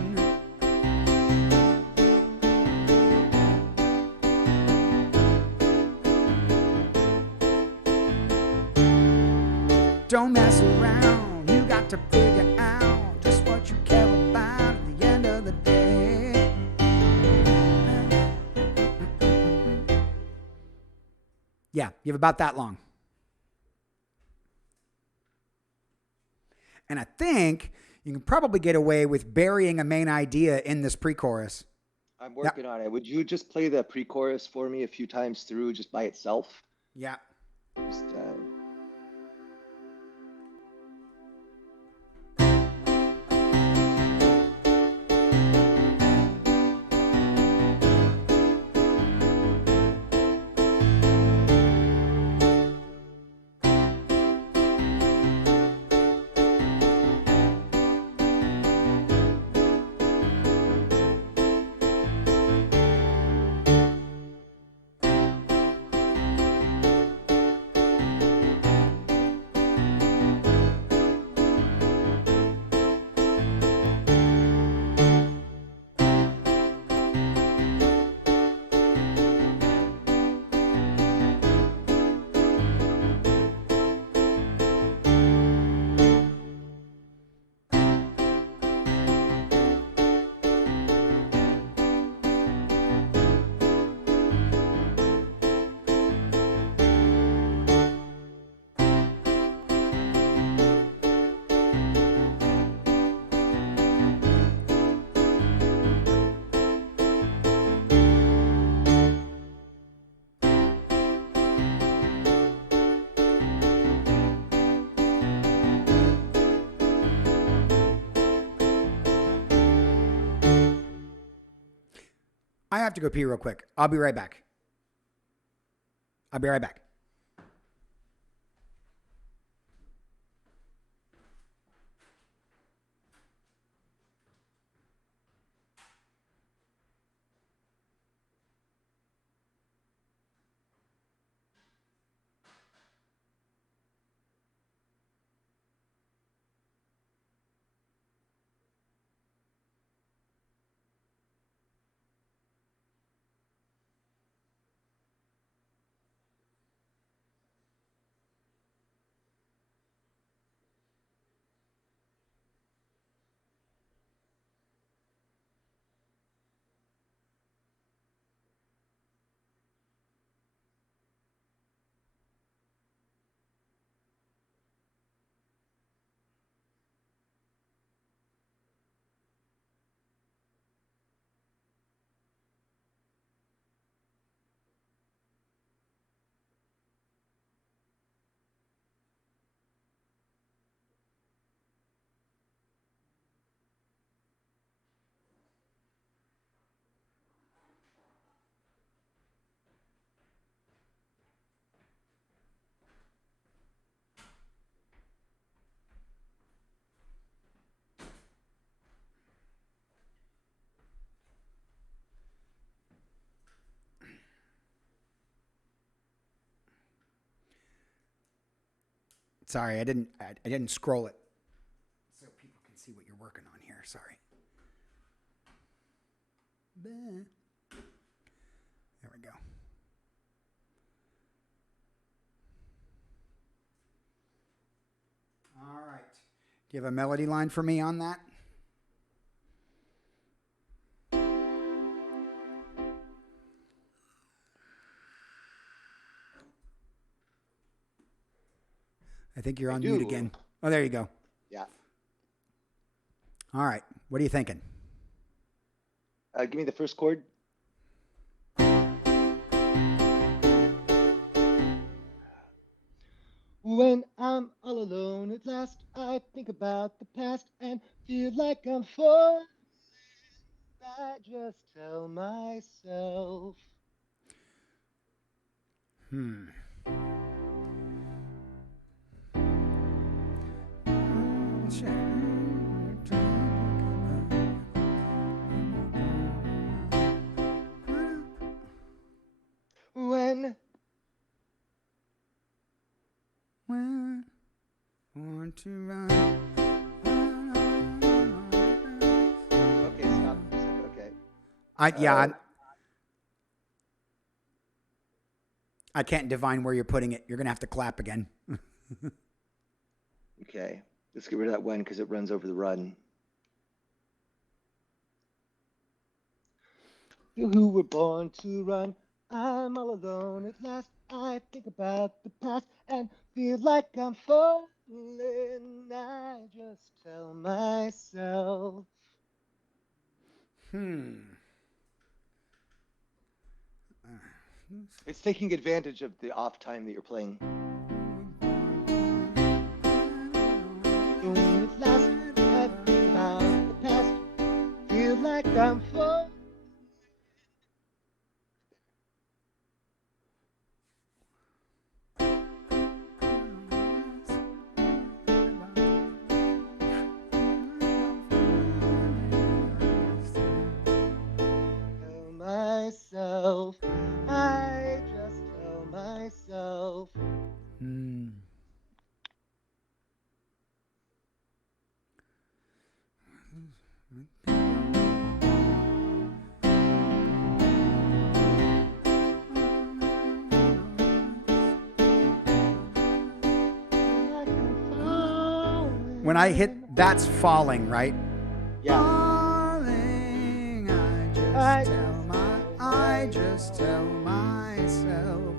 Don't mess around, you got to figure out just what you care about at the end of the day. Yeah, you have about that long. And I think you can probably get away with burying a main idea in this pre-chorus. I'm working on it. Would you just play the pre-chorus for me a few times through just by itself? Yeah. Just, I have to go pee real quick. I'll be right back. I'll be right back. Sorry, I didn't scroll it so people can see what you're working on here. Sorry. There we go. All right. Do you have a melody line for me on that? I think you're on mute again. Oh, there you go. Yeah. All right. What are you thinking? Give me the first chord. When I'm all alone at last, I think about the past and feel like I'm falling. I just tell myself. When Want to run. Okay, stop. Okay. I can't divine where you're putting it. You're gonna have to clap again. Okay. Let's get rid of that when because it runs over the run. You who were born to run. I'm all alone at last. I think about the past and feel like I'm falling. I just tell myself. It's taking advantage of the off time that you're playing. At last, I think about the past. Feel like I'm falling. Myself, I just tell myself. When I hit, that's falling, right? Yeah. Falling, I just tell myself,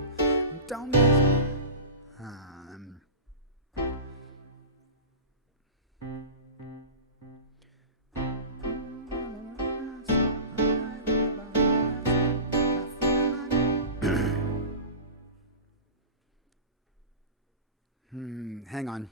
don't. Hang on.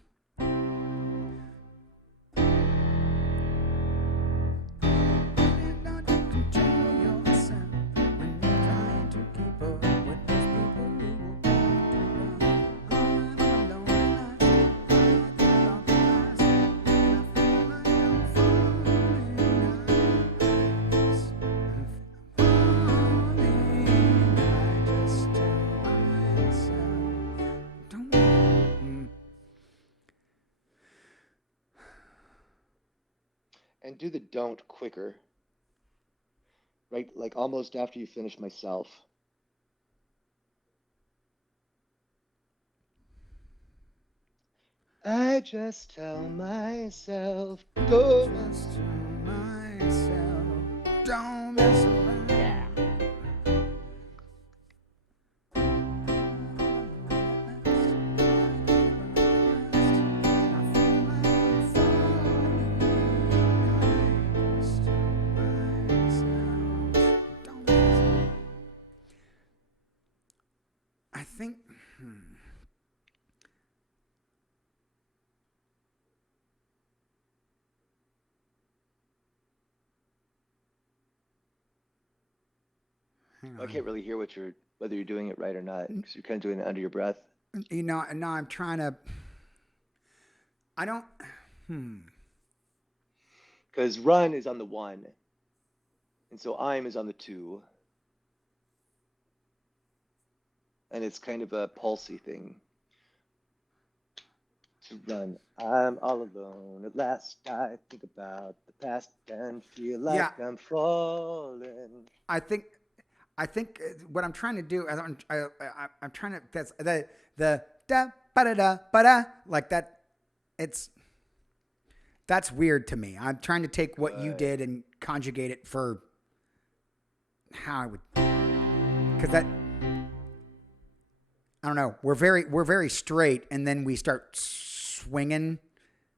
And do the don't quicker. Right, like almost after you finish myself. I just tell myself, don't mess around. Yeah. I think. I can't really hear whether you're doing it right or not because you're kind of doing it under your breath. You know, no, I'm trying to. I don't. Because run is on the 1, and so I'm is on the 2, and it's kind of a pulsy thing. to run. I'm all alone at last. I think about the past and feel Yeah, like I'm falling. I think I think what I'm trying to do, I'm trying to, that's the da ba da da ba da, like that. It's that's weird to me. I'm trying to take what you Good. did and conjugate it for how I would, because that I don't know. We're very straight, and then we start swinging.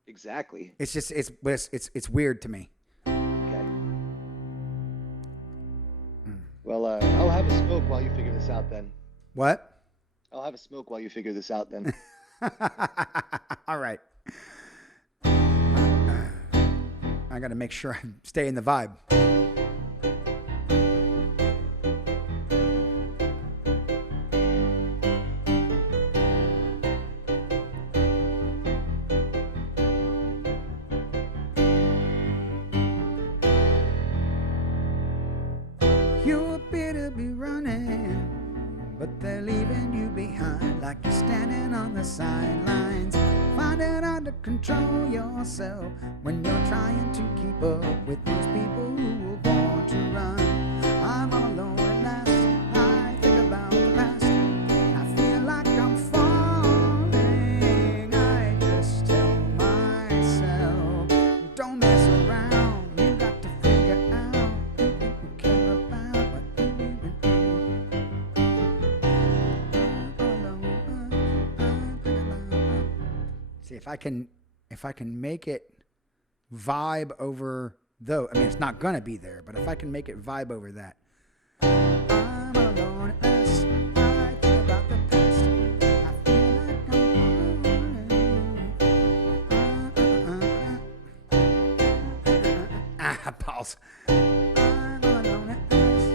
Exactly. It's just it's weird to me. Okay. Well, I'll have a smoke while you figure this out then. What? I'll have a smoke while you figure this out then. All right. I got to make sure I stay in the vibe. You appear to be running, but they're leaving you behind, like you're standing on the sidelines. Find it hard to control yourself when you're trying to keep up with those people who were born to run. I'm all alone at last. I think about the past. I feel like I'm falling. I just tell myself, don't mess around. You got to figure out who care about what you've been through. See if I can make it vibe over though. I mean, it's not gonna be there, but if I can make it vibe over that. I'm alone at last. I think about the past. I feel like I'm pause. I'm alone at last.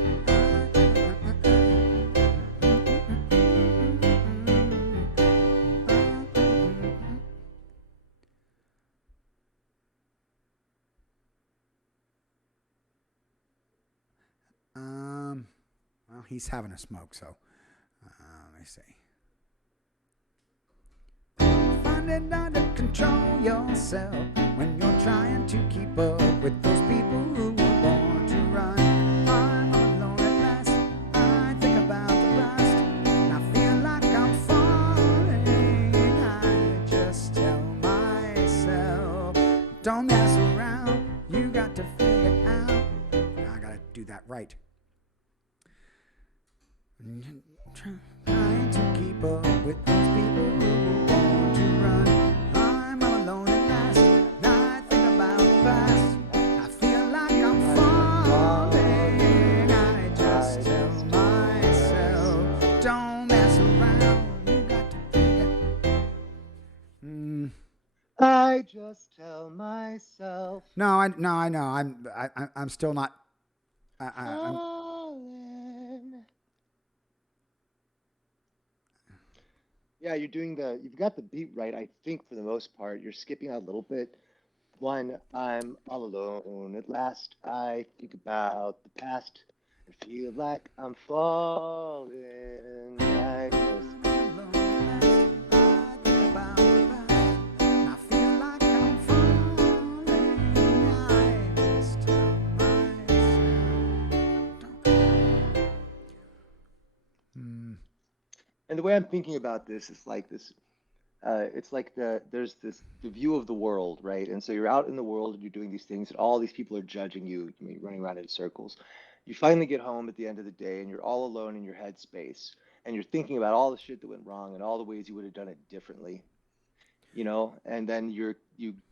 Well, he's having a smoke, so let me see. Find it hard to control yourself when you're trying to keep up with those people who were born to run. I'm alone at last. I think about the past, and I feel like I'm falling. I just tell myself, don't mess around. You got to figure out. I gotta do that right. Trying to keep up with those people who were born to run. I'm all alone at last. I think about the past. I feel like I'm falling. I just tell myself, don't mess around. You got to figure. I just tell myself. No, I know. I'm still not. I'm Falling. Yeah, you've got the beat right, I think, for the most part. You're skipping out a little bit. One, I'm all alone at last. I think about the past and feel like I'm falling. I just And the way I'm thinking about this is like this. It's like there's the view of the world, right? And so you're out in the world and you're doing these things, and all these people are judging you. You're running around in circles. You finally get home at the end of the day, and you're all alone in your headspace, and you're thinking about all the shit that went wrong and all the ways you would have done it differently, And then you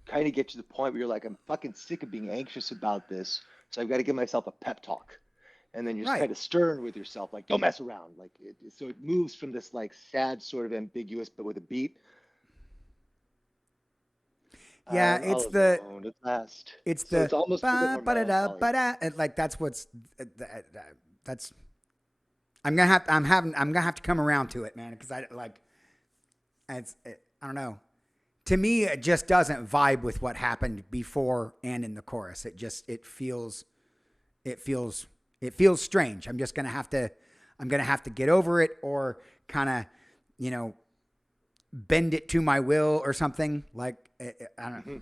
kind of get to the point where you're like, I'm fucking sick of being anxious about this, so I've got to give myself a pep talk. And then you're just right. kind of stern with yourself, like, don't mess around. So it moves from this like sad, sort of ambiguous, but with a beat. Yeah, I'm it's all the alone at last. it's So the it's almost a bit ba more ba da da melancholy. ba da, and like that's what's that's. I'm gonna have to come around to it, man, because I like. I don't know. To me, it just doesn't vibe with what happened before and in the chorus. It feels strange. I'm gonna have to get over it, or kind of, bend it to my will or something. Like, I don't know.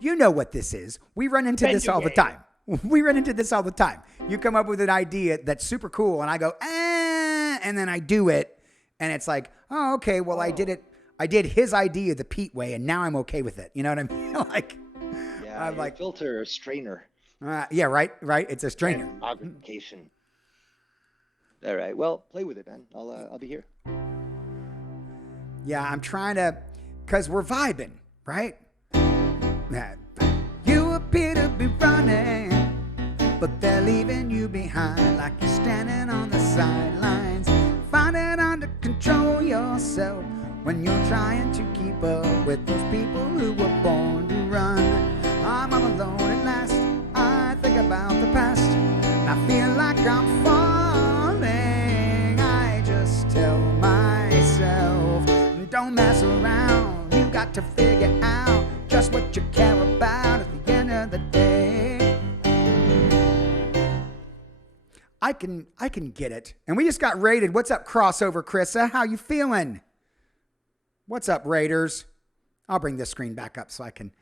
You know what this is. We run into this all the time. We run into this all the time. You come up with an idea that's super cool, and I go, and then I do it, and it's like, oh, okay, well, I did it. I did his idea the Pete way, and now I'm okay with it. You know what I mean? Like, yeah, I'm like filter or strainer. Yeah, right. It's a strainer. Augmentation. All right. Well, play with it, man. I'll be here. Yeah, I'm trying to, cause we're vibing, right? You appear to be running, but they're leaving you behind, like you're standing on the sidelines. Find it hard to control yourself when you're trying to keep up with those people who were born to run. I'm all alone at last. I think about the past, and I feel like I'm falling. I just tell myself, don't mess around. You got to figure out just what you care about at the end of the day. I can get it. And we just got raided. What's up, Crossover Chrissa? How you feeling? What's up, Raiders? I'll bring this screen back up so I can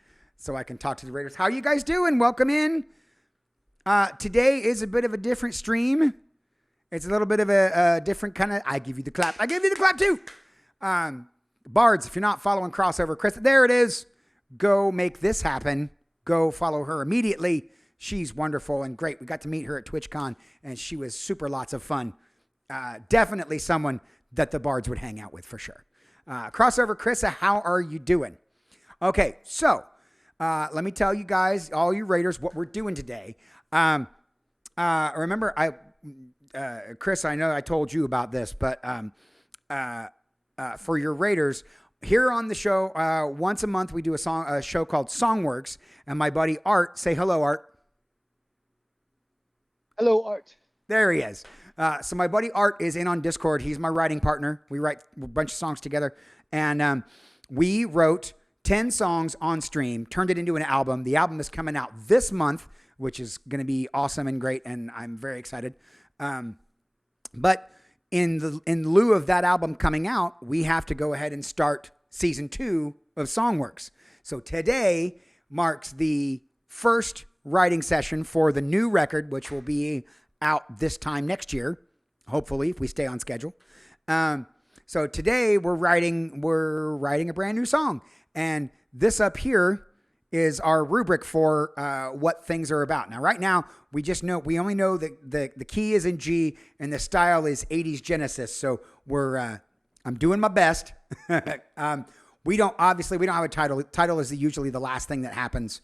talk to the Raiders. How you guys doing? Welcome in. Today is a bit of a different stream. It's a little bit of a different kind of. I give you the clap. I give you the clap too. Bards, if you're not following Crossover Chris, there it is. Go make this happen. Go follow her immediately. She's wonderful and great. We got to meet her at TwitchCon, and she was super lots of fun. Definitely someone that the Bards would hang out with for sure. Crossover Chrissa, how are you doing? Okay, so let me tell you guys, all you Raiders, what we're doing today. Remember, Chris, I know I told you about this, but for your Raiders, here on the show, once a month we do a show called Songw3rks, and my buddy Art, say hello, Art. Hello, Art. There he is. So my buddy Art is in on Discord. He's my writing partner. We write a bunch of songs together, and we wrote 10 songs on stream, turned it into an album. The album is coming out this month, which is going to be awesome and great, and I'm very excited. But in lieu of that album coming out, we have to go ahead and start season 2 of Songw3rks. So today marks the first writing session for the new record, which will be out this time next year, hopefully, if we stay on schedule. So today we're writing a brand new song, and this up here is our rubric for what things are about. Now, right now, we only know that the key is in G and the style is 80s Genesis. So I'm doing my best. We don't have a title. Title is usually the last thing that happens.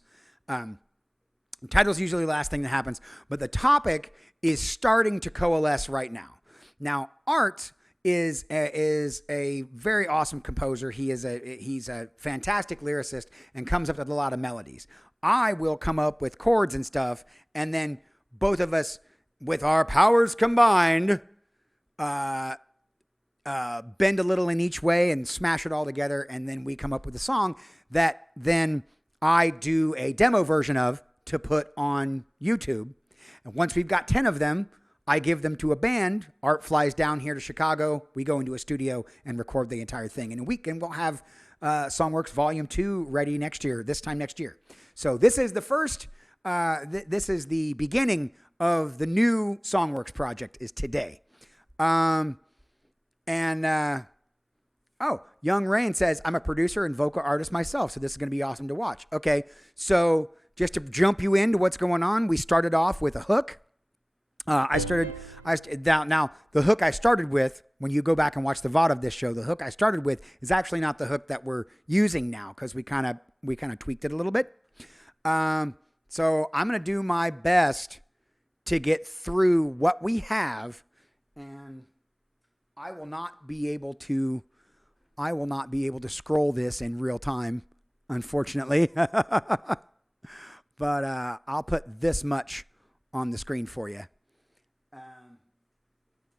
Title's usually the last thing that happens, but the topic is starting to coalesce right now. Now, Art is a very awesome composer. He's a fantastic lyricist and comes up with a lot of melodies. I will come up with chords and stuff, and then both of us, with our powers combined, bend a little in each way and smash it all together, and then we come up with a song that then I do a demo version of to put on YouTube. And once we've got 10 of them, I give them to a band. Art flies down here to Chicago. We go into a studio and record the entire thing. In a week, and we'll have Songw3rks Volume 2 ready this time next year. So this is the first, this is the beginning of the new Songw3rks project is today. Young Rain says, I'm a producer and vocal artist myself, so this is going to be awesome to watch. Okay, so just to jump you into what's going on, we started off with a hook. Now the hook I started with, when you go back and watch the VOD of this show, the hook I started with is actually not the hook that we're using now, because we kind of tweaked it a little bit. So I'm going to do my best to get through what we have, and I will not be able to scroll this in real time, unfortunately. But I'll put this much on the screen for you.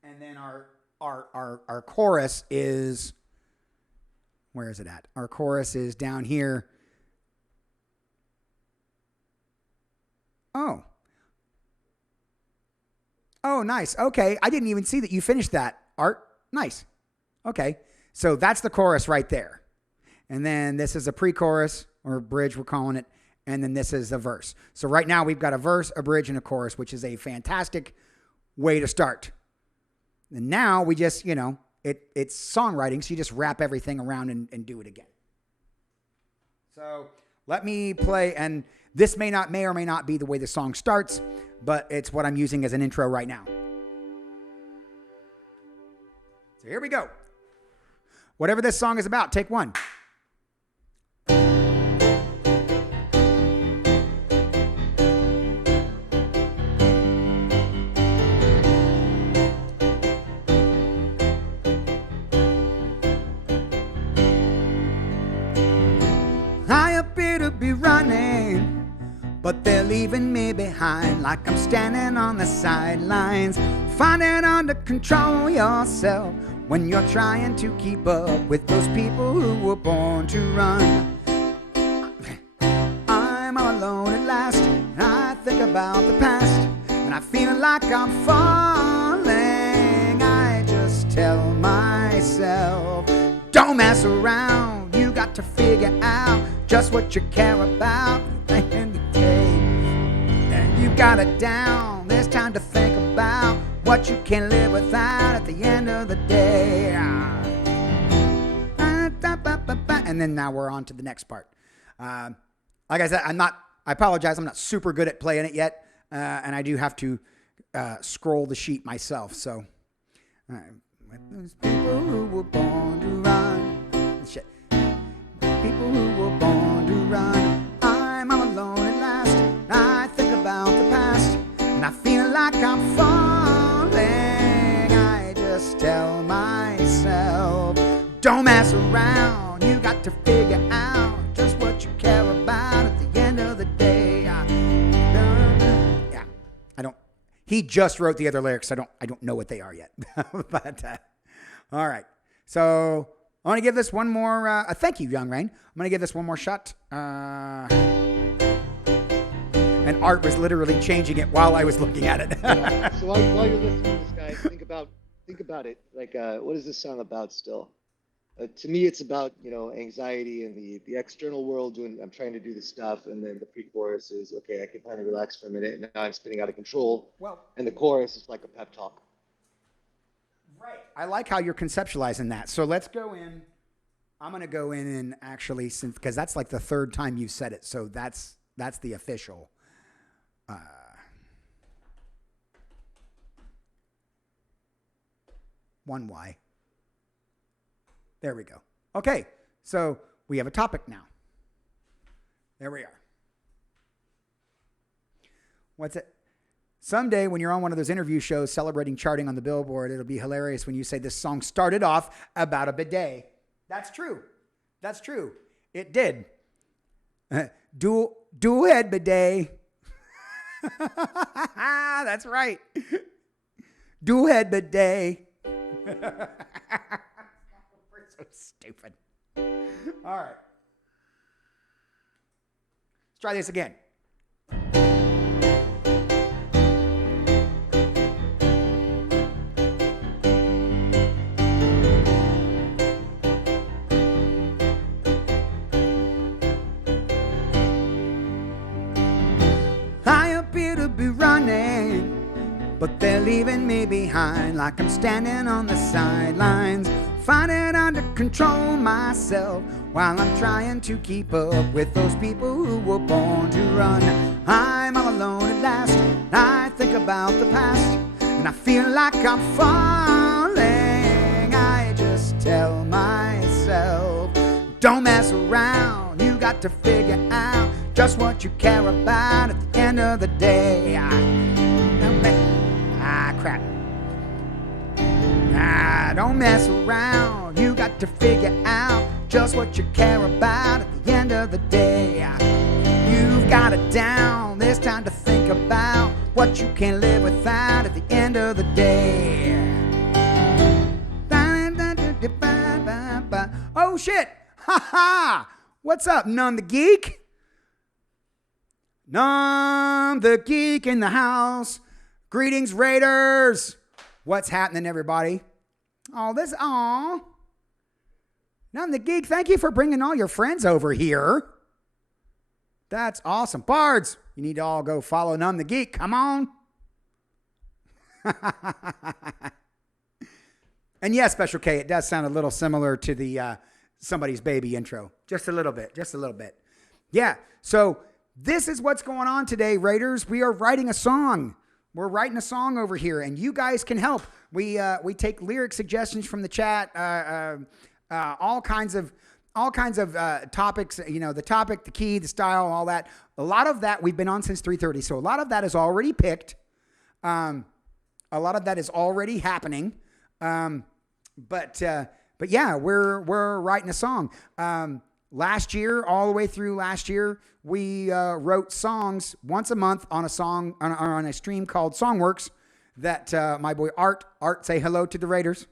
And then our chorus is, where is it at? Our chorus is down here. Oh, nice. Okay. I didn't even see that you finished that, Art. Nice. Okay. So that's the chorus right there. And then this is a pre-chorus or bridge, we're calling it. And then this is the verse. So right now we've got a verse, a bridge, and a chorus, which is a fantastic way to start. And now we just, it's songwriting. So you just wrap everything around and do it again. So let me play. And this may or may not be the way the song starts, but it's what I'm using as an intro right now. So here we go. Whatever this song is about, take one. I appear to be running, but they're leaving me behind, like I'm standing on the sidelines. Find it under control yourself when you're trying to keep up with those people who were born to run. I'm all alone at last, and I think about the past, and I feel like I'm falling. I just tell myself, don't mess around, you got to figure out just what you care about at the end of the day. And you got it down, there's time to think about what you can live without at the end of the day. And then now we're on to the next part. Like I said, I apologize, I'm not super good at playing it yet. And I do have to scroll the sheet myself. So, with those people who were born to run. Shit. People who were born to run. I'm all alone at last. I think about the past, and I feel like I'm falling. I just tell myself, don't mess around. You got to figure out just what you care about at the end of the day. I don't. He just wrote the other lyrics. I don't know what they are yet. But all right. So I want to give this one more. Thank you, Young Rain. I'm going to give this one more shot. And Art was literally changing it while I was looking at it. Yeah. So while you're listening to this guy, think about it. Like, what is this song about still? To me, it's about, anxiety and the external world. I'm trying to do this stuff, and then the pre-chorus is, okay, I can finally relax for a minute, and now I'm spinning out of control. Well, and the chorus is like a pep talk. Right. I like how you're conceptualizing that. So let's go in. I'm going to go in and actually, because that's like the third time you said it. So that's the official. One Y. There we go. Okay. So we have a topic now. There we are. What's it? Someday when you're on one of those interview shows celebrating charting on the Billboard, it'll be hilarious when you say this song started off about a bidet. That's true. That's true. It did. Dual head bidet. That's right. Dual head bidet. We're so stupid. All right. Let's try this again. But they're leaving me behind, like I'm standing on the sidelines, finding under control myself while I'm trying to keep up with those people who were born to run. I'm all alone at last. I think about the past, and I feel like I'm falling. I just tell myself, don't mess around. You got to figure out just what you care about at the end of the day. Crap. Don't mess around. You got to figure out just what you care about at the end of the day. You've got it down. There's time to think about what you can live without at the end of the day. Oh shit. Ha ha. What's up, None the Geek? None the Geek in the house. Greetings, Raiders. What's happening, everybody? Oh, None the Geek, thank you for bringing all your friends over here. That's awesome. Bards, you need to all go follow None the Geek. Come on. And yes, Special K, it does sound a little similar to the Somebody's Baby intro. Just a little bit. Yeah, so this is what's going on today, Raiders. We are writing a song. We're writing a song over here, and you guys can help. We take lyric suggestions from the chat, all kinds of topics. You know, the topic, the key, the style, all that. A lot of that we've been on since 3:30, so a lot of that is already picked. A lot of that is already happening. But yeah, we're writing a song. Last year, all the way through last year, we wrote songs once a month on a song on a stream called Songw3rks that my boy Art, say hello to the Raiders.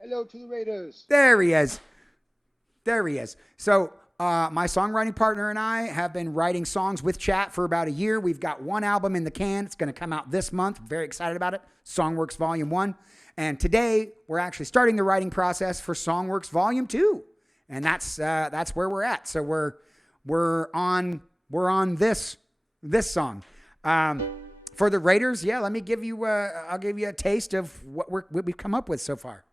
Hello to the Raiders. There he is. So my songwriting partner and I have been writing songs with chat for about a year. We've got one album in the can. It's going to come out this month. Very excited about it. Songw3rks Volume 1. And today we're actually starting the writing process for Songw3rks Volume 2. And that's where we're at. So we're on this song. For the Raiders, yeah, let me give you I'll give you a taste of what we've come up with so far.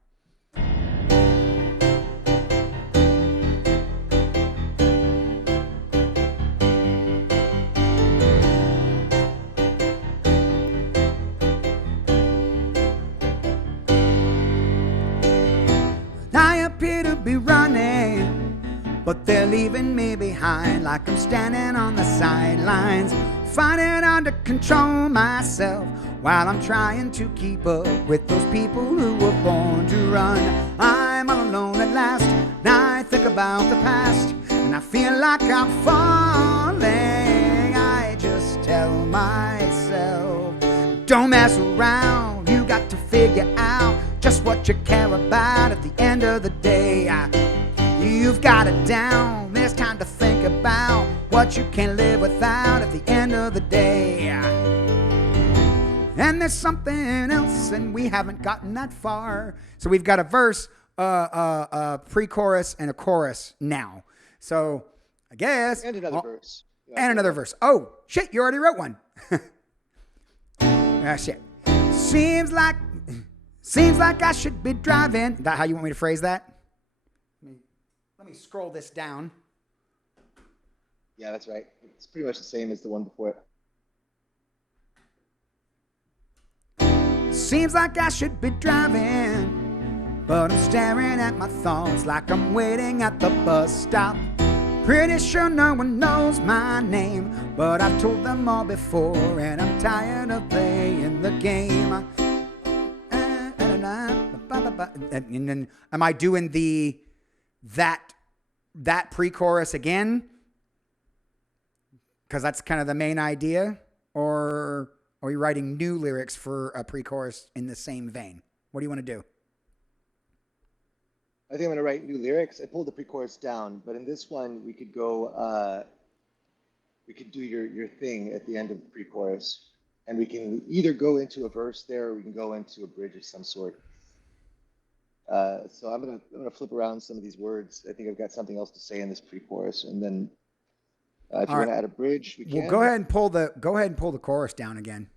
Be running, but they're leaving me behind, like I'm standing on the sidelines, fighting hard to control myself while I'm trying to keep up with those people who were born to run. I'm all alone at last, now I think about the past, and I feel like I'm falling. I just tell myself, don't mess around, you got to figure out just what you care about at the end of the day. You've got it down. There's time to think about what you can live without at the end of the day. And there's something else, and we haven't gotten that far. So we've got a verse, a pre-chorus, and a chorus now. So I guess. And another verse. And another verse. Oh, shit, you already wrote one. Ah, shit. Seems like I should be driving. Is that how you want me to phrase that? Let me scroll this down. Yeah, that's right. It's pretty much the same as the one before it. Seems like I should be driving, but I'm staring at my thoughts like I'm waiting at the bus stop. Pretty sure no one knows my name, but I've told them all before, and I'm tired of playing the game. And then am I doing that pre-chorus again? Because that's kind of the main idea. Or are you writing new lyrics for a pre-chorus in the same vein? What do you want to do? I think I'm going to write new lyrics. I pulled the pre-chorus down, but in this one, we could go, we could do your thing at the end of the pre-chorus. And we can either go into a verse there, or we can go into a bridge of some sort. So I'm gonna flip around some of these words. I think I've got something else to say in this pre-chorus, and then if you want to add a bridge, we can. Well, go ahead and pull the chorus down again,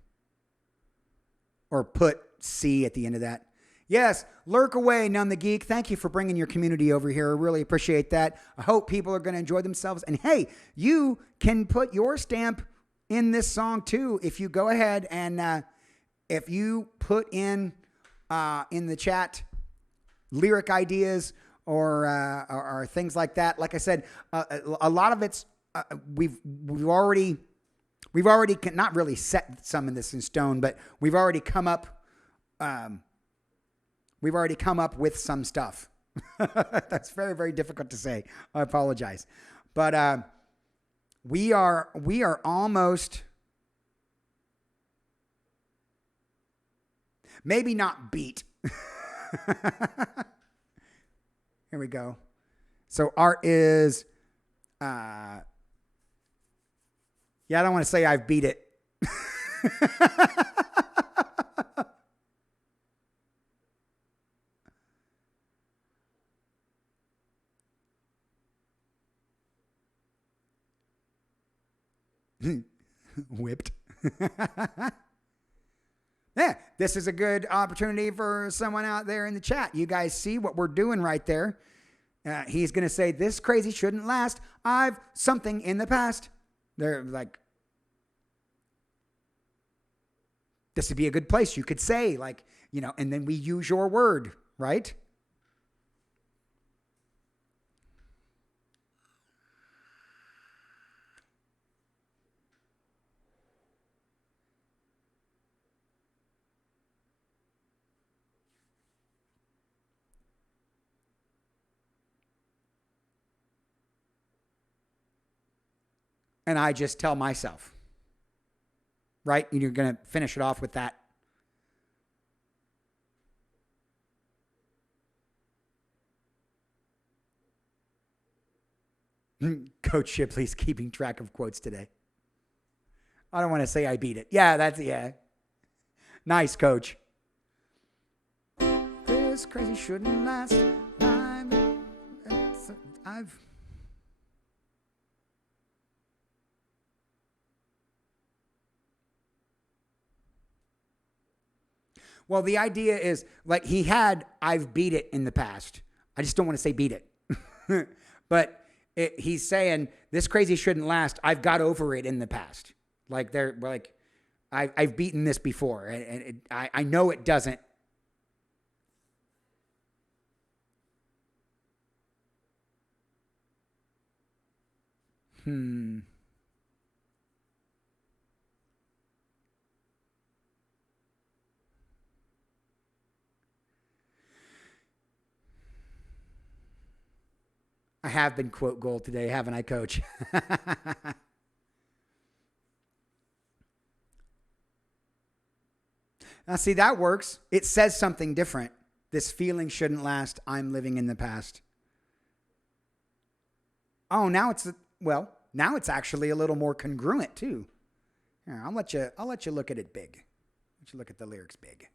or put C at the end of that. Yes, lurk away, None the Geek. Thank you for bringing your community over here. I really appreciate that. I hope people are going to enjoy themselves. And hey, you can put your stamp in this song too if you go ahead and if you put in the chat lyric ideas or things like that. Like I said, a lot of it's we've already not really set some of this in stone, but we've already come up with some stuff. That's very, very difficult to say. I apologize, but we are almost, maybe not beat. Here we go. So Art is, yeah, I don't want to say I've beat it. Whipped. Yeah, this is a good opportunity for someone out there in the chat. You guys see what we're doing right there. He's going to say, this crazy shouldn't last. I've something in the past. They're like, this would be a good place. You could say, like, you know, and then we use your word, right? And I just tell myself, right? And you're going to finish it off with that. Coach Shipley's keeping track of quotes today. I don't want to say I beat it. Yeah. Nice, Coach. This crazy shouldn't last. Well, the idea is like I've beat it in the past. I just don't want to say beat it. But he's saying this crazy shouldn't last. I've got over it in the past. Like they're like, I've beaten this before, and I know it doesn't. I have been quote gold today, haven't I, Coach? Now, see, that works. It says something different. This feeling shouldn't last. I'm living in the past. Oh, now it's actually a little more congruent too. Here, I'll let you look at it big. Let you look at the lyrics big.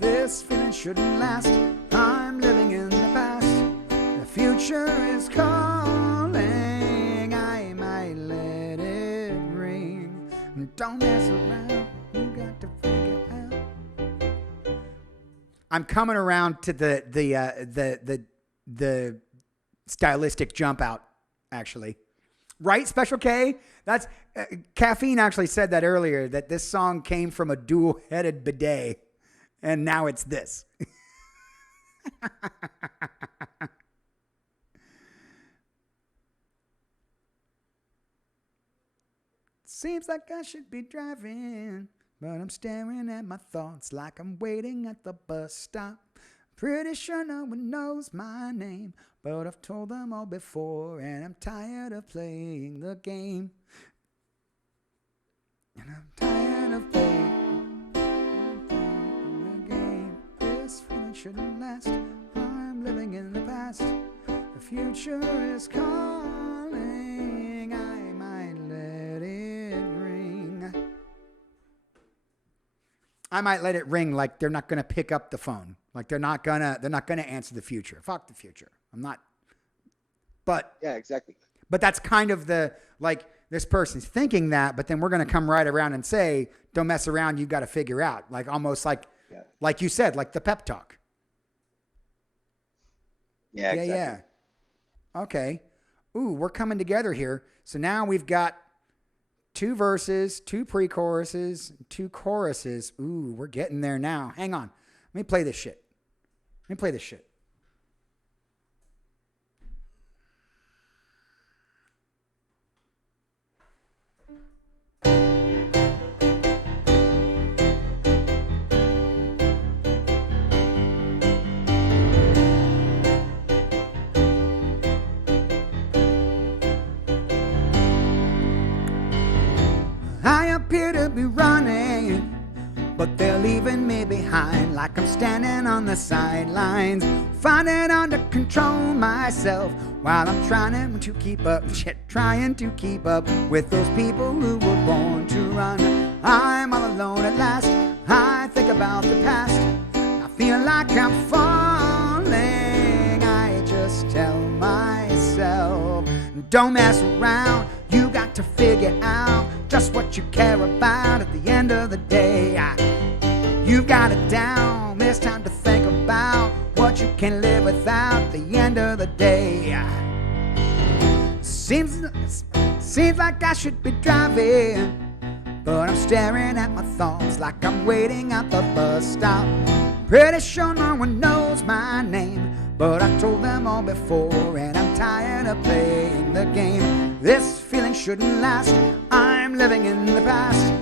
This feeling shouldn't last. I'm living in the past. The future is calling. I might let it ring. Don't mess around. You got to figure out. I'm coming around to the stylistic jump out. Actually, right? Special K. That's Caffeine actually said that earlier. That this song came from a dual-headed bidet. And now it's this. Seems like I should be driving, but I'm staring at my thoughts like I'm waiting at the bus stop. Pretty sure no one knows my name, but I've told them all before, and I'm tired of playing the game. And I'm tired of playing. This feeling shouldn't last. I'm living in the past. The future is calling. I might let it ring. I might let it ring like they're not gonna pick up the phone. Like they're not gonna answer the future. Fuck the future. I'm not. But yeah, exactly. But that's kind of the like this person's thinking that, but then we're gonna come right around and say, don't mess around. You got to figure out. Like almost like. Yeah. Like you said, like the pep talk. Yeah, exactly. Yeah. Okay. Ooh, we're coming together here. So now we've got 2 verses, 2 pre-choruses, 2 choruses. Ooh, we're getting there now. Hang on. Let me play this shit. I appear to be running, but they're leaving me behind, like I'm standing on the sidelines, finding hard to control myself while I'm trying to keep up, trying to keep up with those people who were born to run. I'm all alone at last. I think about the past. I feel like I'm falling. I just tell myself, don't mess around. You got to figure out just what you care about at the end of the day. You've got it down. There's time to think about what you can live without at the end of the day. Seems like I should be driving, but I'm staring at my thoughts like I'm waiting at the bus stop. Pretty sure no one knows my name, but I told them all before, and I'm tired of playing the game. This feeling shouldn't last. I'm living in the past.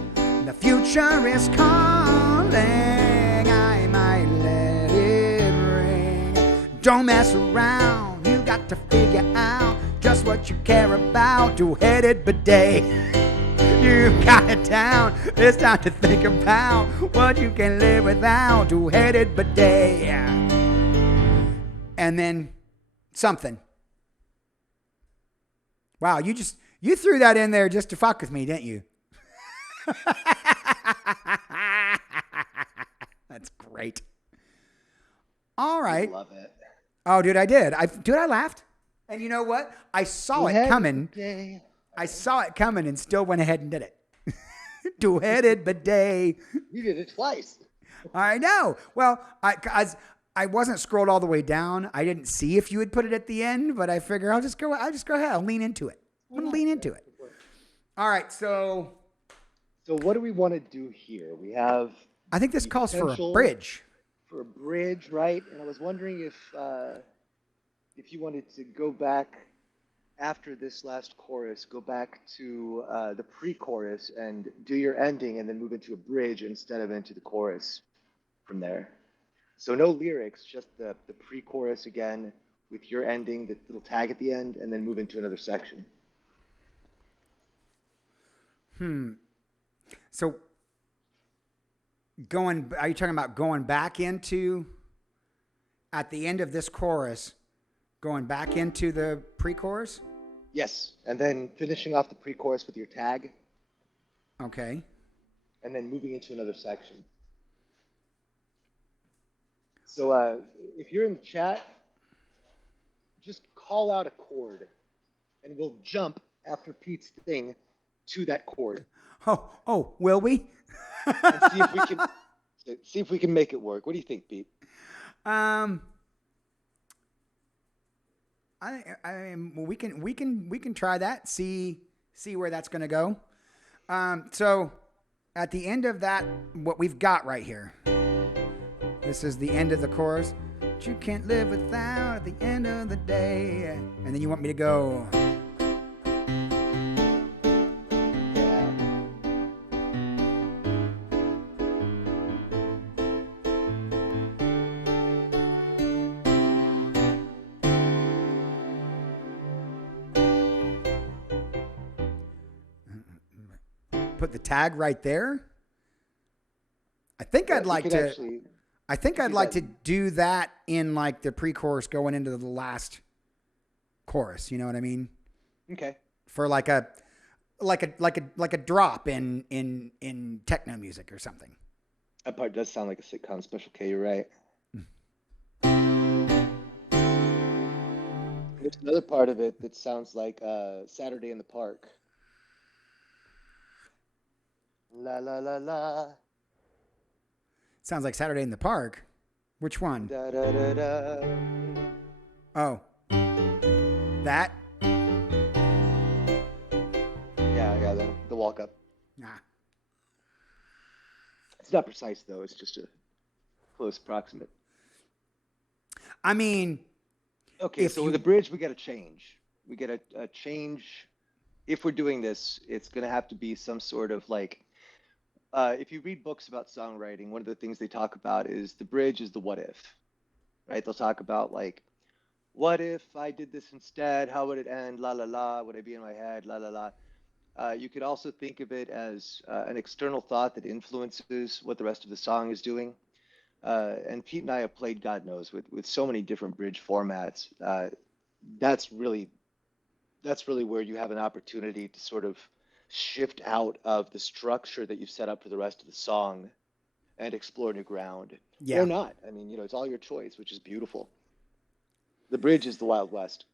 The future is calling. I might let it ring. Don't mess around. You got to figure out just what you care about. Two-headed bidet. You got it down. It's time to think about what you can live without. Two-headed bidet. And then something. Wow, you threw that in there just to fuck with me, didn't you? That's great. All right. I love it. Oh, dude, I did. I laughed. And you know what? I saw it coming. I saw it coming and still went ahead and did it. Two-headed bidet. You did it twice. I know. Well, I wasn't scrolled all the way down. I didn't see if you had put it at the end, but I figure I'll just go ahead. I'll lean into it. I'm going to lean into it. All right. So what do we want to do here? We have. I think this calls for a bridge. For a bridge, right? And I was wondering if you wanted to go back after this last chorus, go back to the pre-chorus and do your ending and then move into a bridge instead of into the chorus from there. So no lyrics, just the pre-chorus again with your ending, the little tag at the end, and then move into another section. So are you talking about going back into, at the end of this chorus, going back into the pre-chorus? Yes, and then finishing off the pre-chorus with your tag. Okay. And then moving into another section. So if you're in the chat, just call out a chord, and we'll jump after Pete's thing to that chord. Oh, will we? And see if we can make it work. What do you think, Pete? We can try that. See where that's going to go. So at the end of that, what we've got right here. This is the end of the chorus. But you can't live without at the end of the day. And then you want me to go. Put the tag right there. I think I'd like to do that in like the pre-chorus going into the last chorus. You know what I mean? Okay. For like a drop in techno music or something. That part does sound like a sitcom Special K. You're right. There's another part of it that sounds like Saturday in the Park. La la la la. Sounds like Saturday in the Park. Which one? Da da da da. Oh. That? Yeah, the walk up. Nah. It's not precise though, it's just a close approximate. I mean, okay, so with the bridge we gotta change. We gotta change. If we're doing this, it's gonna have to be some sort of like if you read books about songwriting, one of the things they talk about is the bridge is the what if, right? They'll talk about like, what if I did this instead? How would it end? La la la. Would I be in my head? La la la. You could also think of it as an external thought that influences what the rest of the song is doing. And Pete and I have played, God knows, with so many different bridge formats. That's really that's really where you have an opportunity to sort of shift out of the structure that you've set up for the rest of the song and explore new ground, or Yeah. not. I mean, it's all your choice, which is beautiful. The bridge is the Wild West.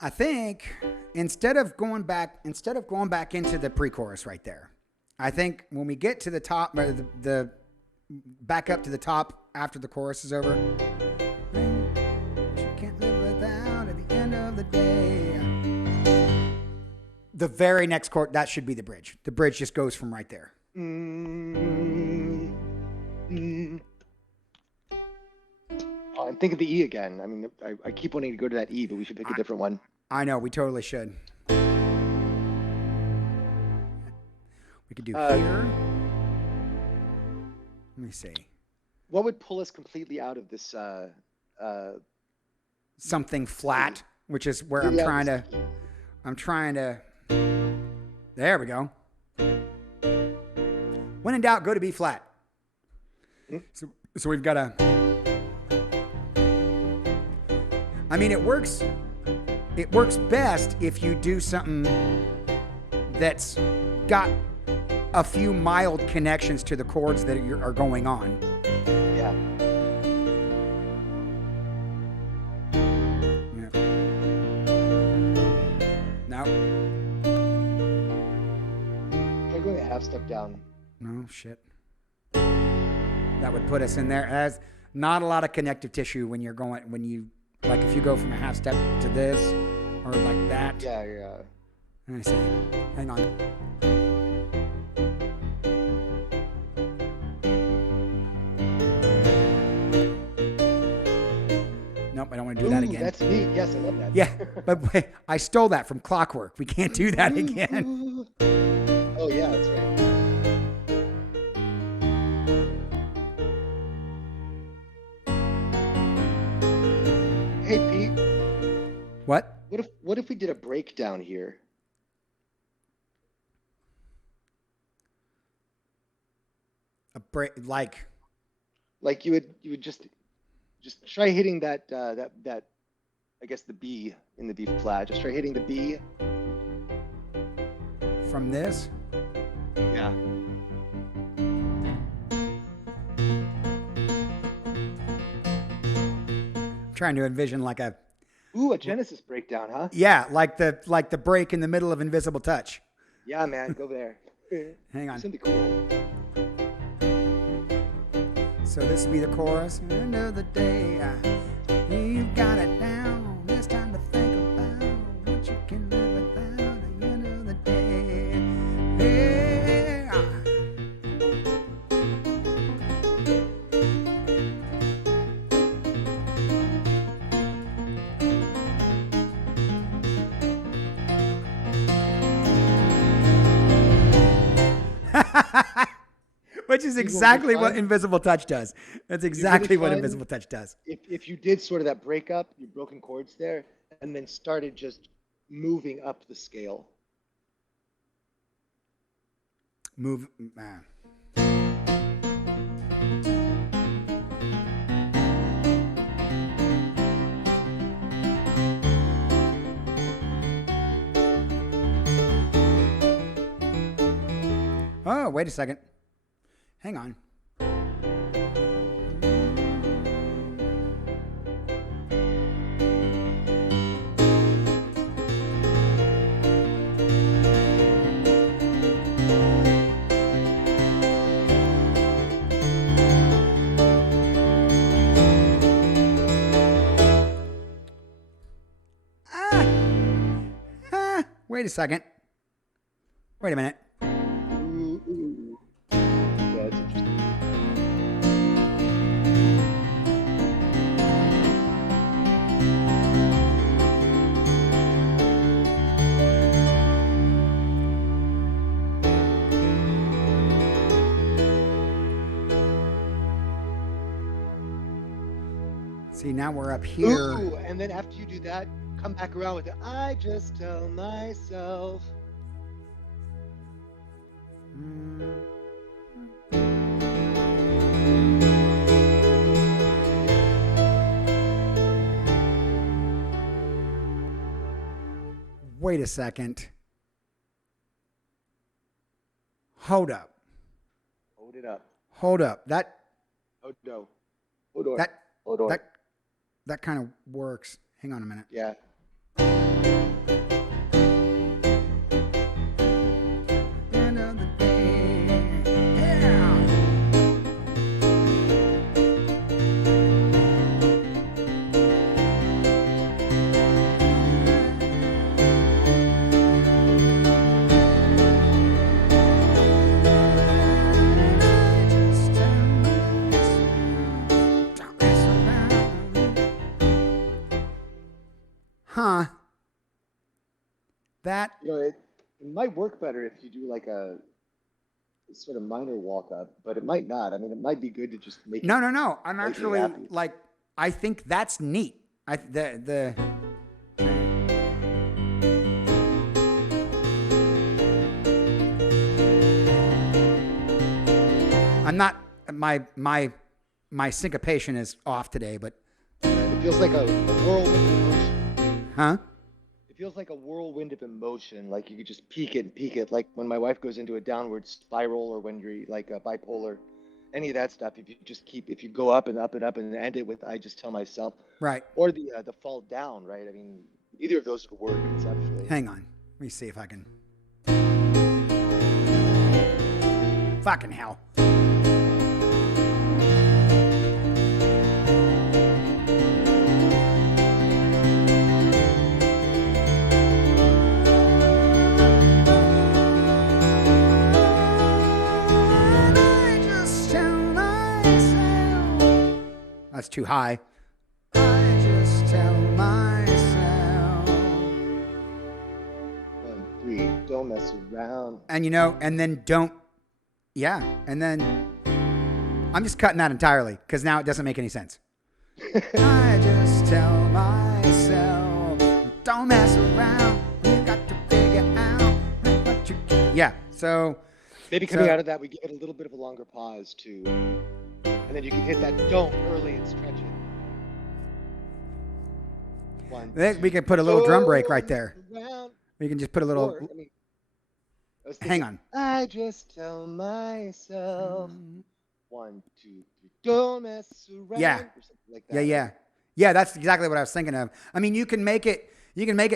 I think instead of going back into the pre-chorus right there, I think when we get to the top, or the back up to the top after the chorus is over, you can't live without at the end of the day. The very next chord, that should be the bridge. The bridge just goes from right there. Mm, mm. Oh, and think of the E again. I mean, I keep wanting to go to that E, but we should pick a different one. I know, we totally should. We could do here. Let me see. What would pull us completely out of this? Something flat, which is where Yeah, I'm trying to. There we go. When in doubt, go to B flat. So we've got a. I mean, it works. It works best if you do something that's got a few mild connections to the chords that are going on. Yeah. No. Try going a half step down. No shit. That would put us in there as not a lot of connective tissue when you like if you go from a half step to this or like that. Yeah, yeah. Let me see. Hang on. Nope, I don't want to do that again. That's neat. Yes, I love that. Yeah, but wait, I stole that from Clockwork. We can't do that again. Oh yeah, that's right. Hey Pete, What? what if we did a breakdown here? A break, like Like you would just try hitting that I guess the B in the B flat. Just try hitting the B. from this? Yeah. I'm trying to envision like a Ooh, a Genesis breakdown, huh? yeah, like the break in the middle of Invisible Touch. Yeah, man, go there. Hang on. Something cool. So this will be the chorus. End of the day, you got it down. It's time to think about what you can live without at the end of the day. Hey, Which is exactly what Invisible Touch does. That's exactly what Invisible Touch does. If you did sort of that breakup, your broken chords there, and then started just moving up the scale. Move. Oh, wait a second. Hang on. Wait a second. Wait a minute. Ooh. Yeah, it's interesting. See, now we're up here. Ooh, and then after you do that, come back around with it. I just tell myself. Wait a second. Hold up. Hold it up. Hold up. That Oh no. Hold on. that Hold on. that kind of works. Hang on a minute. Yeah. End of the day. Yeah. Huh. That You know, it might work better if you do like a sort of minor walk up, but it might not. I mean, it might be good to just make it no. I'm slightly actually happy. like, I think that's neat. The I'm not my syncopation is off today, but It feels like a whirlwind of emotion. huh? It feels like a whirlwind of emotion. Like you could just peak it and peak it. Like when my wife goes into a downward spiral, or when you're like a bipolar, any of that stuff. If you go up and up and up and end it with "I just tell myself," Right. or the fall down, right? I mean, either of those would work conceptually. Hang on. Let me see if I can. Fucking hell. That's too high. I just tell myself. 1, 3, don't mess around. And and then don't. Yeah. And then I'm just cutting that entirely because now it doesn't make any sense. I just tell myself, don't mess around. You got to figure out what you can. Yeah. So Maybe coming out of that, we give it a little bit of a longer pause too. And then you can hit that don't early and stretch it. 1, we can put a little drum break right don't there. mess around. We can just put a little. Or, I mean, I was Hang thinking, on. I just tell myself 1, 2, 3, don't mess around. Yeah. Or something like that. Yeah. That's exactly what I was thinking of. I mean, you can make it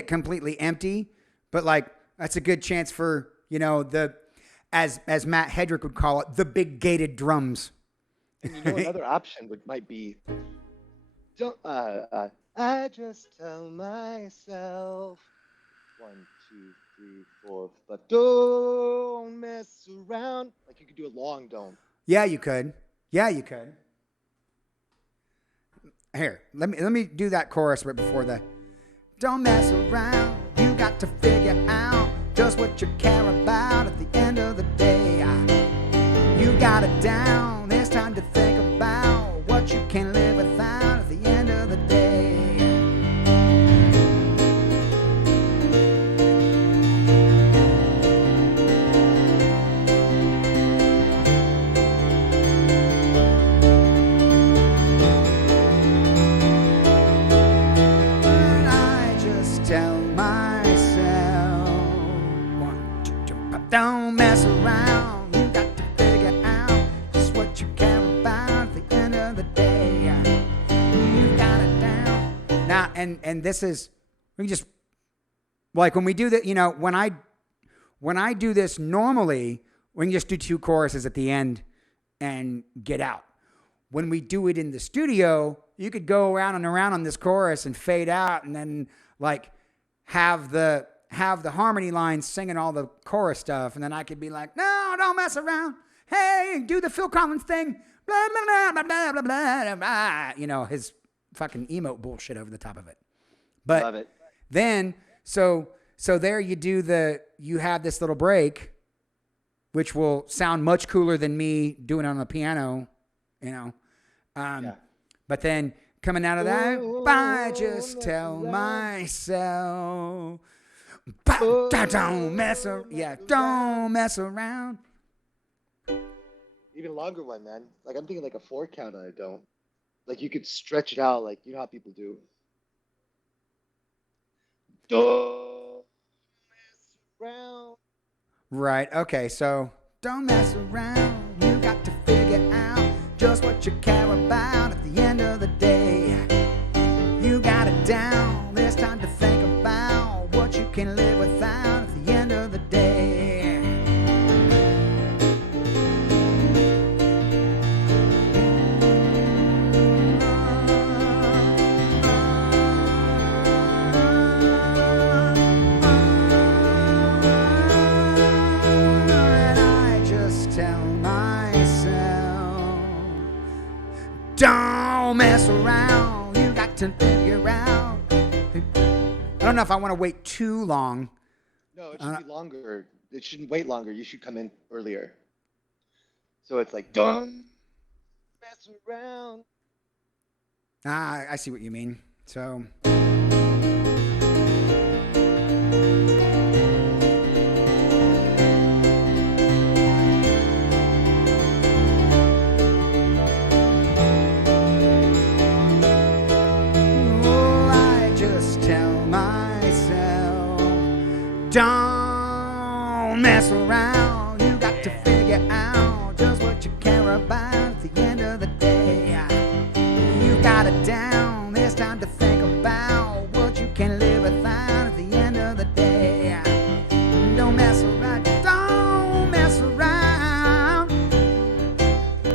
completely empty, but like that's a good chance for the as Matt Hedrick would call it, the big gated drums. And another option might be, don't. I just tell myself 1, 2, 3, 4, but don't mess around. Like you could do a long don't. Yeah, you could. Here, let me do that chorus right before the. Don't mess around. You got to figure out just what you care about at the end of the day. You got it down. There's time to think about what you can live without at the end of the day. And I just tell myself, 1, 2, 3, but don't mess around. You got to figure out just what you care about at the end of the day. You got it down. Now, and this is, we just, like when we do that, when I do this normally, we can just do 2 choruses at the end and get out. When we do it in the studio, you could go around and around on this chorus and fade out, and then like have the harmony lines singing all the chorus stuff, and then I could be like, no, don't mess around. Hey, do the Phil Collins thing. Blah, blah, blah, blah, blah, blah, blah, blah. His fucking emote bullshit over the top of it. But Love it. then, so there you have this little break, which will sound much cooler than me doing it on the piano, Yeah. But then coming out of that, I just tell myself, don't mess around. Yeah, don't mess around. Even longer one, man. Like I'm thinking like a 4 count on a don't. Like you could stretch it out, like you know how people do. Don't mess around. Right. Okay. So don't mess around. You got to figure out just what you care about at the end of the day. You got it down. There's time to think about what you can live without at the end of the day. And I just tell myself, don't mess around. You got to figure out. I don't know if I want to wait too long. No, it should be longer. It shouldn't wait longer. You should come in earlier. So it's like don't mess around. I see what you mean. So. Oh, I just tell myself, don't mess around. You got to figure out just what you care about at the end of the day. You got it down. There's time to think about what you can live without at the end of the day. Don't mess around. Don't mess around.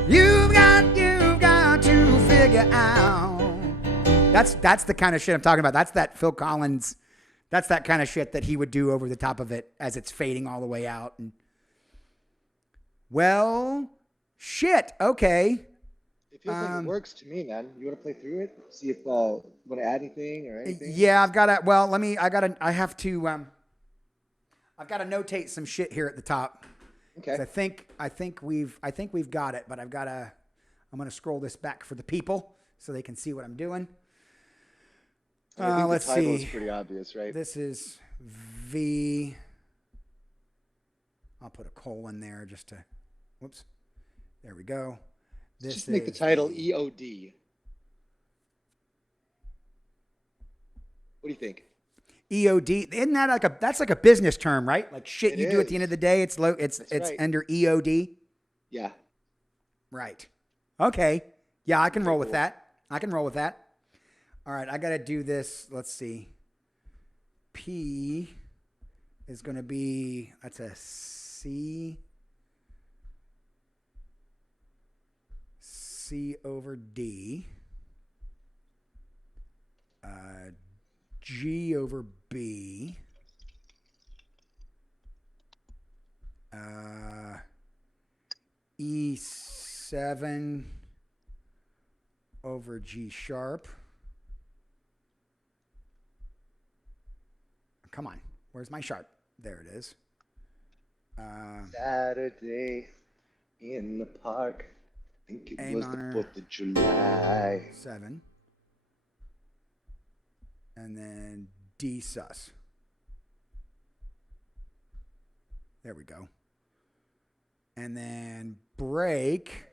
You've got to figure out. That's the kind of shit I'm talking about. That's that Phil Collins. That's that kind of shit that he would do over the top of it as it's fading all the way out. And, well, shit. Okay. It feels like it works to me, man. You want to play through it? See if want to add anything or anything? Yeah, I've got to. Well, I have to. I've got to notate some shit here at the top. Okay. I think we've got it, but I'm gonna scroll this back for the people so they can see what I'm doing. I think Let's the title see. is pretty obvious, right? This is V. I'll put a colon there just to. Whoops. There we go. This Just make the title E.O.D. What do you think? E.O.D. Isn't that that's like a business term, right? Like shit It you do at the end is. of the day. It's right. under E.O.D. Yeah. Right. Okay. Yeah, I can roll with cool. that. I can roll with that. All right, I got to do this. Let's see. P is going to be, that's a C. C over D. G over B. E7 over G sharp. Come on. Where's my sharp? There it is. Saturday in the park. I think it A was minor. the 4th of July. 7. And then D sus. There we go. And then break.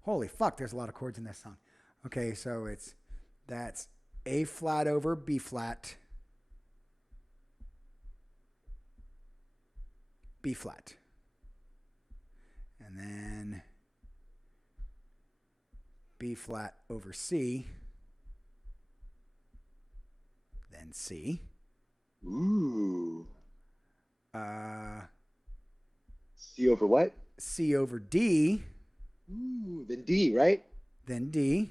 Holy fuck, there's a lot of chords in this song. Okay, so that's A flat over B flat. B flat. And then B flat over C. Then C. Ooh. C over what? C over D. Ooh, then D, right? Then D.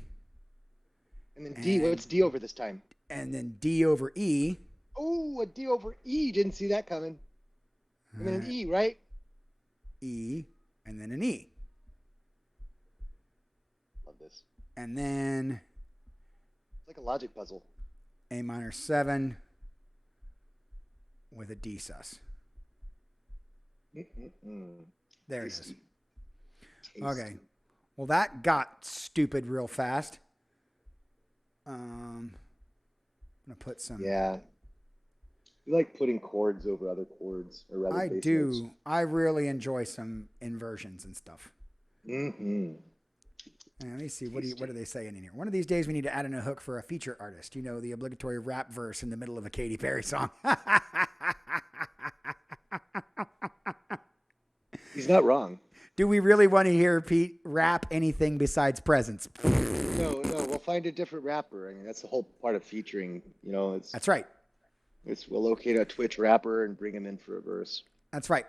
And then D, what's D over this time? And then D over E. Oh, a D over E. Didn't see that coming. And then an E, right? E. And then an E. Love this. And then It's like a logic puzzle. A minor 7 with a D sus. There it is. Tasty. Okay. Well, that got stupid real fast. I'm going to put some. Yeah. We like putting chords over other chords or other I bass do. notes. I really enjoy some inversions and stuff. Mm-hmm. Let me see. What are they saying in here? One of these days we need to add in a hook for a feature artist. You know, the obligatory rap verse in the middle of a Katy Perry song. He's not wrong. Do we really want to hear Pete rap anything besides Presents? No. We'll find a different rapper. I mean, that's the whole part of featuring. You know, That's right. We'll locate a Twitch rapper and bring him in for a verse. That's right.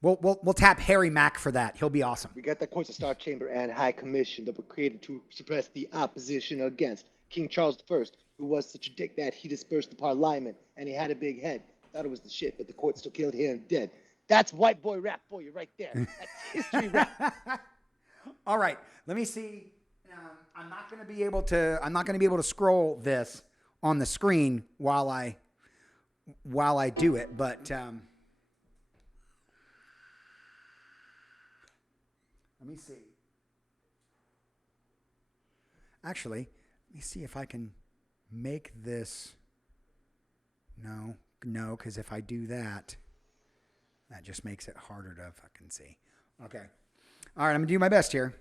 We'll tap Harry Mack for that. He'll be awesome. We got the Courts of Star Chamber and High Commission that were created to suppress the opposition against King Charles I, who was such a dick that he dispersed the Parliament and he had a big head. Thought it was the shit, but the court still killed him dead. That's white boy rap for you right there. That's history rap. All right. Let me see. I'm not going to be able to scroll this on the screen while I do it, but let me see. Actually, let me see if I can make this. No, because if I do that, that just makes it harder to fucking see. Okay. All right, I'm going to do my best here.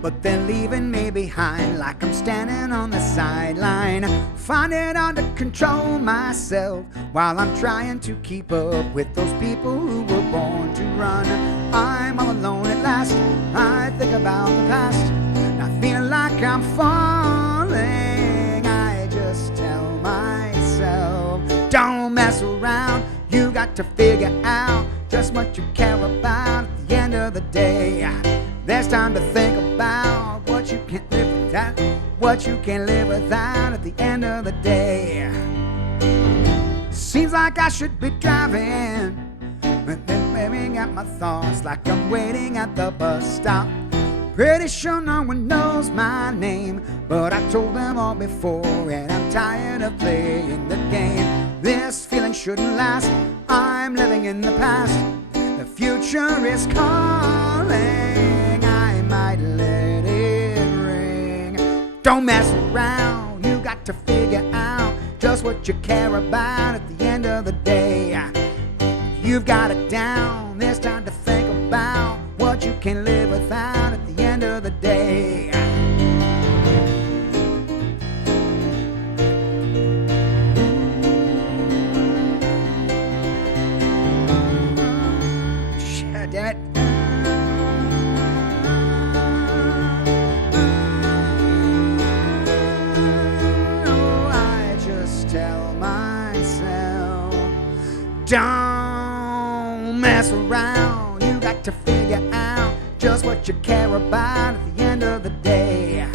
But they're leaving me behind like I'm standing on the sideline, finding hard to control myself while I'm trying to keep up with those people who were born to run. I'm all alone at last. I think about the past and I feel like I'm falling. I just tell myself, don't mess around. You got to figure out just what you care about at the end of the day. There's time to think about what you can't live without, what you can live without at the end of the day. Seems like I should be driving, but then staring at my thoughts like I'm waiting at the bus stop. Pretty sure no one knows my name, but I told them all before, and I'm tired of playing the game. This feeling shouldn't last. I'm living in the past. The future is calling. Might let it ring. Don't mess around. You got to figure out just what you care about at the end of the day. You've got it down. There's time to think about what you can live without at the end of the day. Damn it. Tell myself, don't mess around. You got to figure out just what you care about at the end of the day.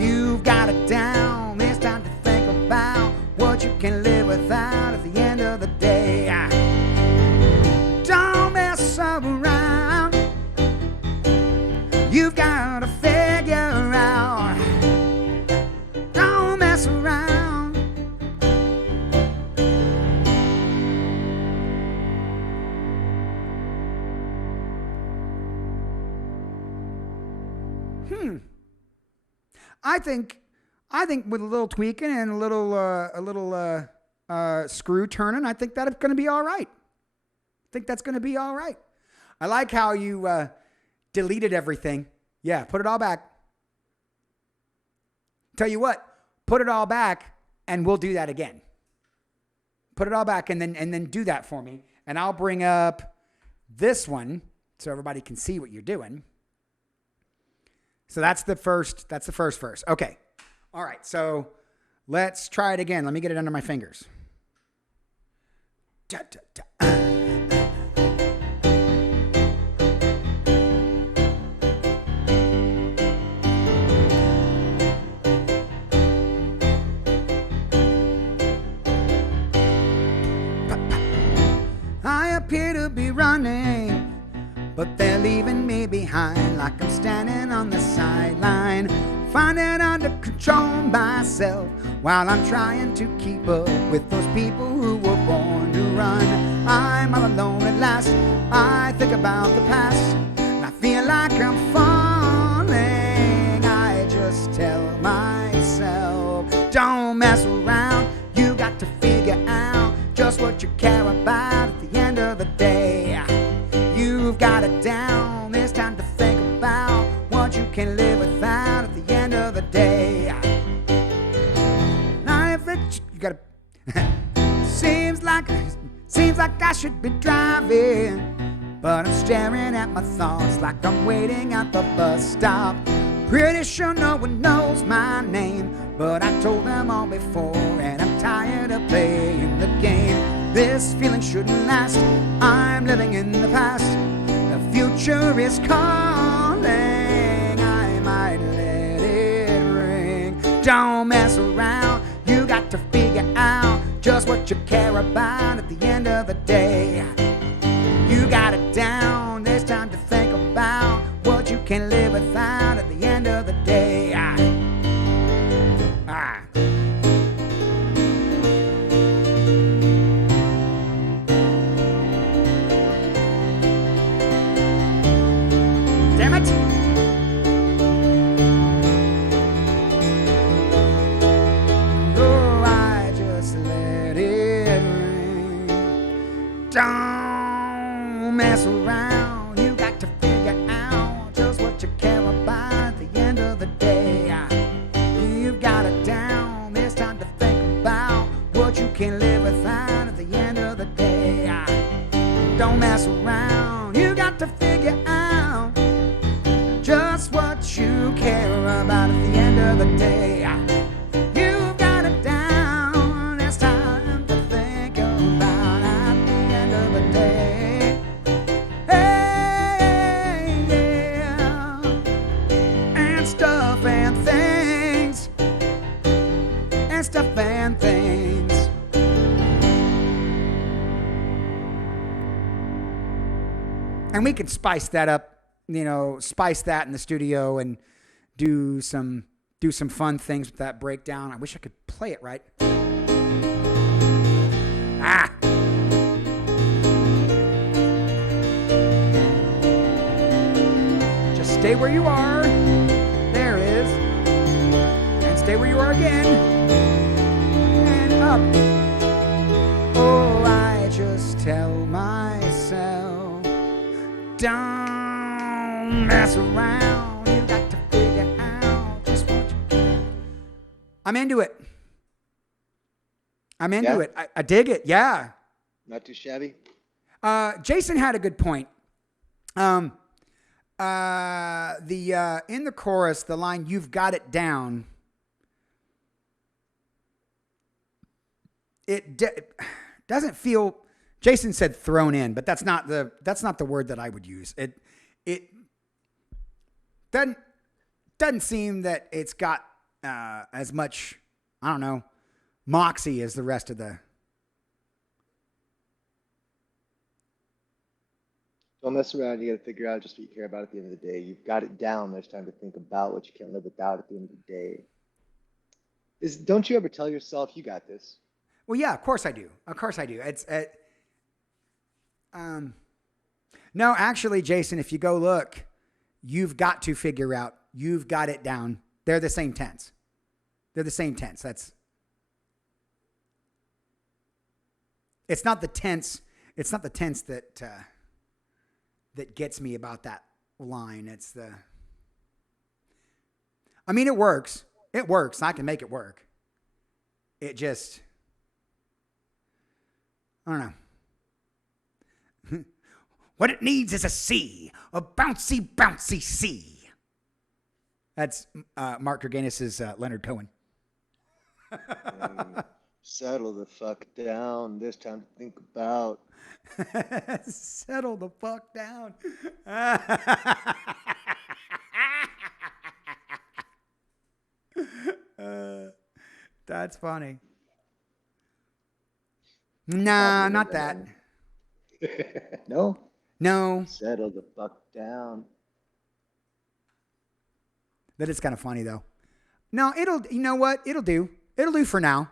You've got it down. There's time to think about what you can live without at the end of the day. Don't mess around. You've got to figure out. Don't mess around. I think with a little tweaking and a little screw turning, I think that's going to be all right. I like how you deleted everything. Yeah, put it all back. Tell you what, put it all back, and we'll do that again. Put it all back, and then do that for me, and I'll bring up this one so everybody can see what you're doing. So that's the first verse. Okay. All right. So let's try it again. Let me get it under my fingers. Da, da, da. I appear to be running, but they're leaving me behind like I'm standing on the sideline, finding under control myself while I'm trying to keep up with those people who were born to run. I'm all alone at last. I think about the past and I feel like I'm falling. I just tell myself, don't mess around. You got to figure out just what you care about at the end of the day. You've got it down. It's time to think about what you can live without at the end of the day. Life, you gotta. seems like I should be driving, but I'm staring at my thoughts like I'm waiting at the bus stop. Pretty sure no one knows my name, but I told them all before, and I'm tired of playing the game. This feeling shouldn't last. I'm living in the past. The future is calling. I might let it ring. Don't mess around. You got to figure out just what you care about at the end of the day. You got it down. There's time to think about what you can live without at the end of the day. Damn it! Oh, I just let it ring. Don't mess around. You got to figure out just what you care about at the end of the day. You've got it down. There's time to think about what you can live without at the end of the day. Don't mess around. You got to figure out just what you care about at the end of the day. You've got it down. It's time to think about at the end of the day. Hey, yeah. And stuff and things. And stuff and things. And we could spice that up. Spice that in the studio and do some fun things with that breakdown. I wish I could play it right. Just stay where you are. There it is. And stay where you are again. And up. Oh, I just tell myself, don't mess around. You got to figure out just what you can. I'm into it. It. I dig it. Yeah. Not too shabby. Jason had a good point. In the chorus, the line "You've got it down." It doesn't feel. Jason said thrown in, but that's not the word that I would use. It doesn't seem that it's got as much, I don't know, moxie as the rest of the. Don't mess around. You got to figure out just what you care about at the end of the day. You've got it down. There's time to think about what you can't live without at the end of the day. Don't you ever tell yourself you got this? Well, yeah, of course I do. It's no, actually, Jason, if you go look, you've got to figure out, you've got it down. They're the same tense. That's, it's not the tense that, that gets me about that line. I mean, it works. I can make it work. It just, I don't know. What it needs is a C, a bouncy, bouncy C. That's Mark Gerganis's Leonard Cohen. Settle the fuck down. There's time to think about. Settle the fuck down. That's funny. Nah, not that. No? No, Settle the fuck down. that is kind of funny though. No, you know what? It'll do. It'll do for now.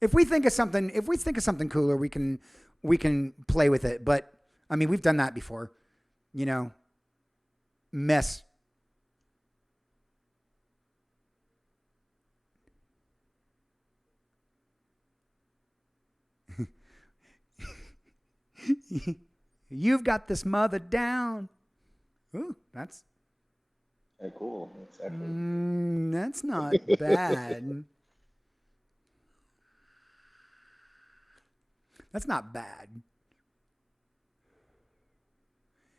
If we think of something cooler, we can play with it. But I mean, we've done that before. You know, mess. You've got this mother down. Ooh, that's Cool. Exactly. that's not bad. That's not bad.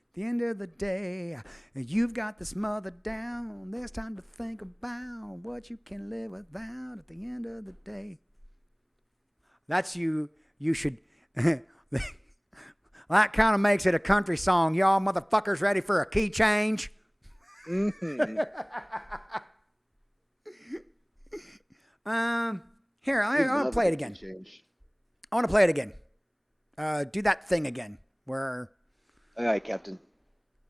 At the end of the day, you've got this mother down. There's time to think about what you can live without at the end of the day. That's you. You should. That kind of makes it a country song. Y'all motherfuckers ready for a key change? Mm-hmm. Here, I want to play it again. I want to play it again. Do that thing again. Where? All right, Captain.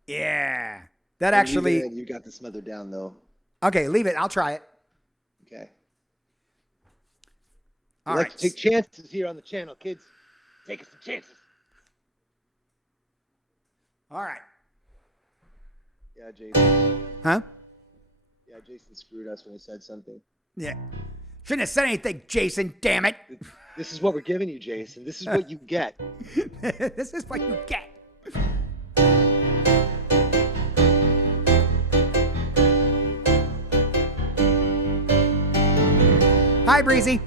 Yeah, that actually. You got this mother down, though. Okay, leave it. I'll try it. Okay. All Let's right. take chances here on the channel, kids. Take some chances. All right. Yeah, Jason. Huh? Yeah, Jason screwed us when he said something. Yeah. Shouldn't have said anything, Jason. Damn it. This is what we're giving you, Jason. This is what you get. This is what you get. Hi, Breezy.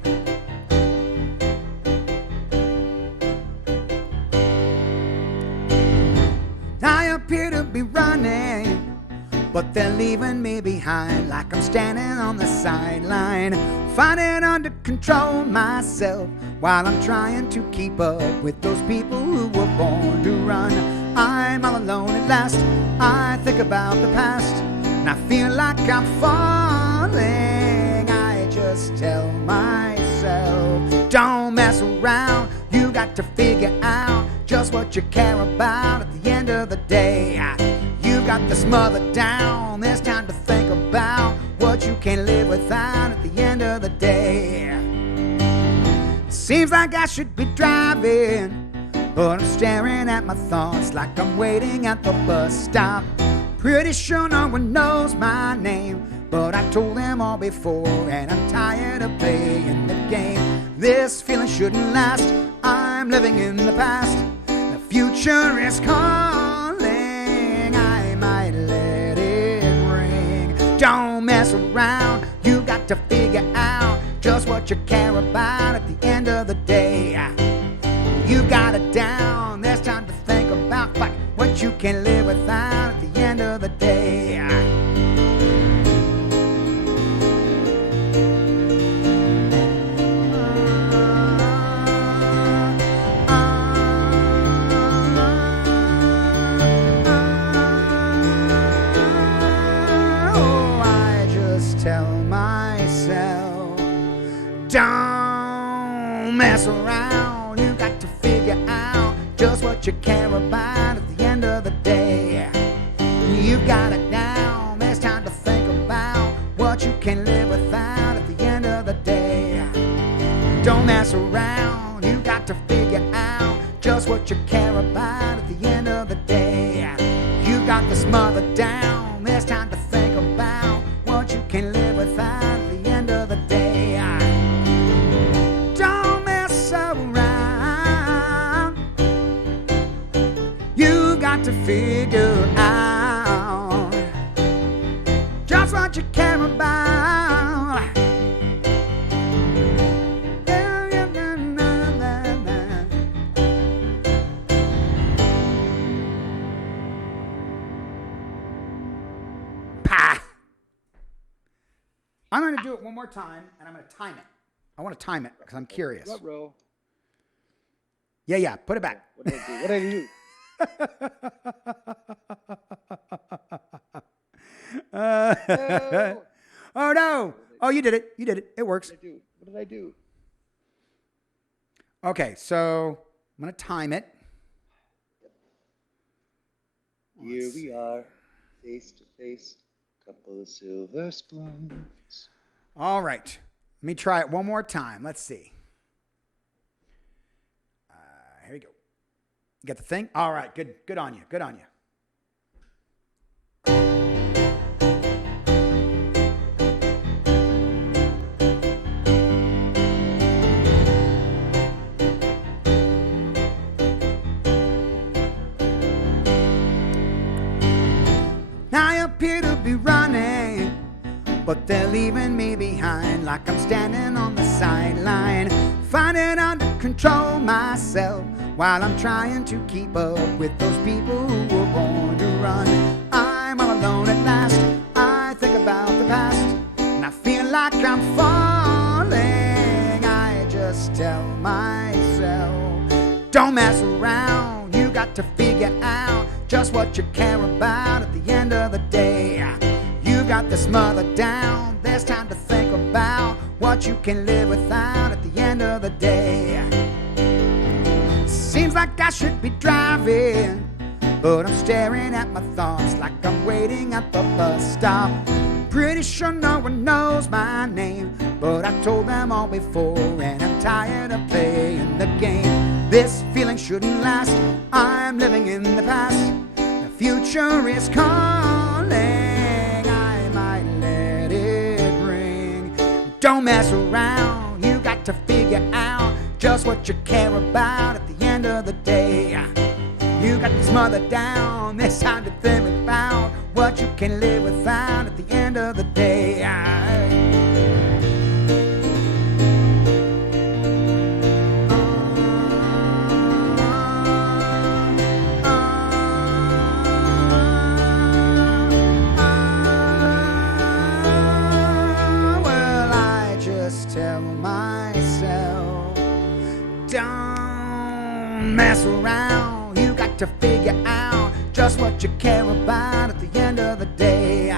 I appear to be running, but they're leaving me behind like I'm standing on the sideline, fighting under control myself while I'm trying to keep up with those people who were born to run. I'm all alone at last. I think about the past and I feel like I'm falling. I just tell myself, don't mess around. You got to figure out just what you care about at the end of the day. You got this mother down. There's time to think about what you can live without at the end of the day. Seems like I should be driving, but I'm staring at my thoughts like I'm waiting at the bus stop. Pretty sure no one knows my name, but I told them all before, and I'm tired of playing the game. This feeling shouldn't last. I'm living in the past. The future is calling. I might let it ring. Don't mess around. You got to figure out just what you care about at the end of the day. You got it down. There's time to think about what you can live without at the end of the day. Don't mess around. You got to figure out just what you care about at the end of the day. You got it down. There's time to think about what you can live without at the end of the day. Don't mess around. You got to figure out just what you care about at the end of the day. You got this mother down. There's time to think about what you can live without at the end of the day. Don't mess around. You got to figure out just what you care about. Pah. I'm going to do it one more time, and I'm going to time it. I want to time it because I'm curious. What row? Yeah. Put it back. What did I do? What did I do? No. Oh, no. Oh, you did it. You did it. It works. What did I do? What did I do? Okay, so I'm going to time it. Here we are, face to face, couple of silver spoons. All right. Let me try it one more time. Let's see. Here we go. You got the thing? All right. Good. Good on you. Good on you. I appear to be running, but they're leaving me behind, like I'm standing on the sideline, finding out to control myself while I'm trying to keep up with those people who were born to run. I'm all alone at last. I think about the past, and I feel like I'm falling. I just tell myself, don't mess around. You got to figure out just what you care about at the end of the day. You got this mother down. There's time to think about what you can live without at the end of the day. Seems like I should be driving, but I'm staring at my thoughts like I'm waiting at the bus stop. Pretty sure no one knows my name, but I told them all before, and I'm tired of playing the game. This feeling shouldn't last. I'm living in the past. The future is calling. I might let it ring. Don't mess around. You got to figure out just what you care about at the end of the day. You got this mother down. There's time to think about what you can live without at the end of the day. Well, I just tell myself, don't mess around. You got to figure out just what you care about at the end of the day.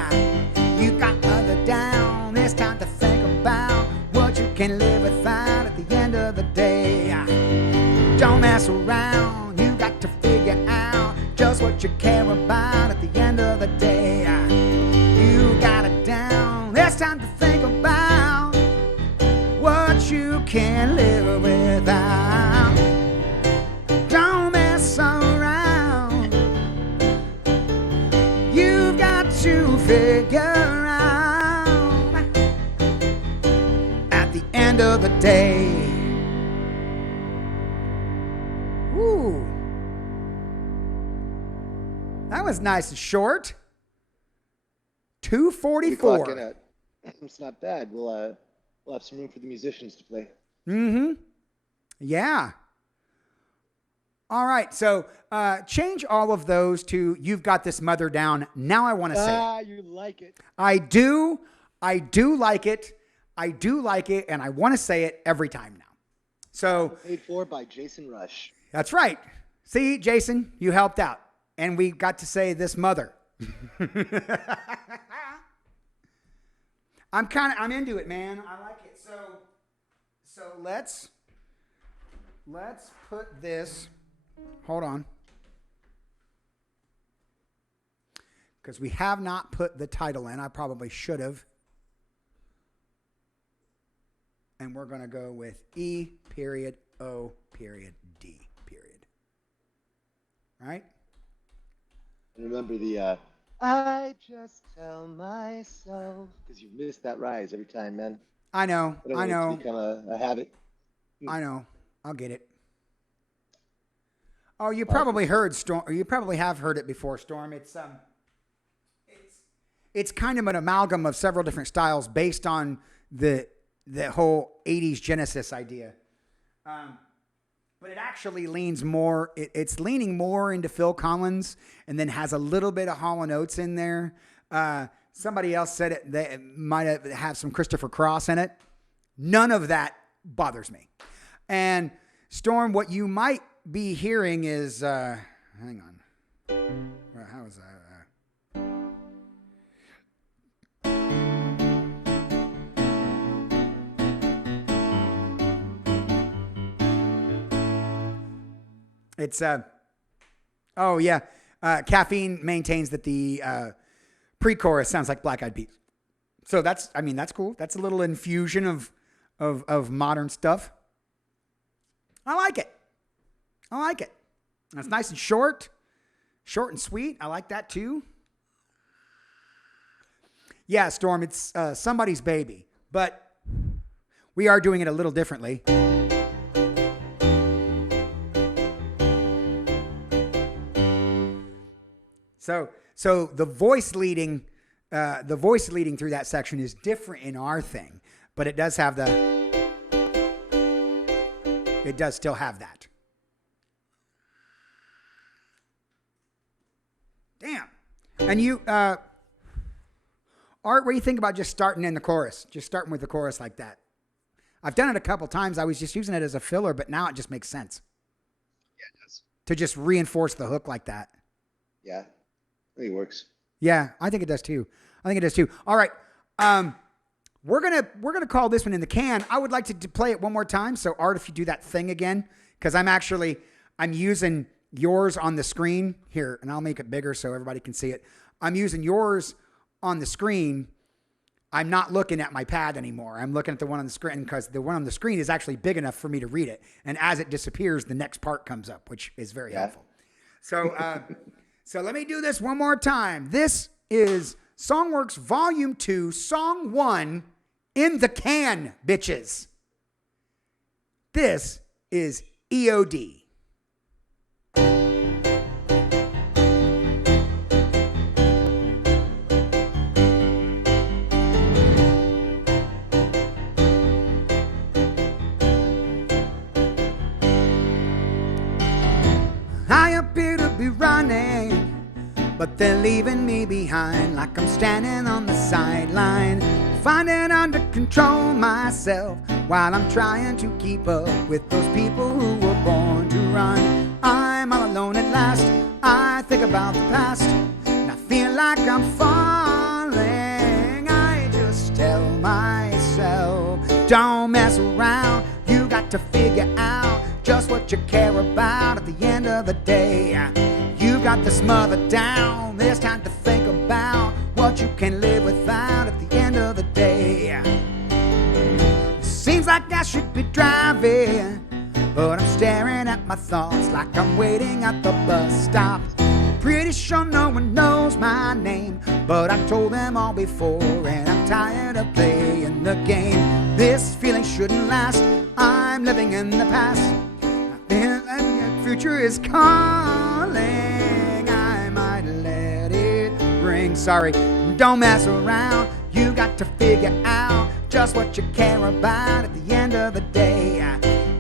You got mother down. It's time to think about what you can live without at the end of the day. Don't mess around. You got to figure out just what you care about at the end of the day. You got it down. It's time to think about what you can live without. Don't mess around. You've got to figure out at the end of the day. Woo. That was nice and short. What are you clocking 2:44. at? It's not bad. We'll have some room for the musicians to play. Mm-hmm. Yeah. All right. So change all of those to "You've Got This Mother Down." Now I want to say it. You like it. I do like it. I do like it, and I want to say it every time now. So Paid for by Jason Rush. that's right. See, Jason, you helped out, and we got to say "this mother." I'm into it, man. I like it. So let's put this. Hold on. Because we have not put the title in. I probably should have. And we're going to go with E.O.D. Right? And remember the I just tell myself, because you've missed that rise every time, man. I know. I don't I want it know. to become a habit. I know. I'll get it. Oh, you probably heard Storm. Or you probably have heard it before, Storm. It's kind of an amalgam of several different styles based on the whole 80s Genesis idea. But it actually leans more, it's leaning more into Phil Collins and then has a little bit of Hall & Oates in there. Somebody else said it, they might have some Christopher Cross in it. None of that bothers me. And Storm, what you might be hearing is, hang on. How is that? It's oh yeah. Caffeine maintains that the pre-chorus sounds like Black Eyed Peas. So that's cool. That's a little infusion of modern stuff. I like it. It's nice and short and sweet. I like that too. Yeah, Storm, it's somebody's baby, but we are doing it a little differently. So the voice leading through that section is different in our thing, but it does still have that. Damn. And you, Art, what do you think about just starting in the chorus? Just starting with the chorus like that? I've done it a couple times. I was just using it as a filler, but now it just makes sense. Yeah, it does. To just reinforce the hook like that. Yeah, I think it works. Yeah, I think it does too. All right. We're gonna call this one in the can. I would like to play it one more time. So Art, if you do that thing again, because I'm using yours on the screen here, and I'll make it bigger so everybody can see it. I'm using yours on the screen. I'm not looking at my pad anymore. I'm looking at the one on the screen because the one on the screen is actually big enough for me to read it. And as it disappears, the next part comes up, which is very helpful. So, so let me do this one more time. This is Songw3rks Volume 2, Song 1, in the can, bitches. This is E.O.D. I appear to be running, but they're leaving me behind, like I'm standing on the sideline, finding under control myself while I'm trying to keep up with those people who were born to run. I'm all alone at last. I think about the past and I feel like I'm falling. I just tell myself, don't mess around. You got to figure out just what you care about at the end of the day. You got this mother down. There's time to think about what you can live without at the end of the day. Seems like I should be driving, but I'm staring at my thoughts like I'm waiting at the bus stop. Pretty sure no one knows my name, but I told them all before, and I'm tired of playing the game. This feeling shouldn't last. I'm living in the past. The future is calling. I might let it ring. Sorry, don't mess around. You got to figure out just what you care about at the end of the day.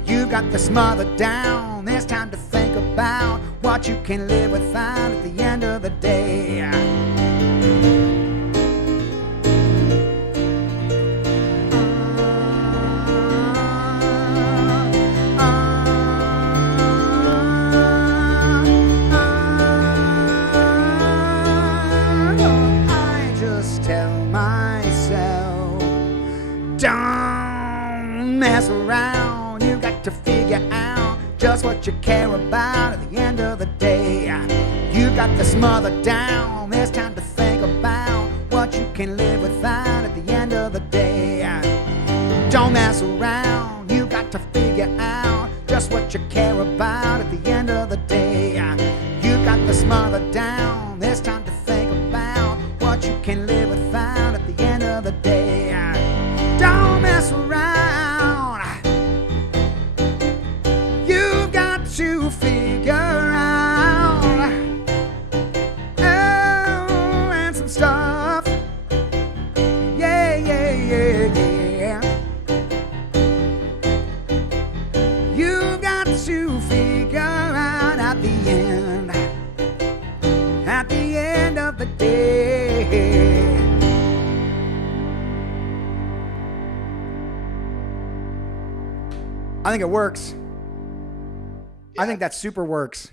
You got this mother down. There's time to think about what you can live without at the end of the day. I just tell myself, don't mess around. You got to figure out just what you care about at the end of the day. You got this mother down. There's time to think about what you can live without at the end of the day. Don't mess around. You got to figure out just what you care about at the end of the day. You got this mother down. There's time to think about what you can live without at the end of the day. Don't mess around. You've got to figure out and some stuff. Yeah, yeah, yeah, yeah. You've got to figure out at the end of the day. I think it works. I think that super works.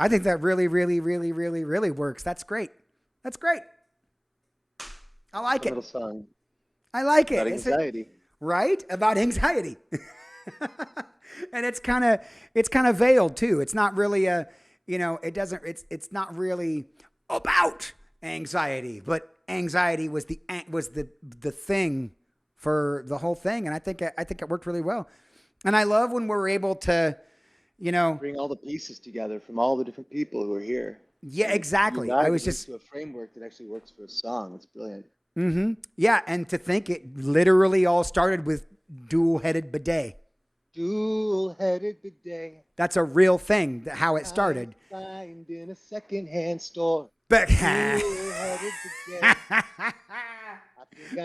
I think that really, really, really, really, really works. That's great. That's great. I like it. Little song. I like it. About anxiety. Right? About anxiety. And it's kind of veiled too. It's not really it doesn't, it's not really about anxiety, but anxiety was the thing for the whole thing. And I think it worked really well. And I love when we're able to, bring all the pieces together from all the different people who are here. Yeah, exactly. Unite I was it just into a framework that actually works for a song. It's brilliant. Yeah, and to think it literally all started with dual-headed bidet. Dual-headed bidet. That's a real thing. How it started. Find in a secondhand store. But Dual-headed bidet.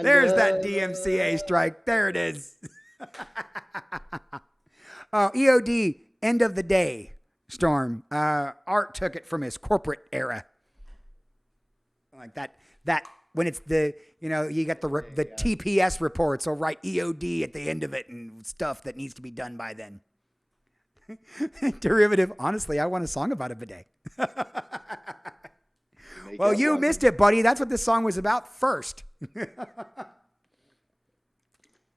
there's that DMCA strike. There it is. E.O.D. End of the Day. Storm. Art took it from his corporate era. Like that when it's the, you got the TPS reports, so write E.O.D. at the end of it and stuff that needs to be done by then. Derivative. Honestly, I want a song about a bidet. Well, you missed it, buddy. That's what this song was about first.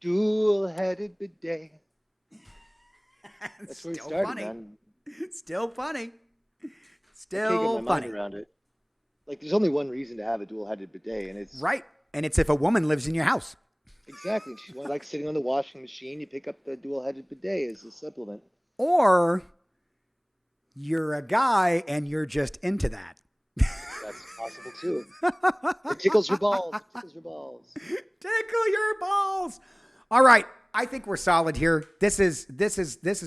Dual-headed bidet. That's where we started, funny. Man. Still funny. I can't get Still my funny. mind around it. Like, there's only one reason to have a dual-headed bidet, and it's Right. And it's if a woman lives in your house. exactly. She's like sitting on the washing machine. You pick up the dual-headed bidet as a supplement. Or you're a guy and you're just into that. That's possible too. It tickles your balls. It tickles your balls. Tickle your balls. All right. I think we're solid here. This is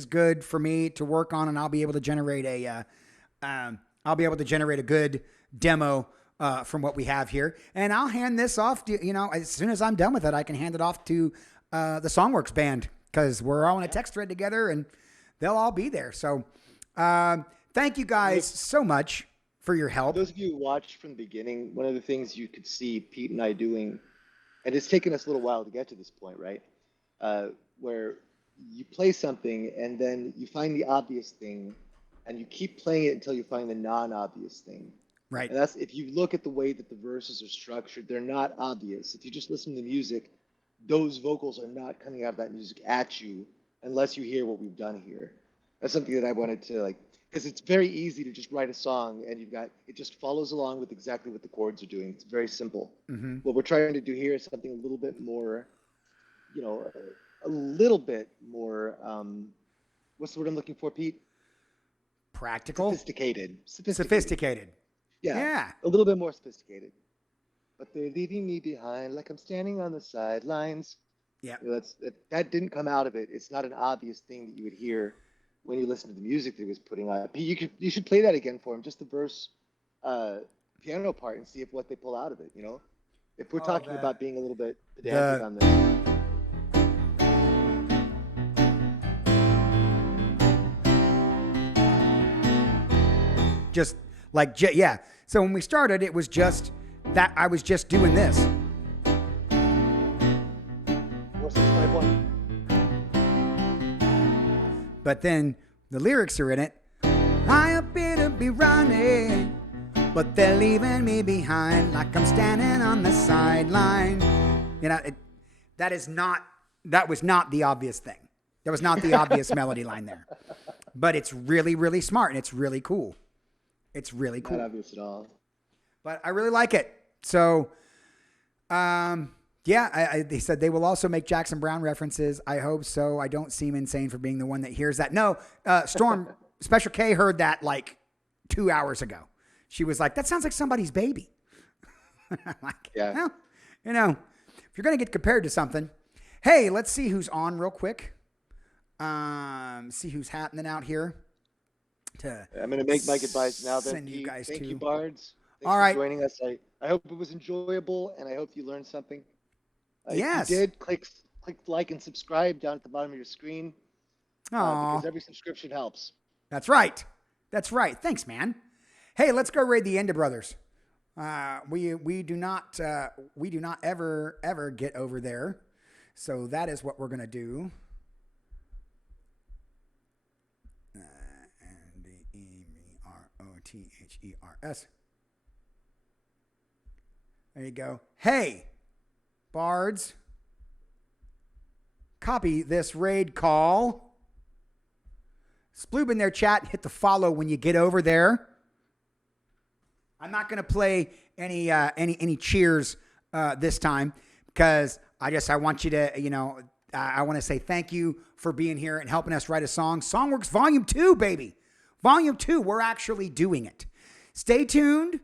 good for me to work on, and I'll be able to generate a good demo from what we have here, and I'll hand this off to, as soon as I'm done with it, I can hand it off to the Songw3rks band, because we're all in a text thread together and they'll all be there. So thank you guys so much for your help. For those of you who watched from the beginning, one of the things you could see Pete and I doing, and it's taken us a little while to get to this point, right? Where you play something and then you find the obvious thing and you keep playing it until you find the non-obvious thing. Right. And that's, if you look at the way that the verses are structured, they're not obvious. If you just listen to the music, those vocals are not coming out of that music at you unless you hear what we've done here. That's something that I wanted to because it's very easy to just write a song and it just follows along with exactly what the chords are doing. It's very simple. Mm-hmm. What we're trying to do here is something a little bit more, a little bit more, what's the word I'm looking for, Pete? Practical? Sophisticated. Yeah. A little bit more sophisticated. But they're leaving me behind like I'm standing on the sidelines. Yeah. That didn't come out of it. It's not an obvious thing that you would hear when you listen to the music that he was putting on. You should play that again for him, just the verse piano part, and see what they pull out of it, If we're talking about being a little bit pedantic on this. Just yeah. So when we started, it was just that I was just doing this. 4651. But then the lyrics are in it. I appear to be running, but they're leaving me behind like I'm standing on the sideline. That was not the obvious thing. That was not the obvious melody line there. But it's really, really smart, and it's really cool. It's really cool. Not obvious at all. But I really like it. So, they said they will also make Jackson Browne references. I hope so. I don't seem insane for being the one that hears that. No, Storm, Special K heard that 2 hours ago. She was like, that sounds like somebody's baby. I'm like, yeah. Well, if you're going to get compared to something, hey, let's see who's on real quick. See who's happening out here. I'm going to make my goodbyes now. Send you guys Thank to. you, Bards. Thanks All right. for joining us. I hope it was enjoyable, and I hope you learned something. Yes. If you did, click like and subscribe down at the bottom of your screen. Because every subscription helps. That's right. Thanks, man. Hey, let's go raid the Ender Brothers. We do not ever get over there. So that is what we're going to do. Brothers. There you go. Hey, Bards, copy this raid call. Sploob in there, chat. Hit the follow when you get over there. I'm not going to play any cheers this time because I want you to, I want to say thank you for being here and helping us write a song. Songw3rks Volume 2, baby. Volume 2, we're actually doing it. Stay tuned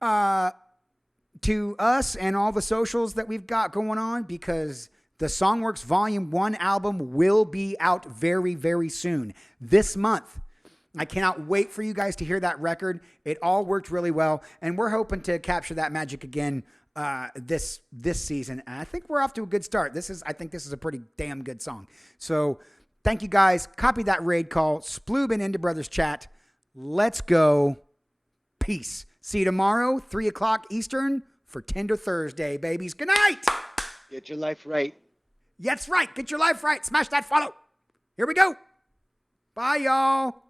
to us and all the socials that we've got going on because the Songw3rks Volume 1 album will be out very, very soon. This month. I cannot wait for you guys to hear that record. It all worked really well, and we're hoping to capture that magic again this season. And I think we're off to a good start. I think this is a pretty damn good song. So thank you guys. Copy that raid call. Sploob and Into Brothers chat. Let's go. Peace. See you tomorrow, 3:00 Eastern for Tender Thursday, babies. Good night. Get your life right. That's right. Get your life right. Smash that follow. Here we go. Bye, y'all.